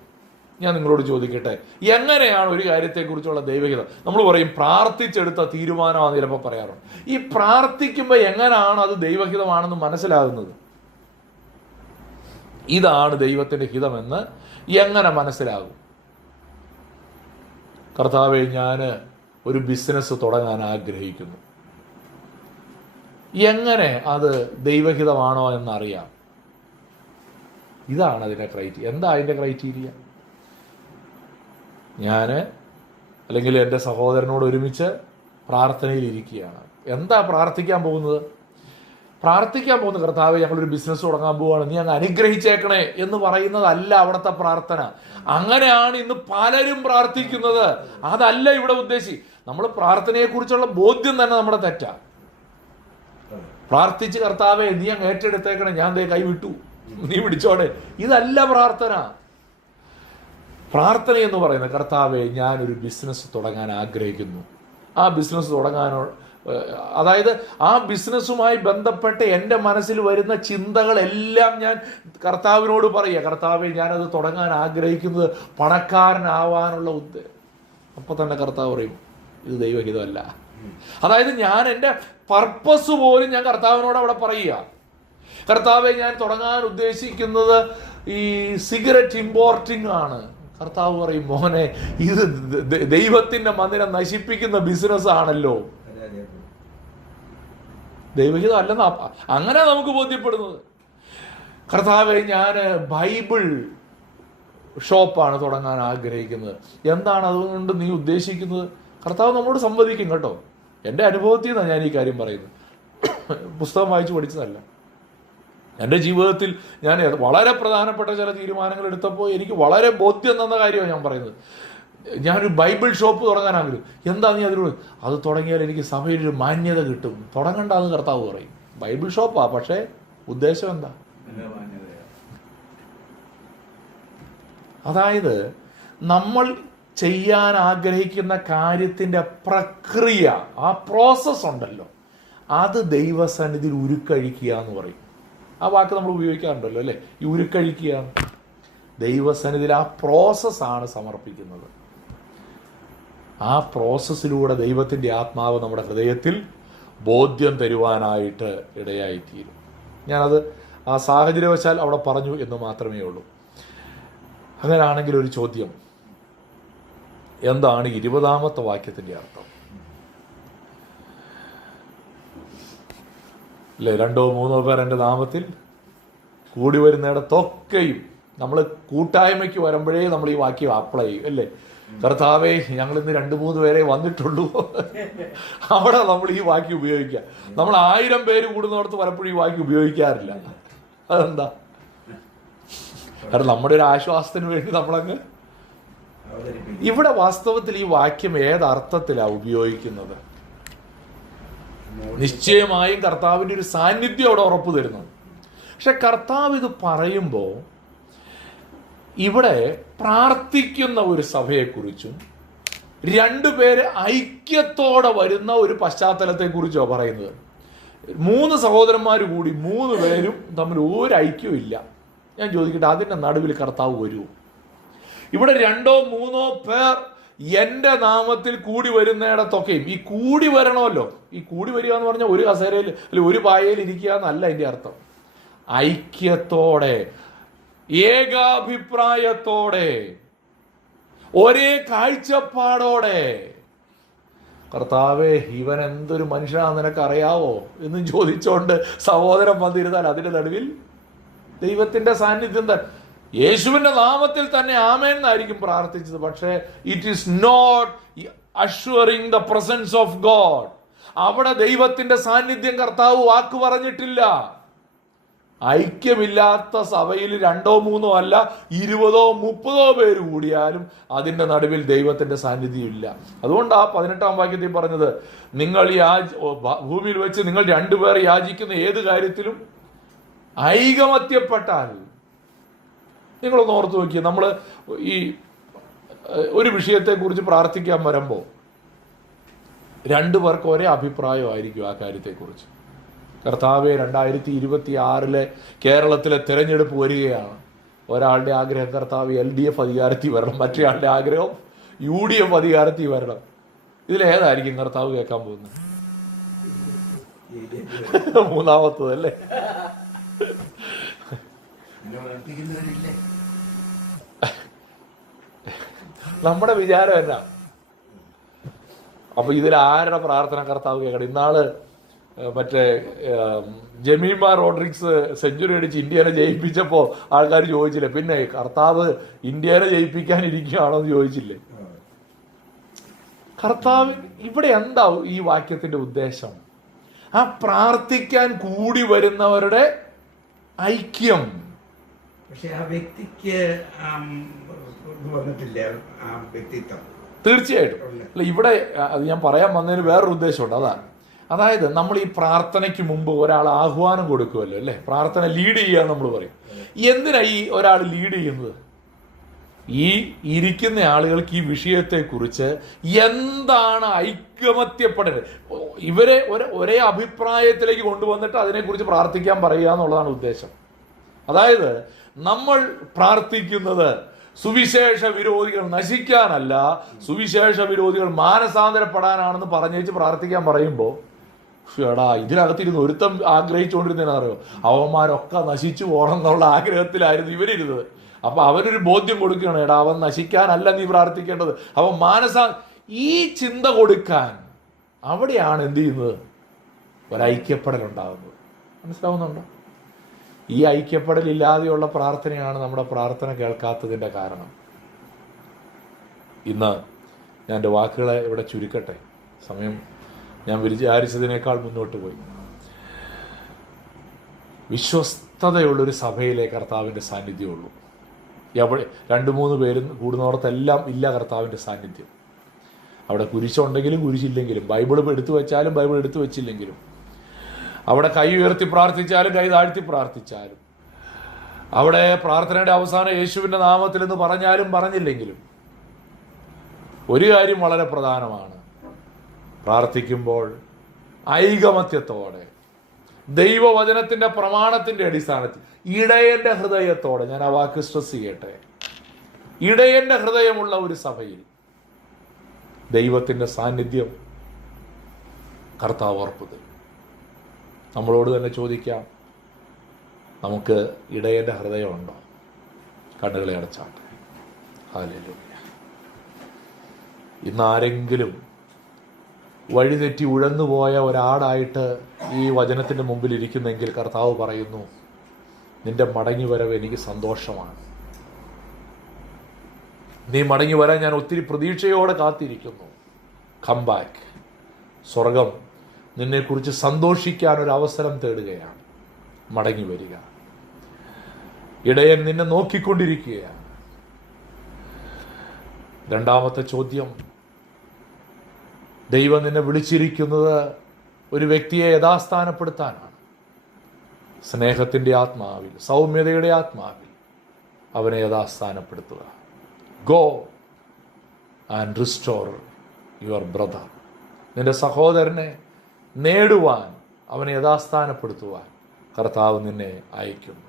ഞാൻ നിങ്ങളോട് ചോദിക്കട്ടെ, എങ്ങനെയാണ് ഒരു കാര്യത്തെക്കുറിച്ചുള്ള ദൈവഹിതം? നമ്മൾ പറയും പ്രാർത്ഥിച്ചെടുത്ത തീരുമാനമാണെന്ന് ചിലപ്പോൾ പറയാറുണ്ട്. ഈ പ്രാർത്ഥിക്കുമ്പോൾ എങ്ങനെയാണ് അത് ദൈവഹിതമാണെന്ന് മനസ്സിലാകുന്നത്? ഇതാണ് ദൈവത്തിന്റെ ഹിതമെന്ന് എങ്ങനെ മനസ്സിലാകും? കർത്താവേ, ഞാൻ ഒരു ബിസിനസ് തുടങ്ങാൻ ആഗ്രഹിക്കുന്നു. എങ്ങനെ അത് ദൈവഹിതമാണോ എന്നറിയാം? ഇതാണ് അതിൻ്റെ ക്രൈറ്റീരിയ. എന്താ അതിൻ്റെ ക്രൈറ്റീരിയ? ഞാൻ അല്ലെങ്കിൽ എൻ്റെ സഹോദരനോട് ഒരുമിച്ച് പ്രാർത്ഥനയിൽ ഇരിക്കുകയാണ്. എന്താ പ്രാർത്ഥിക്കാൻ പോകുന്നത്? പ്രാർത്ഥിക്കാൻ പോകുന്ന കർത്താവേ, ഞങ്ങളൊരു ബിസിനസ് തുടങ്ങാൻ പോവുകയാണ്, നീ അങ്ങ് അനുഗ്രഹിച്ചേക്കണേ എന്ന് പറയുന്നതല്ല അവിടുത്തെ പ്രാർത്ഥന. അങ്ങനെയാണ് ഇന്ന് പലരും പ്രാർത്ഥിക്കുന്നത്. അതല്ല ഇവിടെ ഉദ്ദേശി. നമ്മൾ പ്രാർത്ഥനയെക്കുറിച്ചുള്ള ബോധ്യം തന്നെ നമ്മുടെ തെറ്റാ. പ്രാർത്ഥിച്ച് കർത്താവേ നീ അങ്ങ് ഏറ്റെടുത്തേക്കണേ, ഞാൻ ദേ കൈവിട്ടു, നീ പിടിച്ചോടെ, ഇതല്ല പ്രാർത്ഥന. പ്രാർത്ഥന എന്ന് പറയുന്നത് കർത്താവേ ഞാനൊരു ബിസിനസ് തുടങ്ങാൻ ആഗ്രഹിക്കുന്നു. ആ ബിസിനസ് തുടങ്ങാനോ, അതായത് ആ ബിസിനസ്സുമായി ബന്ധപ്പെട്ട് എൻ്റെ മനസ്സിൽ വരുന്ന ചിന്തകളെല്ലാം ഞാൻ കർത്താവിനോട് പറയുക, കർത്താവേ ഞാനത് തുടങ്ങാൻ ആഗ്രഹിക്കുന്നത് പണക്കാരനാവാനുള്ള അപ്പോൾ തന്നെ കർത്താവ് പറയും ഇത് ദൈവഹിതമല്ല. അതായത് ഞാൻ എൻ്റെ പർപ്പസ് പോലും ഞാൻ കർത്താവിനോട് അവിടെ പറയുക, കർത്താവെ ഞാൻ തുടങ്ങാൻ ഉദ്ദേശിക്കുന്നത് ഈ സിഗരറ്റ് ഇമ്പോർട്ടിംഗ് ആണ്. കർത്താവ് പറയും മോനെ ഇത് ദൈവത്തിന്റെ മന്ദിരം നശിപ്പിക്കുന്ന ബിസിനസ് ആണല്ലോ, ദൈവഹിതം അല്ലെന്ന അങ്ങനെ നമുക്ക് ബോധ്യപ്പെടുന്നത്. കർത്താവെ ഞാൻ ബൈബിൾ ഷോപ്പാണ് തുടങ്ങാൻ ആഗ്രഹിക്കുന്നത്. എന്താണ് അതുകൊണ്ട് നീ ഉദ്ദേശിക്കുന്നത്? കർത്താവ് നമ്മോട് സംവദിക്കും കേട്ടോ. എൻ്റെ അനുഭവത്തിൽ നിന്നാണ് ഞാൻ ഈ കാര്യം പറയുന്നത്, പുസ്തകം വായിച്ച് പഠിച്ചതല്ല. എൻ്റെ ജീവിതത്തിൽ ഞാൻ വളരെ പ്രധാനപ്പെട്ട ചില തീരുമാനങ്ങൾ എടുത്തപ്പോൾ എനിക്ക് വളരെ ബോധ്യം തന്ന കാര്യമാണ് ഞാൻ പറയുന്നത്. ഞാനൊരു ബൈബിൾ ഷോപ്പ് തുടങ്ങാൻ ആഗ്രഹം. എന്താ നീ അതിലൂടെ? അത് തുടങ്ങിയാൽ എനിക്ക് സഭയിലൊരു മാന്യത കിട്ടും. തുടങ്ങണ്ടെന്ന് കർത്താവ് പറയും. ബൈബിൾ ഷോപ്പാ, പക്ഷേ ഉദ്ദേശം എന്താ? അതായത് നമ്മൾ ചെയ്യാൻ ആഗ്രഹിക്കുന്ന കാര്യത്തിൻ്റെ പ്രക്രിയ, ആ പ്രോസസ്സ് ഉണ്ടല്ലോ, അത് ദൈവസന്നിധിയിൽ ഉരുക്കഴിക്കുക എന്ന് പറയും. ആ വാക്ക് നമ്മൾ ഉപയോഗിക്കാറുണ്ടല്ലോ അല്ലേ, ഈ ഉരുക്കഴിക്കുക. ദൈവസന്നിധിയിൽ ആ പ്രോസസ്സാണ് സമർപ്പിക്കുന്നത്. ആ പ്രോസസ്സിലൂടെ ദൈവത്തിൻ്റെ ആത്മാവ് നമ്മുടെ ഹൃദയത്തിൽ ബോധ്യം തരുവാനായിട്ട് ഇടയായിത്തീരും. ഞാനത് ആ സാഹചര്യവശാൽ അവിടെ പറഞ്ഞു എന്ന് മാത്രമേ ഉള്ളൂ. അങ്ങനെയാണെങ്കിൽ ഒരു ചോദ്യം, എന്താണ് 20-ാമത്തെ വാക്യത്തിൻ്റെ അർത്ഥം? അല്ലേ, 2-3 പേർ എൻ്റെ നാമത്തിൽ കൂടി വരുന്നിടത്തൊക്കെയും. നമ്മൾ കൂട്ടായ്മയ്ക്ക് വരുമ്പോഴേ നമ്മൾ ഈ വാക്യം അപ്ലൈ ചെയ്യും അല്ലേ. കർത്താവേ, ഞങ്ങൾ ഇന്ന് 2-3 പേരെ വന്നിട്ടുള്ളൂ, അവിടെ നമ്മൾ ഈ വാക്യം ഉപയോഗിക്കുക. നമ്മൾ 1000 പേര് കൂടുന്നിടത്ത് പലപ്പോഴും ഈ വാക്യം ഉപയോഗിക്കാറില്ല. അതെന്താ? കാരണം നമ്മുടെ ഒരു ആശ്വാസത്തിന് വേണ്ടി നമ്മളങ്ങ്. ഇവിടെ വാസ്തവത്തിൽ ഈ വാക്യം ഏതർത്ഥത്തിലാണ് ഉപയോഗിക്കുന്നത്? നിശ്ചയമായും കർത്താവിൻ്റെ ഒരു സാന്നിധ്യം അവിടെ ഉറപ്പ് തരുന്നു. പക്ഷെ കർത്താവ് ഇത് പറയുമ്പോൾ ഇവിടെ പ്രാർത്ഥിക്കുന്ന ഒരു സഭയെക്കുറിച്ചും 2 പേര് ഐക്യത്തോടെ വരുന്ന ഒരു പശ്ചാത്തലത്തെക്കുറിച്ചാണ് പറയുന്നത്. 3 സഹോദരന്മാർ കൂടി 3 പേരും തമ്മിൽ ഒരു ഐക്യവും ഇല്ല. ഞാൻ ചോദിക്കട്ടെ, അതിൻ്റെ നടുവിൽ കർത്താവ് വരുമോ? ഇവിടെ 2-3 പേർ എൻ്റെ നാമത്തിൽ കൂടി വരുന്നിടത്തൊക്കെയും, ഈ കൂടി വരണമല്ലോ. ഈ കൂടി വരിക എന്ന് പറഞ്ഞാൽ ഒരു കസേരയിൽ അല്ലെങ്കിൽ ഒരു പായയിൽ ഇരിക്കുക എന്നല്ല എൻ്റെ അർത്ഥം. ഐക്യത്തോടെ, ഏകാഭിപ്രായത്തോടെ, ഒരേ കാഴ്ചപ്പാടോടെ. കർത്താവേ, ഇവൻ എന്തൊരു മനുഷ്യനാണെന്ന് നിനക്കറിയാവോ എന്നും ചോദിച്ചോണ്ട് സഹോദരൻ വന്നിരുന്നാൽ അതിൻ്റെ നടുവിൽ ദൈവത്തിൻ്റെ സാന്നിധ്യം തന്നെ. യേശുവിൻ്റെ നാമത്തിൽ തന്നെ ആമേൻ എന്നായിരിക്കും പ്രാർത്ഥിച്ചത്, പക്ഷേ it is not assuring the presence of God. അവിടെ ദൈവത്തിൻ്റെ സാന്നിധ്യം കർത്താവ് വാക്ക് പറഞ്ഞിട്ടില്ല. ഐക്യമില്ലാത്ത സഭയിൽ 2-3 അല്ല 20-30 പേര് കൂടിയാലും അതിൻ്റെ നടുവിൽ ദൈവത്തിൻ്റെ സാന്നിധ്യം ഇല്ല. അതുകൊണ്ട് ആ 18-ാം വാക്യത്തിൽ പറഞ്ഞത്, നിങ്ങൾ ഭൂമിയിൽ വെച്ച് നിങ്ങൾ 2 പേർ യാചിക്കുന്ന ഏത് കാര്യത്തിലും ഐകമത്യപ്പെട്ടാൽ. നിങ്ങളൊന്ന് ഓർത്ത് നോക്കിയേ, നമ്മൾ ഈ ഒരു വിഷയത്തെക്കുറിച്ച് പ്രാർത്ഥിക്കാൻ വരുമ്പോൾ 2 പേർക്ക് ഒരേ അഭിപ്രായമായിരിക്കും ആ കാര്യത്തെക്കുറിച്ച്. കർത്താവെ, 2026 കേരളത്തിലെ തെരഞ്ഞെടുപ്പ് വരികയാണ്. ഒരാളുടെ ആഗ്രഹം കർത്താവ് LDF അധികാരത്തിൽ വരണം, മറ്റേയാളുടെ ആഗ്രഹം UDF അധികാരത്തിൽ വരണം. ഇതിലേതായിരിക്കും കർത്താവ് കേൾക്കാൻ പോകുന്നത്? 3-ാമത്തത് അല്ലേ? നമ്മുടെ വിചാരം എന്നാ? അപ്പൊ ഇതിൽ ആരുടെ പ്രാർത്ഥന കർത്താവ് കേൾക്കണം? ഇന്നാള് മറ്റേ ജമീമ റോഡ്രിക്സ് സെഞ്ചുറി അടിച്ച് ഇന്ത്യനെ ജയിപ്പിച്ചപ്പോൾ ആൾക്കാർ ചോദിച്ചില്ലേ, പിന്നെ കർത്താവ് ഇന്ത്യനെ ജയിപ്പിക്കാൻ ഇരിക്കുകയാണോ എന്ന് ചോദിച്ചില്ലേ? കർത്താവ് ഇവിടെ എന്താ ഈ വാക്യത്തിന്റെ ഉദ്ദേശം? ആ പ്രാർത്ഥിക്കാൻ കൂടി വരുന്നവരുടെ ഐക്യം. പക്ഷെ ആ വ്യക്തിക്ക് വന്നിട്ടില്ല, ആ വ്യക്തിത്വം. തീർച്ചയായിട്ടും അല്ല, ഇവിടെ അത് ഞാൻ പറയാൻ വന്നതിന് വേറൊരു ഉദ്ദേശമുണ്ട്. അതായത് നമ്മൾ ഈ പ്രാർത്ഥനയ്ക്ക് മുമ്പ് ഒരാൾ ആഹ്വാനം കൊടുക്കുമല്ലോ അല്ലേ, പ്രാർത്ഥന ലീഡ് ചെയ്യുക നമ്മൾ പറയും. എന്തിനാ ഈ ഒരാൾ ലീഡ് ചെയ്യുന്നത്? ഈ ഇരിക്കുന്ന ആളുകൾക്ക് ഈ വിഷയത്തെക്കുറിച്ച് എന്താണ് ഐകമത്യപ്പെടരുത്, ഇവരെ ഒരേ അഭിപ്രായത്തിലേക്ക് കൊണ്ടുവന്നിട്ട് അതിനെക്കുറിച്ച് പ്രാർത്ഥിക്കാൻ പറയുക എന്നുള്ളതാണ് ഉദ്ദേശം. അതായത് നമ്മൾ പ്രാർത്ഥിക്കുന്നത് സുവിശേഷ വിരോധികൾ നശിക്കാനല്ല, സുവിശേഷ വിരോധികൾ മാനസാന്തരപ്പെടാനാണെന്ന് പറഞ്ഞേച്ച് പ്രാർത്ഥിക്കാൻ പറയുമ്പോൾ, എടാ ഇതിനകത്തിരുന്ന് ഒരുത്തം ആഗ്രഹിച്ചുകൊണ്ടിരുന്നറിയോ, അവന്മാരൊക്കെ നശിച്ചു പോകണം എന്നുള്ള ആഗ്രഹത്തിലായിരുന്നു ഇവരിരുന്നത്. അപ്പൊ അവനൊരു ബോധ്യം കൊടുക്കുകയാണ്, എടാ അവൻ നശിക്കാനല്ല നീ പ്രാർത്ഥിക്കേണ്ടത്, അവൻ ഈ ചിന്ത കൊടുക്കാൻ. അവിടെയാണ് എന്ത് ചെയ്യുന്നത്? ഒരൈക്യപ്പെടലുണ്ടാകുന്നത്. മനസ്സിലാവുന്നുണ്ടോ? ഈ ഐക്യപ്പെടലില്ലാതെയുള്ള പ്രാർത്ഥനയാണ് നമ്മുടെ പ്രാർത്ഥന കേൾക്കാത്തതിൻ്റെ കാരണം. ഇന്ന് ഞാൻ എൻ്റെ വാക്കുകളെ ഇവിടെ ചുരുക്കട്ടെ, സമയം ഞാൻ വിചാരിച്ചതിനേക്കാൾ മുന്നോട്ട് പോയി. വിശ്വസ്തതയുള്ളൊരു സഭയിലെ കർത്താവിൻ്റെ സാന്നിധ്യമുള്ളൂ. എവിടെ 2-3 പേരും കൂടുന്നിടത്തെല്ലാം ഇല്ല കർത്താവിൻ്റെ സാന്നിധ്യം. അവിടെ കുരിശുണ്ടെങ്കിലും കുരിശില്ലെങ്കിലും, ബൈബിൾ എടുത്തു വെച്ചാലും ബൈബിൾ എടുത്തു വെച്ചില്ലെങ്കിലും, അവിടെ കൈ ഉയർത്തി പ്രാർത്ഥിച്ചാലും കൈ താഴ്ത്തി പ്രാർത്ഥിച്ചാലും, അവിടെ പ്രാർത്ഥനയുടെ അവസാനം യേശുവിൻ്റെ നാമത്തിൽ എന്ന് പറഞ്ഞാലും പറഞ്ഞില്ലെങ്കിലും, ഒരു കാര്യം വളരെ പ്രധാനമാണ്. പ്രാർത്ഥിക്കുമ്പോൾ ഐകമത്യത്തോടെ, ദൈവവചനത്തിൻ്റെ പ്രമാണത്തിൻ്റെ അടിസ്ഥാനത്തിൽ, ഇടയൻ്റെ ഹൃദയത്തോടെ, ഞാൻ ആ വാക്ക് സ്ട്രെസ് ചെയ്യട്ടെ, ഇടയൻ്റെ ഹൃദയമുള്ള ഒരു സഭയിൽ ദൈവത്തിൻ്റെ സാന്നിധ്യം കർത്താവ് ഉറപ്പ് തരും. നമ്മളോട് തന്നെ ചോദിക്കാം, നമുക്ക് ഇടയൻ്റെ ഹൃദയമുണ്ടോ? കണ്ണുകളെ അടച്ചാട്ടെ. ഹല്ലേലൂയ. ഇന്നാരെങ്കിലും വഴിതെറ്റി ഉഴന്നുപോയ ഒരാടായിട്ട് ഈ വചനത്തിൻ്റെ മുമ്പിൽ ഇരിക്കുന്നെങ്കിൽ കർത്താവ് പറയുന്നു, നിന്റെ മടങ്ങി വരവ് എനിക്ക് സന്തോഷമാണ്. നീ മടങ്ങി വരാൻ ഞാൻ ഒത്തിരി പ്രതീക്ഷയോടെ കാത്തിരിക്കുന്നു. Come back. സ്വർഗം നിന്നെക്കുറിച്ച് സന്തോഷിക്കാൻ ഒരു അവസരം തേടുകയാണ്. മടങ്ങി വരിക. ഇടയൻ നിന്നെ നോക്കിക്കൊണ്ടിരിക്കുകയാണ്. രണ്ടാമത്തെ ചോദ്യം, ദൈവം നിന്നെ വിളിച്ചിരിക്കുന്നത് ഒരു വ്യക്തിയെ യഥാസ്ഥാനപ്പെടുത്താനാണ്. സ്നേഹത്തിൻ്റെ ആത്മാവിൽ, സൗമ്യതയുടെ ആത്മാവിൽ അവനെ യഥാസ്ഥാനപ്പെടുത്തുക. Go and restore your brother. നിന്റെ സഹോദരനെ നേടുവാൻ, അവനെ യഥാസ്ഥാനപ്പെടുത്തുവാൻ കർത്താവ് നിന്നെ അയക്കുന്നു.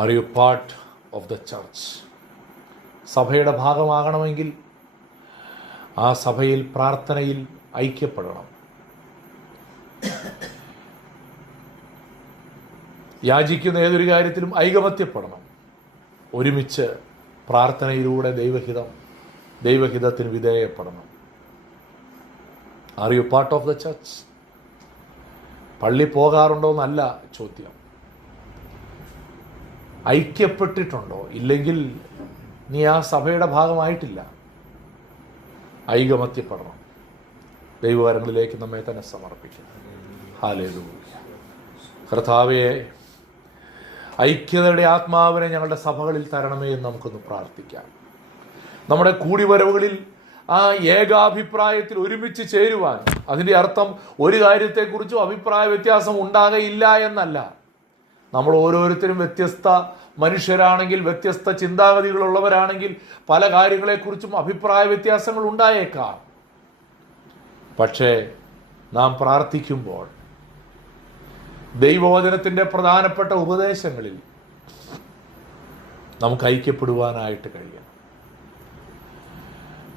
Are you part of the church? സഭയുടെ ഭാഗമാകണമെങ്കിൽ ആ സഭയിൽ പ്രാർത്ഥനയിൽ ഐക്യപ്പെടണം. യാചിക്കുന്ന ഏതൊരു കാര്യത്തിലും ഐകമത്യപ്പെടണം. ഒരുമിച്ച് പ്രാർത്ഥനയിലൂടെ ദൈവഹിതത്തിന് വിധേയപ്പെടണം. Are you part of the church? പള്ളി പോകാറുണ്ടോ എന്നല്ല ചോദ്യം, ഐക്യപ്പെട്ടിട്ടുണ്ടോ? ഇല്ലെങ്കിൽ നീ ആ സഭയുടെ ഭാഗമായിട്ടില്ല. ഐകമത്യപ്പെടണം. ദൈവകരങ്ങളിലേക്ക് നമ്മെ തന്നെ സമർപ്പിക്കണം. ഹല്ലേലൂയ. കർത്താവേ, ഐക്യതയുടെ ആത്മാവിനെ ഞങ്ങളുടെ സഭകളിൽ തരണമേ എന്ന് നമുക്കൊന്ന് പ്രാർത്ഥിക്കാം. നമ്മുടെ കൂടിവരവുകളിൽ ആ ഏകാഭിപ്രായത്തിൽ ഒരുമിച്ച് ചേരുവാൻ, അതിൻ്റെ അർത്ഥം ഒരു കാര്യത്തെക്കുറിച്ചും അഭിപ്രായ വ്യത്യാസം ഉണ്ടാകയില്ല എന്നല്ല. നമ്മൾ ഓരോരുത്തരും വ്യത്യസ്ത മനുഷ്യരാണെങ്കിൽ, വ്യത്യസ്ത ചിന്താഗതികളുള്ളവരാണെങ്കിൽ പല കാര്യങ്ങളെക്കുറിച്ചും അഭിപ്രായ വ്യത്യാസങ്ങൾ ഉണ്ടായേക്കാം. പക്ഷേ നാം പ്രാർത്ഥിക്കുമ്പോൾ ദൈവവചനത്തിൻ്റെ പ്രധാനപ്പെട്ട ഉപദേശങ്ങളിൽ നമുക്ക് ഐക്യപ്പെടുവാനായിട്ട് കഴിയണം.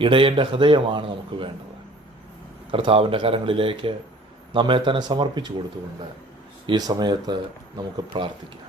ഇടയൻ്റെ ഹൃദയമാണ് നമുക്ക് വേണ്ടത്. കർത്താവിൻ്റെ കരങ്ങളിലേക്ക് നമ്മെ തന്നെ സമർപ്പിച്ചു കൊടുത്തുകൊണ്ട് ഈ സമയത്ത് നമുക്ക് പ്രാർത്ഥിക്കാം.